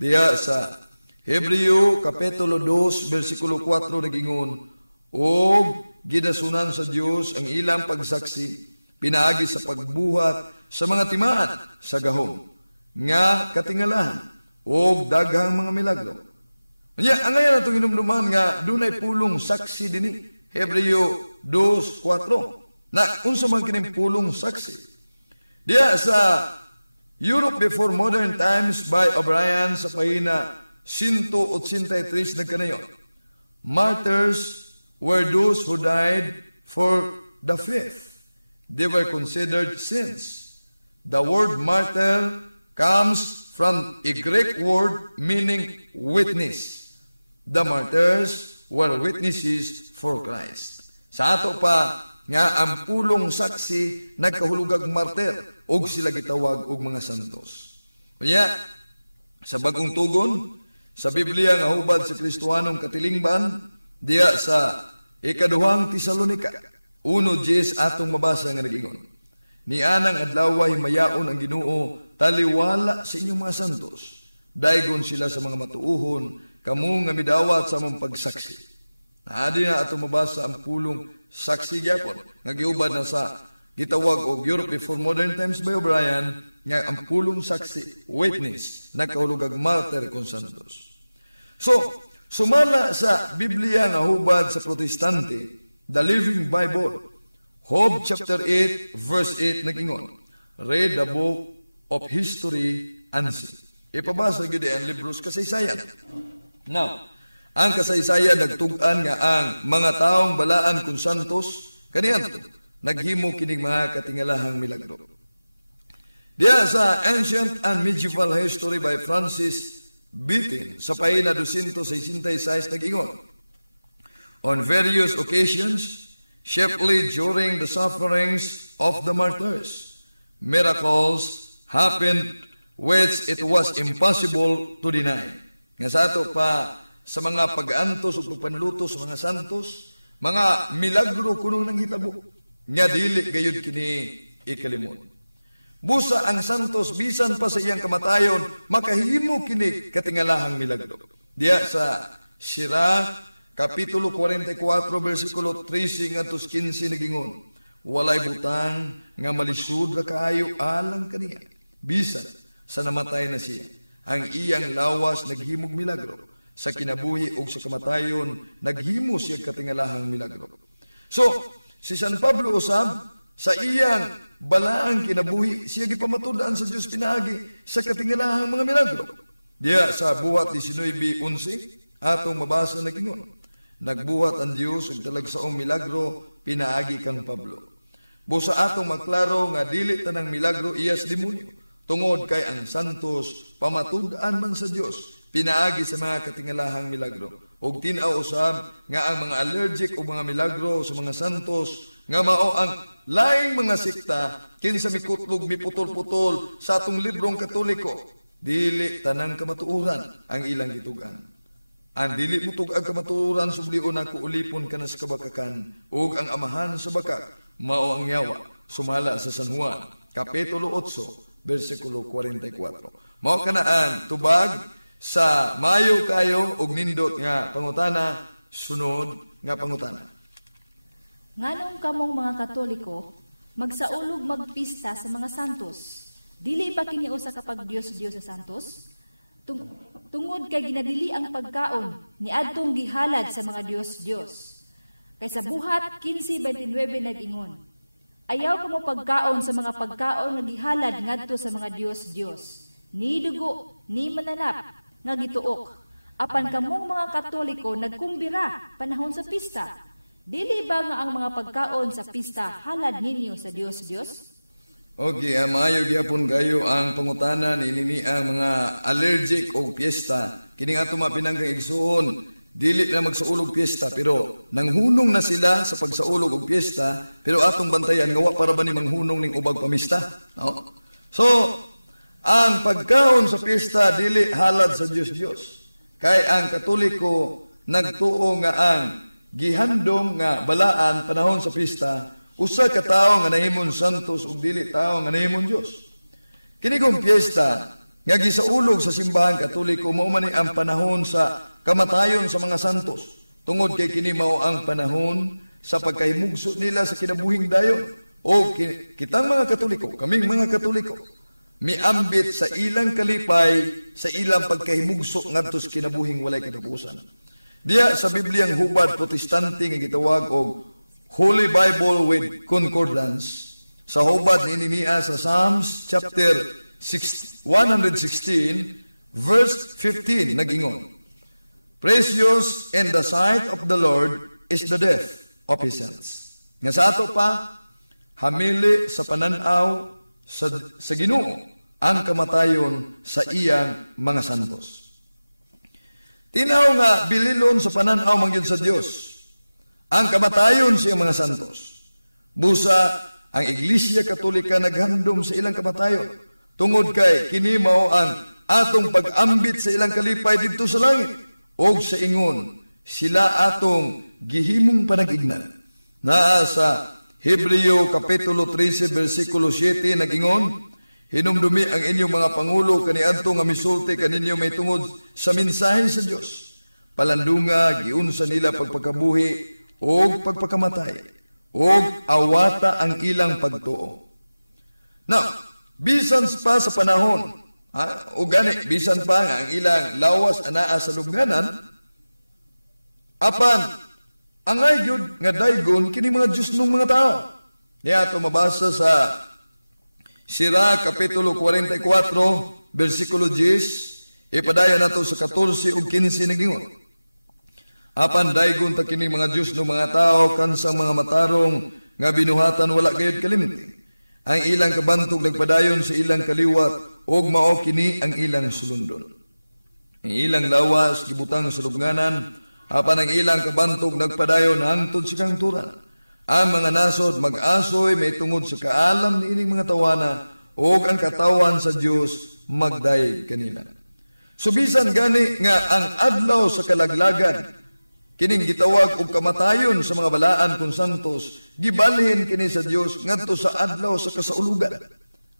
Diya sa Hebreo kapitulo 2 bersikulo 4 nagingon, og gidasunan sa Dios ang ilang pagsaksi pinaagi sa pagbuhat sa mga timaan sa gahom nga katingalahan o daghang mga milagro. Ang ngayon natong hinumduman nga dunay pulong saksi dinhi. Hebreo 2:4. Na unsa man kining pulong saksi? Diya sa Europe Before Modern Times by O'Brien sa pahina 183 nagkanayon. Martyrs were those who died for the faith. They were considered saints. The word martyr comes from a Greek word meaning witness. The martyrs were witnesses for Christ. Sa ato pa nga ang pulong saksi nagkahulugag martyr ug sila gitawag og mga santos. Unya, sa bagong tugon sa Biblia nga hubad sa Kristohanong katilingban diya sa ikaduhang Tesalonika 1:10 atong mabasa nga nag-ingon. Ni anang adlaw himayaon ang Ginoo taliwala sa inyong mga santos. Daygon sila sa mga matuuhon kamo nga midawat sa among pagsaksi. Naadi na atong mabasa ang pulong saksi gyapon nga gihubad na sa gitawag og Europe before modern times by O'Brien nga ang pulong saksi, witness, nagkahulugag martyr kon santos. So, sumala sa Biblia nga hubad sa Protestante, the Living Bible, Job chapter 8 verse 8 nag-ingon, read the book of history and see. Ipabasa gyud ang libros kasaysayan. Now, ang kasaysayan nagtug-an nga ang mga taong balaan kun santos kaniadto naghimo kining mga katingalahang milagro. Diya sa Ancient and Medieval History by Francis Beaton sa pahina 266 nag-ingon, on various occasions, chiefly during the sufferings of the martyrs, miracles happened which it was impossible to deny. Nga sa ato pa sa mga pag-antos o pagpanluto sa mga santos, mga milagro kunong nanghitabo, nga dili gayud kini ikalimot. Busa ang santos bisan pa sa iyang kamatayon, makahimo kini katingalahang milagro. Diya sa Sira Kapitulo 44, versikulo 13 ngadto 15 nagingon, walay butang nga malisud ra kaayo alang kaniya. Bisan sa namatay na siya, ang iyang lawas naghimog milagro. Sa kinabuhi ug sa kamatayon, naghimo siya katingalahang milagro. So, si San Pablo usab, sa iyang balaang kinabuhi, siya gipamatud-an sa Dios pinaagi sa katingalahang mga milagro. Diya sa buhat 19:11, atong mabasa nagingon, nagbuhat ang Dios og talagsaong milagro pinaagi kang Pablo. Busa atong maklaro nga dili tanang milagro iyas demonyo, tungod kay ang santos pamatud-an man sa Dios pinaagi sa mga katingalahang milagro. Og tin-aw usab nga ang mga allergic o mga milagro sa mga santos nga mao ang laing mga sikta kinsa mikutlog miputol-putol sa atong librong Katoliko, dili tanang kamatuoran ang ilang gitugan. Ang dili mo tug-ag kamatuoran sublion ako ulipon kana sa kabakakan ug ang amahan sa bakak mao ang yawa. Sumala sa San Juan Kapitulo 8 versikulo 44. Mao kanaan tubag sa mayo kayo og nindot nga pangutana, sunod nga pangutana. Nganong kamong mga Katoliko, magsaulog magpista sa mga santos? Dili ba kini usa ka pagdios-dios sa santos? Tungod kay ginadili ang pagkaon ni adtong gihalad sa mga dios-dios. Kay sa buhat 15:29 nag-ingon, ayaw kamo pagkaon sa mga pagkaon nga gihalad ngadto sa mga dios-dios, ni dugo, ni mananap, nga gituok. Apan kamong mga Katoliko nagkumbira panahon sa pista. Dili ba nga ang mga pagkaon sa pista halad ninyo sa Dios-Dios? Okay, maayo gyapon kayo ang pangutana ni ang mga allergic o piyesta. Kining ato mapinanggang igsuon, dili na magsaulog piyesta pero nanghunong na sila sa pagsaulog og piyesta, pero atong bantayan nga wa para ba ni manghunong ning ubag pamista? No? So, ang pagkaon sa piyesta dili halad sa Dios-Dios. Kay ang Katoliko nagtuo nga ang gihandom nga balaan panahon sa pista, usa ka tawo nga nahimon santos ug dili tawo nga nahimon Dios. Kini kong piyesta nga gisaulog sa simbahan Katoliko mao man ang panahon sa kamatayon sa mga santos. Tungod kay kini mao ang panahon sa pagkahimugso nila sa kinabuhing dayon. O kitang mga Katoliko, kaming mga Katoliko, miambit sa ilang kalipay sa ilang pagkahimugso ngadto sa kinabuhing walay katapusan. Diya sa Bibliang hubad protestante nga gitawag og Holy Bible with Concordance, sa hubad niya sa Psalms chapter 116 verse 15 nag-ingon, precious in the sight of the Lord is the death of his saints. Nga sa ato pa, hamili sa pananaw sa Ginoo ang kamatayon sa iyang mga santos. Tinaw nga bililon sa pananaw mangyud sa Dios ang kamatayon sa iyang mga santos. Busa ang Iglesia Katolika naghandom sa ilang kamatayon tungod kay kini mao ang atong pag-ambit sa ilang kalipay didto sa langit og sa ingon sila atong gihimong panag-ignan. Naa sa Hebreo Kapitulo 13 versikulo 7 nag-ingon, hinumdumi ang inyong mga pangulo kaniadto nga misulti kaninyo may tungod sa mensahe sa Dios. Palandunga giunsa nila pagpakabuhi og pagpakamatay og awata ang ilang pagtuo. Now, bisan pa sa panahon, o gani, bisan pa nga ang ilang lawas anaa sa lubnganan, apan angay gyud nga daygon kini mga Dios ng mga tao. Niya ato mabasa sa Sira Kapitulo 44 versikulo 10, ipadayon nato sa 14 ug 15 nagingon. Apan daygon ta kini mga Dios ng mga tao kansang mga matarong nga binuhatan wala gayud kalimti. Ang ilang kabantog nagpadayon sa ilang kaliwat ug mao kini ang ilang sulundon. Ang ilang lawas gibutang sa lubnganan, apan ang ilang kabantog nagpadayon hangtod sa kangturan. Ang mga nasod mag-asoy may tungod sa kaalam ni ining mga tawana ug ang katawan sa Dios magdayeg kanila. So bisan gani nga ang adlaw sa kalaglagan kining gitawag og kamatayon sa mga balaan kung santos, gibalhin kini sa Dios ngadto sa adlaw sa kasaulugan.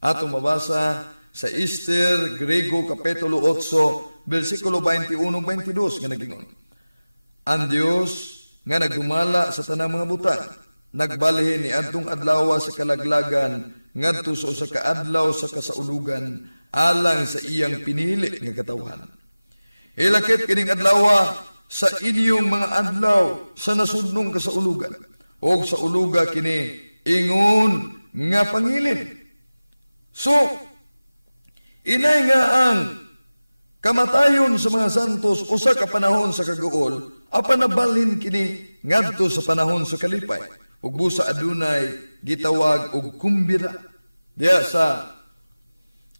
Atong mabasa sa Esther Grego Kapitulo 8 versikulo 21-22 nga nagingon. Ang Dios nga nagdumala sa tanang mga butang, nagbalhin ni adtong adlaw sa kalaglagan ngadto sa usa ka adlaw sa kasaulugan alang sa iyang pinili nga katawhan. Ilakip kining adlaw sa inyong mga adlaw sa nasudnong kasaulugan o sa uluga kini ingon nga pangilin. So, inay nga ang kamatayon sa mga santos usa ka panahon sa kagol apan nabalhin kini ngadto sa panahon sa kalipay ug busa adunay gitawag og kumbira. Diya sa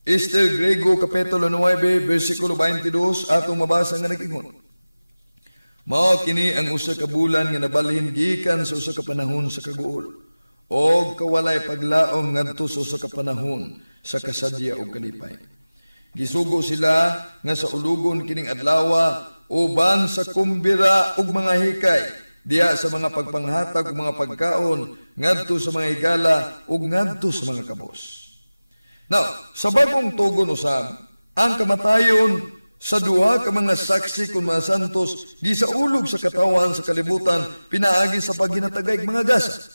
Esther Grego Kapitulo 9 versikulo 22 atong mabasa nga nagingon. Mao kini ang usa ka bulan nga nabalhin gikan sa usa ka panahon sa kaguol og kawalay paglaom ngadto sa usa ka panahon sa kasadya ug kalipay. Gisugo sila nga sa ulugon kining adlaw uban sa kumbira ug mga hikay diha sa mga pagpanghatag ug mga pagkaon ngadto sa mga higala ug ngadto sa mga kabos. Now, sa bagong tugon usab, ang kamatayon sa duha ka mga saksi kung mga santos, di sa ulog sa katawan sa kalibutan, pinaagi sa paghinatagay mga gasa.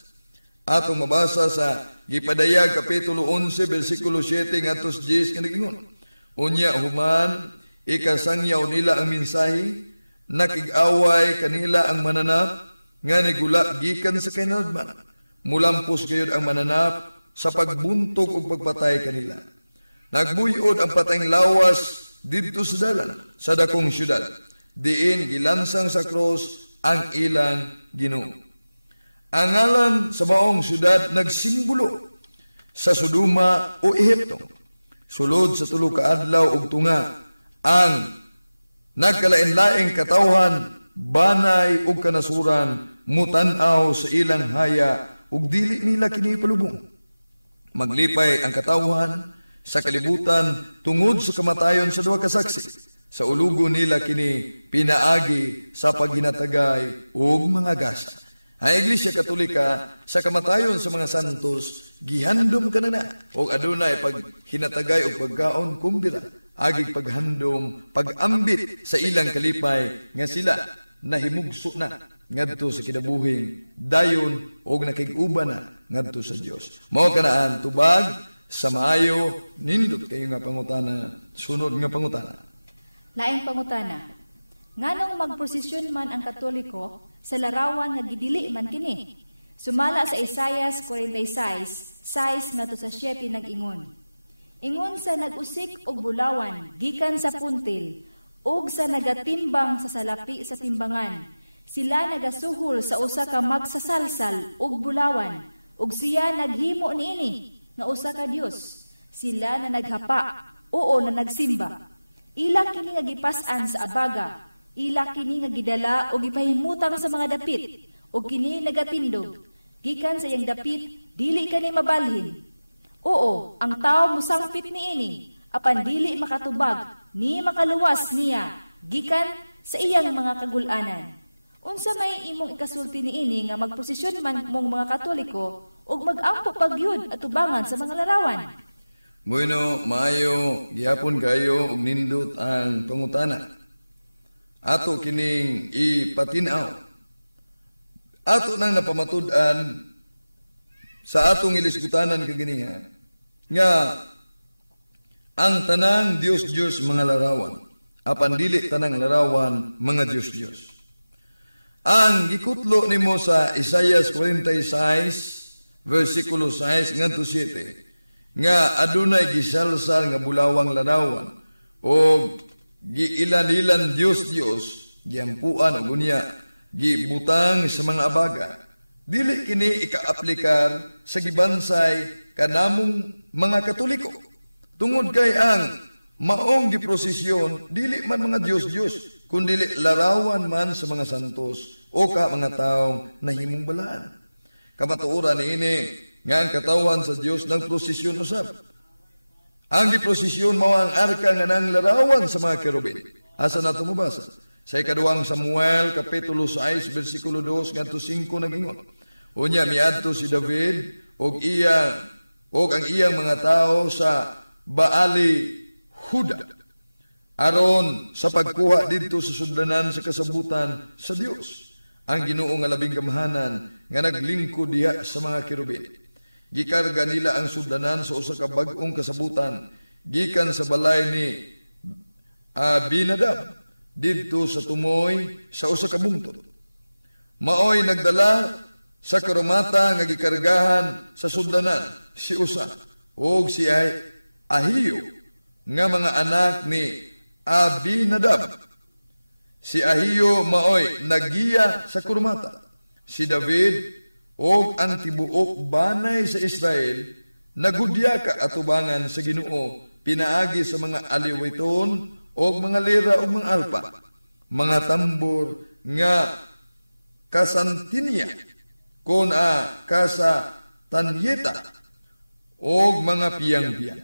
Atong mabasa sa Gipadayag Kapitulo 11, versikulo 7, ngatos 10, kinagingon. Unya human, ikasangyaw nila ang mensahe, nakig-away kanila ang mananap, nga nigula gikan sa kinalagman. Mulampos gayud ang mananap sa pagbuntog o pagpatay kanila. Nagbuyod ang patayng lawas dito sa dalan, sa dakong syudad, diin gilansang sa cross ang ilang Ginoo. Ang ngalan sa maong syudad nagsimbolo sa Sodoma o Ehipto. Sulod sa tulo ka adlaw ug tunga, ang nagkalain-laing katawhan, banay ug kanasuran, mutan-aw sa ilang haya ug dili nila kini palubong. Maglipay ang katawhan sa kalibutan tungod sa kamatayon sa duha ka saksi. Sa ulugo nila kini pinaagi sa paghinatagay ug mga gasa. Ang Iglesia Katolika sa kamatayon sa mga santos gihandom kanana ug adunay paghinatagay ug pagkaon kumbira agig paghandom pagambit sa ilang kalipay nga sila nahimugso na ngadto sa kinabuhing dayon ug nakig-uban na ngadto sa Dios. Mao kanaan tubag sa maayo, nindot kayo nga pangutana, sunod nga pangutana. Laing pangutana, nganong magprosesyon man ang Katoliko sa larawan nga gidili man kini? Sumala sa Isaias 46, 6 ngadto sa 7 nag-ingon. Ingon sa nag-usik og bulawan gikan sa puntil ug sa nagatimbang sa salapi sa timbangan. Sila nagasuhol sa usa ka magsasalsal og bulawan ug siya naghimo niini nga usa ka Dios. Sila na naghapa, oo na nagsimba. Ila kini nga gipas-an sa abaga, ila kini nga gidala o gipahimutang sa mga dapit, o kini nagatindog. Gikan sa iyang dapit, dili kani mabalhin. Oo, ang tao musangpit niini, apan dili makatubag, ni makaluwas niya, gikan sa iyang mga kagulanan. Unsa may imong ikasulti niini nga magprosesyon man mong mga Katoliko ug mag-ampo pagyud at tubangan sa mga larawan? Bueno, maayo, gihapon kayo og nindot ang pangutana. Ato kining ipatinaw. Ato nang napamatud-an sa atong ilisgutanan kaginiha nga ang tanang Dios-Dios mga larawan, apan dili tanang larawan mga Dios-Dios. Ang gikutlo nimo sa Isaias 46 versikulo 6 ngadto 7 nga adunay gisalsal nga bulawang larawan o giilan-ilan Dios-Dios giampuan og unya gibutang sa mga abaga, dili kini ika-aplikar sa gibansay kanamong mga Katoliko. Tungod kay ang maong giprosesyon dili man mga Dios-Dios kundi larawan man sa mga santos o ka mga taong nahimong balaan. Kamatuoran niini nga ang katawan sa Dios ng prosesyon usab. Ang giprosesyon mao ang arka nga nang larawan sa mga kerubin. Asa nato mabasa? Sa ikaduhang Samuel kapitulo 6 bersikulo 2 ngadto 5 nagingon. Unya miadto si David og ang iyang mga tao sa Baali Huda aron sa pagkuha didto sa sudlanan sa kasabutan sa Dios. Ang Ginoo nga labing gamhanan nga naglingkod diha sa mga kerubin. Gikarga nila ang sudlanan sa usa ka bag-ong kasabutan gikan sa balay ni Abinadab didto sa tumoy sa usa ka bungtod. Maoy nagdala sa karumata nga gikargahan sa sudlanan si Usa ug si Ahiyo nga mga anak ni Abinadab. Si Ahiyo maoy nagiya sa kurmata. Si David o ang tibuok banay sa Israel nagudya ka atubangan sa Ginoo pinaagi sa mga aliwiton o mga lira o mga alpa, mga tambor nga kasantinya kon kasa tanyeta o mga piyang-piyang.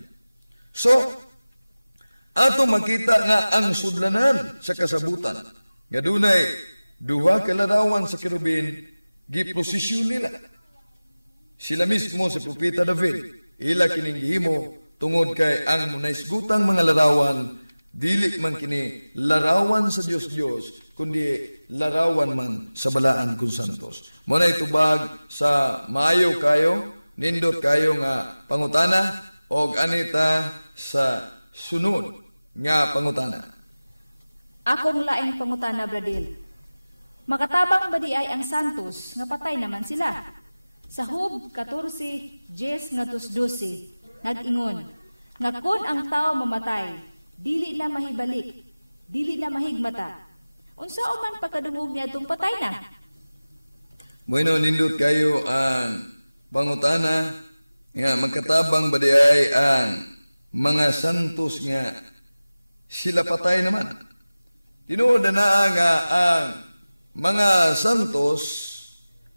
So, ato makita nga ang sudlanan sa kasabutan nga dunay duha ka larawan sa kerubin giprosesyon nila. Sila mismo sa propeta David ila kining gihimo tungod kay ang naisgutang mga larawan dili man kini larawan sa Dios-Dios kundi larawan man sa balaan kun santos. Mo na itubag sa maayo kayo, nindot kayo nga pangutana og anita sa sunod nga pangutana. Akong laing pangutana, Bradil. Makatabang ba di ay ang santos nga patay naman sila? Sa Hub 14:10 ngadto 12 nag-ingon nga kun ang tao mamatay, dili na mahibalik, dili na mahigmata. Unsa man pagkadungog niya itong patay na? Bueno, nindot kayo ang pangutana nga magkatabang ba di ay ang mga santos nga sila patay naman. Tinuod na nga ang mga santos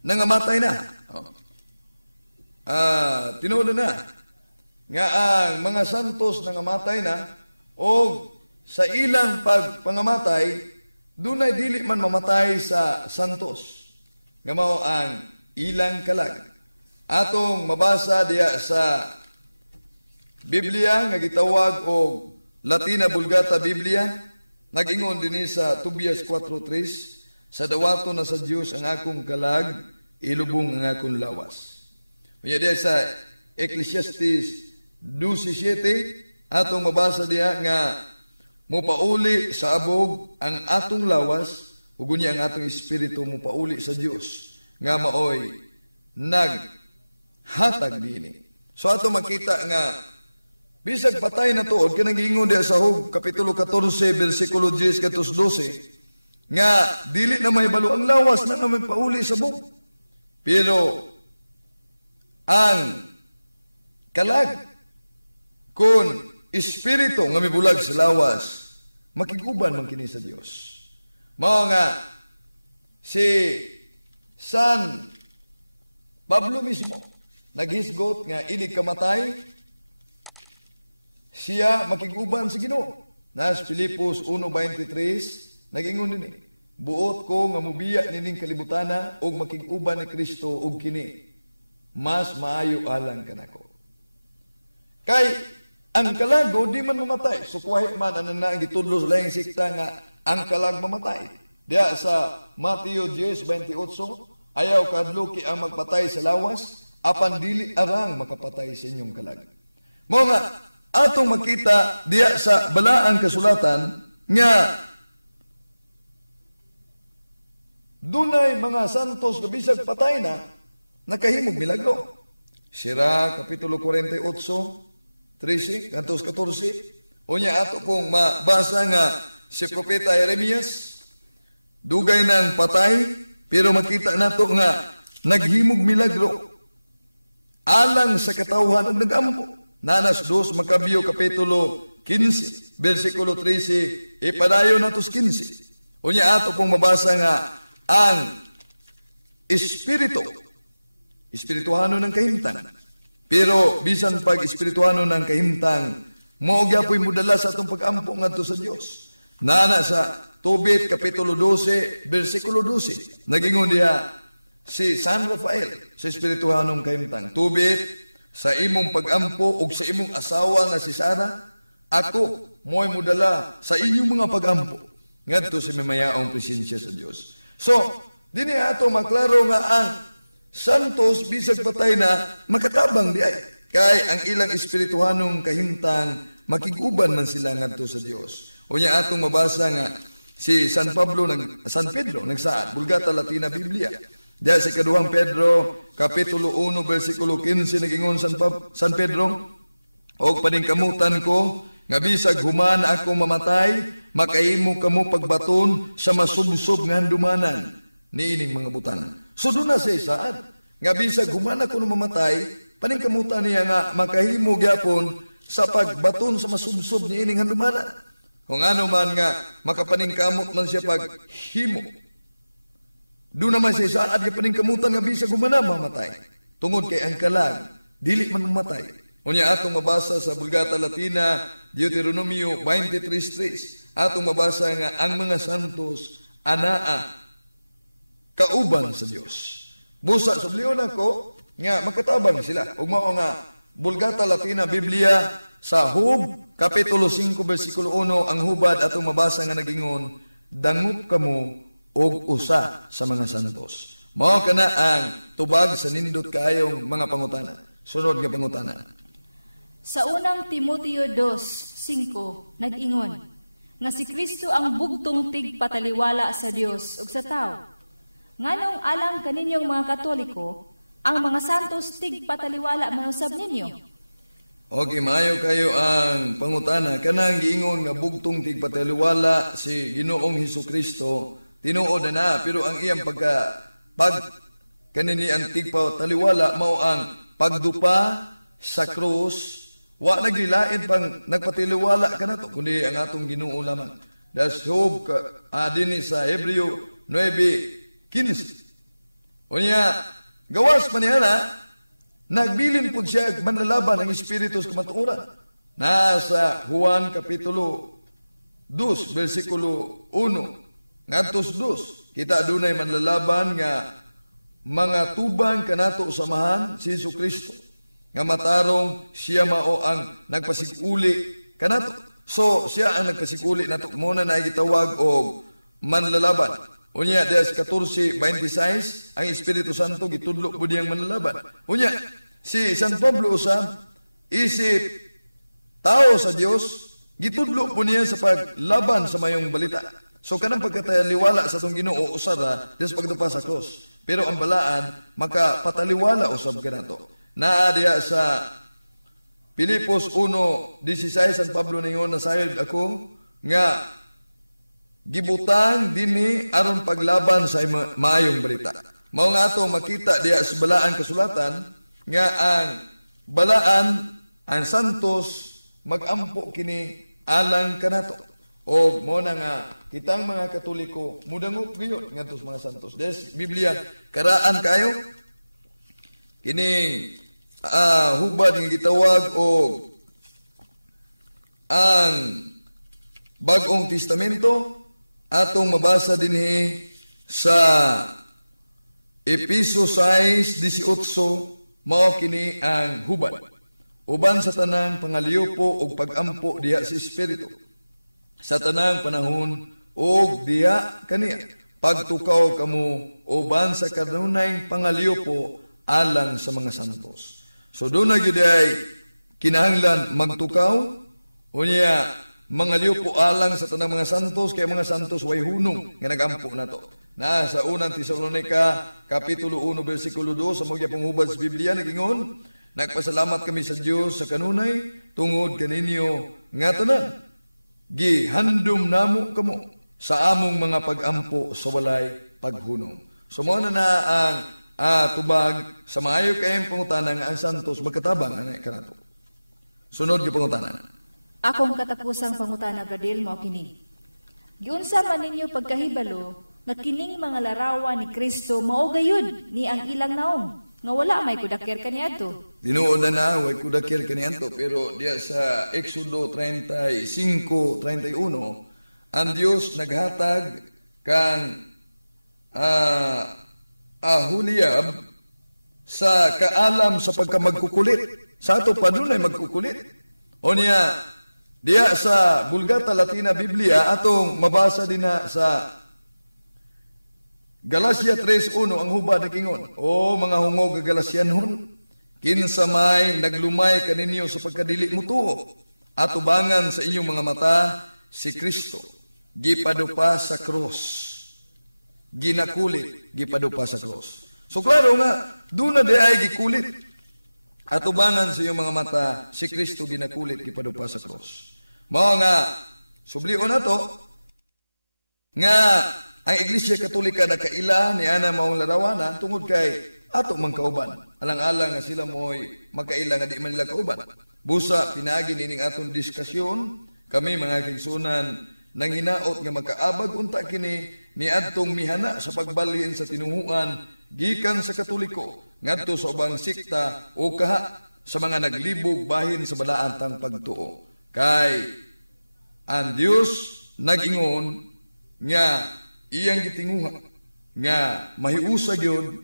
nangamatay na. Tinuod na nga ang mga santos nangamatay na o sa ilang pagpangamatay dunay dili man mamatay sa santos. Nga mao ang ilang kalag. Atong mabasa diya sa Biblia nga gitawag og Latina Vulgata Biblia, nag-ingon din sa Tobias 4:3, sa dawato na sa Dios ang akong kalag, ilubong ang akong lawas. Kaya diya sa Ecclesiastes 12:7, atong mabasa diya nga mupauli sa abog ang atong lawas, ug unya ang atong espiritu mupauli sa Dios nga maoy naghatag dinhi. So ato makita nga bisag patay na tuod, kanang gingon diya sa Hub, Kapitulo 14, versikulo 10 katos 12, nga dili na mahibalo ang lawas na nga magpauli sa bug. Pero ang kalag, kung espiritu nga mibulag sa lawas, makiguban man kini sa Dios. Mao nga si San Pablo mismo naghisgot nga inig kamatay siya makiguban sa Ginoo. Nas Filipos 1:23 nagingon dinhi, buot ko nga mubiya nining kalibutana og makiguban ni Kristo og kini mas maayo alang kanako. Kay ang kalago di man mamatay. So kuwahi man ang na gitudlo sa laing sikta nga ang kalag mamatay. Diya sa Mateo 10:28, ayaw kadluki ang magpatay sa lawas, apan dili arang makapatay sa inyong kalag. Mao nga atong makita diya sa balaang kasulatan nga dunay mga santos nga bisag patay na nakahimog milagro. Sira Kapitulo 48 13, kantos 14, unya ato pong mabasa nga si Propeta Jeremias, dugay ng patay, pero makita nato nga naghimog milagro. Alang sa katawhan ang nagampo. Nanas 2, Makabyo, Kapitulo 15, versikulo 13, ipadayon natos 15. Unya ato pong mabasa nga ang espirituhano ng kahimtang. Pero bisan pag espirituhano ng kahimtang, mao gyapon mudala sa atong pag-ampo ngadto sa Dios. Nana sa Tobit Kapitulo 12, versikulo 12, nagingon diha si San Rafael sa espirituhanong kahimtang. Tobit, sa imong pag-ampo ug sa imong asawa nga si Sara, ako mo'y mudala sa inyong mga pag-ampo ngadto sa mamayaong presensya sa Dios. So, dinhi ato maklaro nga ang santos bisag patay na makatabang di ay. Kay ang ilang espirituhanong kahimtang makiguban man sila ngadto sa Dios. Unya atong mabasa nga si San Pedro nagsaad Vulgata Latina Biblia. Diya sa kaduhang Pedro Kapitulo 1 versikulo 15 nagingon San Pedro, og paningkamutan ko nga bisag human ako mamatay, makahimo kamo pagbaton sa masubsob nga handumanan niining mga butana. So doon na siya saan, nga bisag humana ko mamatay, paningkamutan niya nga makahimo gyapon sa pagbaton sa masubsob ni ining handumana. Kung ano man nga makapaningkamot man siya paghimo. Doon naman siya saan, nga paningkamutan nga bisag humana mamatay. Tungod kay ang kalag, dili man mamatay. Unya atong mabasa sa Vulgata Latina, Deuteronomio 23:3, atong mabasa nga ang mga santos anaa kauban sa Dios. Busa sa liyon ako nga makatabang sila. Ug mao nga Vulgata Latina Biblia sa Hub Kapitulo 5 versikulo 1 ang hubad atong mabasa nga nagingon, dangup kamo og usa sa mga santos. Mao kana ang tubag sa nindot kaayong mga pangutana. Sunod nga pangutana. Sa unang Timoteo 2:5 nag-ingon nga si Kristo ang bugtong tigpataliwala sa Dios ug sa tao. Nganong alang kaninyong mga Katoliko, ang mga santos tigpataliwala manusab ninyo? Okay, maayo kayo ang pangutana. Kanang giingon nga bugtong tigpataliwala si Ginoong Hesukristo, tinuod na pero ang iyang kanini ang tigpataliwala mao ang pagdupa sa krus, wa nagilain pang nagpatiliwala kanato kundi ang atong Ginoo lamang. Das Job dinhi sa Hebreo 9:15. Unya, gawas pa niya na, nagbilin po siya manlalaban ng Espiritu sa kamatuoran. Nasa Juan Kapitulo 2, versikulo 1, ngadtos 2, kita dunay manlalaban nga mga tubang kanato samahan si Jesucristo. Nga matarong siya mao ang nagpasiguli kanato. So, siya ang nagpasiguli nato. Muna na gitawag og manlalaban. Unya, des 14:26, ang Espiritu Santo gitudlo po diyang manlalaban. Unya, si San Pablo usab, isip tao sa Dios, gitudlo po niya sa paglaban sa mayong balita. So, kanang pagkataliwala sa itong Ginoo usara, des pagdupa sa cross. Pero ang balaan, makapataliwala usab ka na to. Naa diya sa Pilipos 1:16 San Pablo ningon nasayod ako nga gibutang dinhi aron paglaban sa maayong balita. Mao nga ato makita diya sa balaan kasulatan nga ang balaan ang santos magampo kini alang kanato. O mo na nga kitang mga Katoliko mudangop gyud ngadto sa mga santos. Des Biblia karaan kayo kini hubad nga gitawag og ang Bagong Testamento atong mabasa dinhi sa Efeso 6:18 mao kini ang hubad uban sa tanang pangaliupo ug pagampo diha sa espiritu sa tanang panahon ug diha kaniya pagtukaw kamo uban sa kanunay pangaliupo alang sa mga santos. So doon na gyud ay kinahanglan magtukaw unya mga liupo alang sa tanang mga santos kay mga santos way hunong nga nagampo nato. Na sa unang Tesalonica kapitulo 1 bersikulo 2 sa mga panghubad sa Biblia nagingon, nagpasalamat kami sa Dios sa kanunay tungod kaninyo nga tanan gihandom namo kamo sa among mga pagampo sa walay paghunong. So mao na ang tubag sa maayo kayong pangutana nga ang santos magkatabang anay kanato. Sunod yung pangutana. Akong katapusang pangutana, Bradel, mao kini. Giunsa man ninyo pagkahibalo nga kining mga larawan ni Kristo mao gayud ni ang ilang naong nga wala may kudakir kaniadto. Tinuod na way kudakir kaniadto pero diya sa Exodo 35:31 ang Dios naghatag kang Aholiab sa kaalam sa pagkamagkukulit. Sa ato pa dunay magkukulit. O niya, diya sa Vulgata Latina Biblia, atong mabasa din na sa Galacia 3:1 ang hubad nagingon. O mga hungog Galasianhon, kinsa may naglumay kaninyo sa pagkadili mo tuo, atubangan sa inyong mga mata si Kristo, gipadupa sa cross. Ginakulit, gipadupa sa cross. So klaro nga, doon na di ay gikulit. Atubangan sa iyong mga mata, si Kristo ginakulit, gipadupa sa cross. Mao nga, sublion na to, nga ang Iglesia Katolika na kaila ni ana maong larawanan tungod kay ato mang kauban. Alang-alang nga sila mo'y magkaila nga di man nila kauban. Busa, pinagi nining atong diskasyon, kami mga kaigsunan, nang hinaot nga magkaabag unta kini ni adtong mihana sa pagbalhin sa tinunguan gikan sa Katoliko ngadto sa ubang sikta o kaha sa mga naglibog bahin sa balaantang pagtuo. Kay ang Dios nagingon nga iyang gitinguha nga mahiusa gyud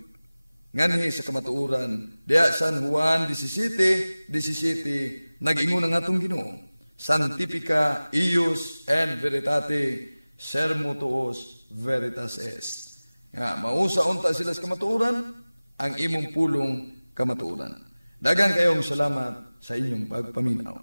nganhi sa kamatuoran. Diya San Juan 17:17 nagingon ang atong Ginoo. Sanctifica ius en veritate sermo tuos veritas est. Nga, mausa unta sila sa kamatuoran, ang imong pulong kamatuoran. Daghang kayong salamat sa inyong pagpaminaw.